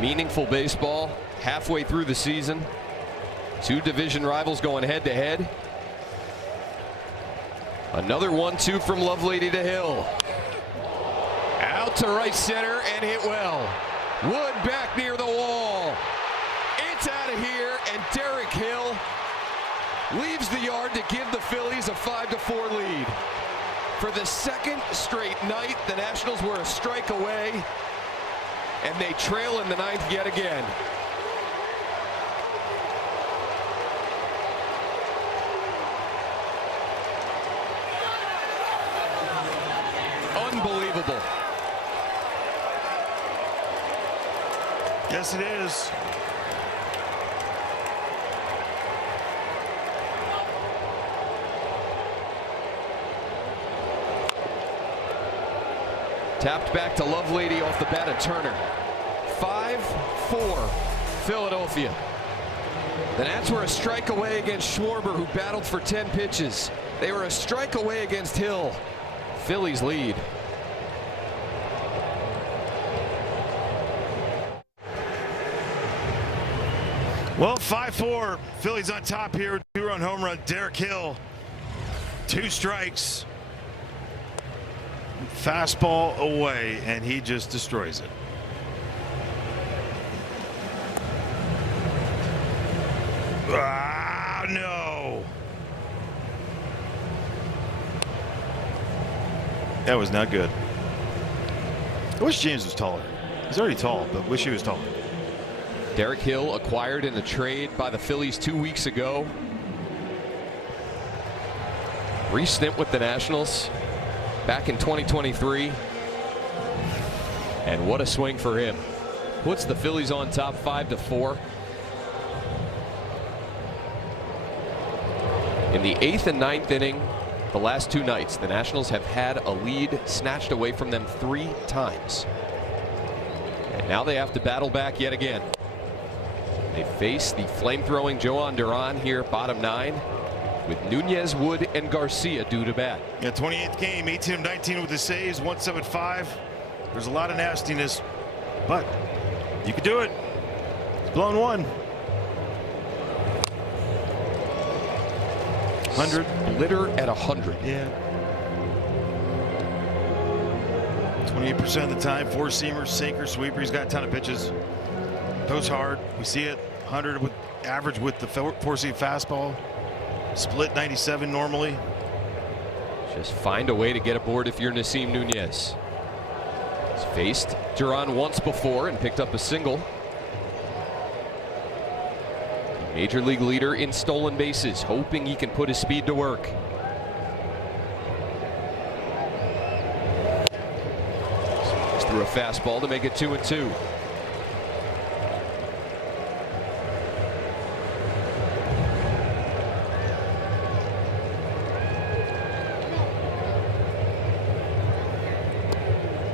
Meaningful baseball halfway through the season. 2 division rivals going head to head. Another 1-2 from Lovelady to Hill. Out to right center and hit well. Wood back near the wall. It's out of here, and Derek Hill leaves the yard to give the Phillies a 5-4 lead. For the 2nd straight night, the Nationals were a strike away, and they trail in the 9th yet again. unbelievable. Yes, it is. Tapped back to Lovelady off the bat of Turner. 5-4 Philadelphia. The Nats were a strike away against Schwarber, who battled for 10 pitches. They were a strike away against Hill. Phillies lead. Well, 5-4. Phillies on top here. 2-run home run. Derek Hill. 2 strikes. Fastball away, and he just destroys it. Ah, no. That was not good. I wish James was taller. He's already tall, but wish he was taller. Derek Hill acquired in the trade by the Phillies 2 weeks ago. Re-stint with the Nationals back in 2023. And what a swing for him. Puts the Phillies on top 5-4. In the 8th and 9th inning, the last 2 nights, the Nationals have had a lead snatched away from them 3 times. And now they have to battle back yet again. They face the flame-throwing Joan Duran here, bottom 9, with Nunez, Wood, and Garcia due to bat. Yeah, 28th game, 18 of 19 with the saves, 175. There's a lot of nastiness, but you can do it. It's blown 1. 100. Splitter at 100. Yeah. 28% of the time, 4-seamer, sinker, sweeper. He's got a ton of pitches. Goes hard. We see it. 100 with average with the 4-seam fastball. Split 97 normally. Just find a way to get aboard if you're Nasim Nunez. He's faced Duran once before and picked up a single. Major league leader in stolen bases, hoping he can put his speed to work. Swings through a fastball to make it 2-2.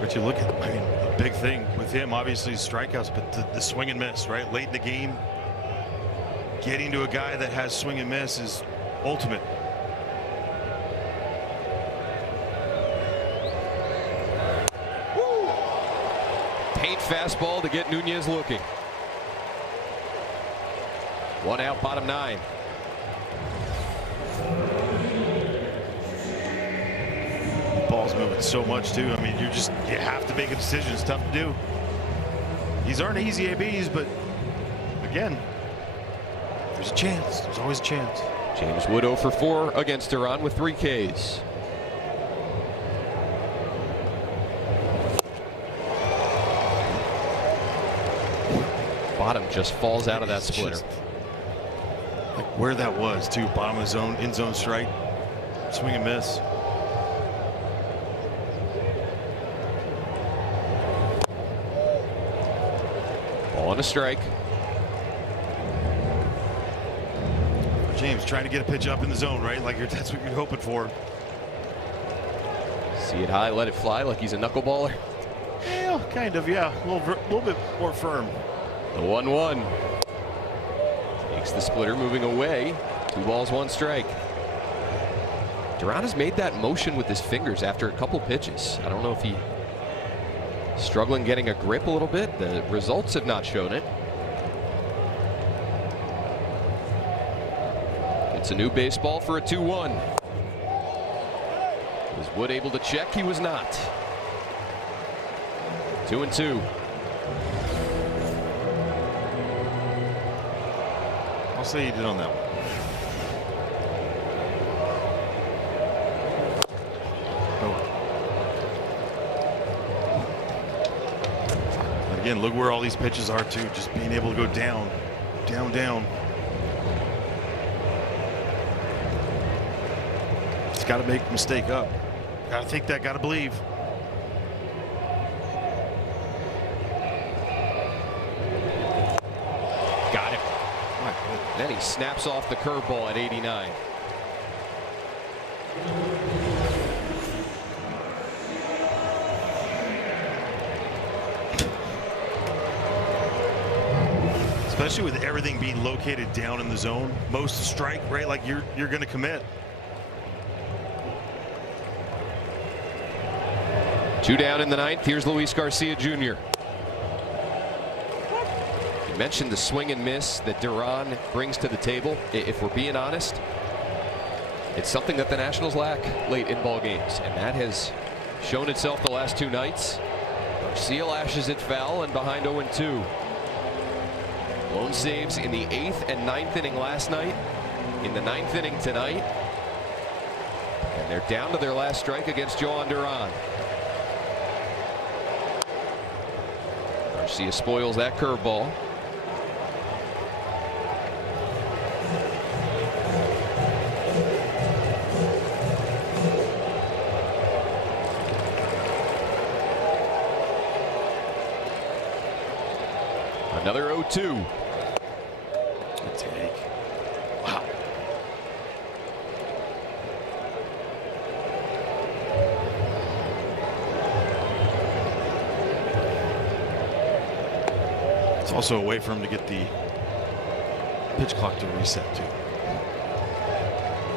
But you look at, I mean, a big thing with him, obviously strikeouts, but the swing and miss, right? Late in the game, getting to a guy that has swing and miss is ultimate. Woo! Paint fastball to get Nunez looking. 1 out, bottom 9. Ball's moving so much too. I mean, you have to make a decision. It's tough to do. These aren't easy ABs, but again, there's a chance. There's always a chance. James Wood 0 for 4 against Duran with 3 Ks. Bottom just falls out of that splitter. Like where that was too. Bottom of the zone, in zone strike, swing and miss. Ball and a strike. James trying to get a pitch up in the zone, right? Like that's what you're hoping for. See it high, let it fly like he's a knuckleballer. Yeah, kind of. Yeah, a little bit more firm. The 1-1 takes the splitter, moving away. 2 balls, 1 strike. Duran has made that motion with his fingers after a couple pitches. I don't know if he struggling getting a grip a little bit. The results have not shown it. It's a new baseball for a 2-1. Was Wood able to check? He was not. 2-2. I'll say he did on that one. Oh. And again, look where all these pitches are too. Just being able to go down, down, down. Got to make a mistake up. Got to think that. Got to believe. And he snaps off the curveball at 89. Especially with everything being located down in the zone, most strike, right? Like you're going to commit. 2 down in the 9th. Here's Luis Garcia Jr. You mentioned the swing and miss that Duran brings to the table. If we're being honest, it's something that the Nationals lack late in ball games, and that has shown itself the last 2 nights. Garcia lashes it foul and behind 0-2. Lone saves in the 8th and 9th inning last night, in the 9th inning tonight, and they're down to their last strike against Joan Duran. Garcia spoils that curveball. Another 0-2. Good take. Wow. It's also a way for him to get the pitch clock to reset too.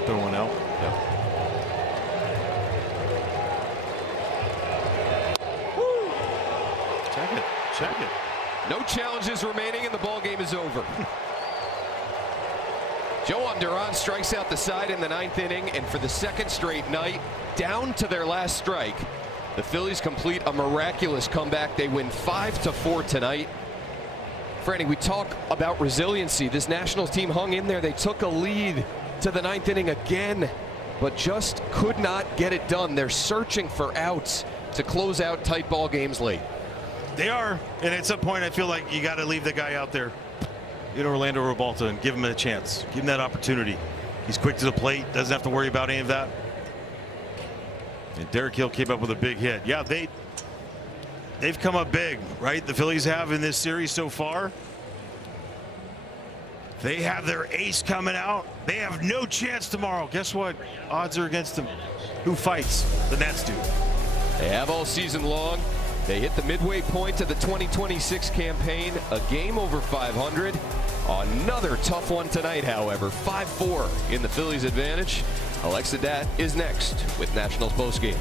Throw one out. Yeah. Check it. Check it. No challenges remaining and the ball game is over. Joan Duran strikes out the side in the 9th inning, and for the 2nd straight night, down to their last strike, the Phillies complete a miraculous comeback. They win 5-4 tonight. Franny, we talk about resiliency. This Nationals team hung in there. They took a lead to the 9th inning again, but just could not get it done. They're searching for outs to close out tight ball games late. They are, and at some point I feel like you got to leave the guy out there in Orlando Robalta and give him a chance. Give him that opportunity. He's quick to the plate, doesn't have to worry about any of that. And Derek Hill came up with a big hit. Yeah, they've come up big, right? The Phillies have in this series so far. They have their ace coming out. They have no chance tomorrow. Guess what? Odds are against them. Who fights? The Nets do. They have all season long. They hit the midway point of the 2026 campaign, a game over 500. Another tough one tonight, however, 5-4 in the Phillies' advantage. Alexa Dat is next with Nationals postgame.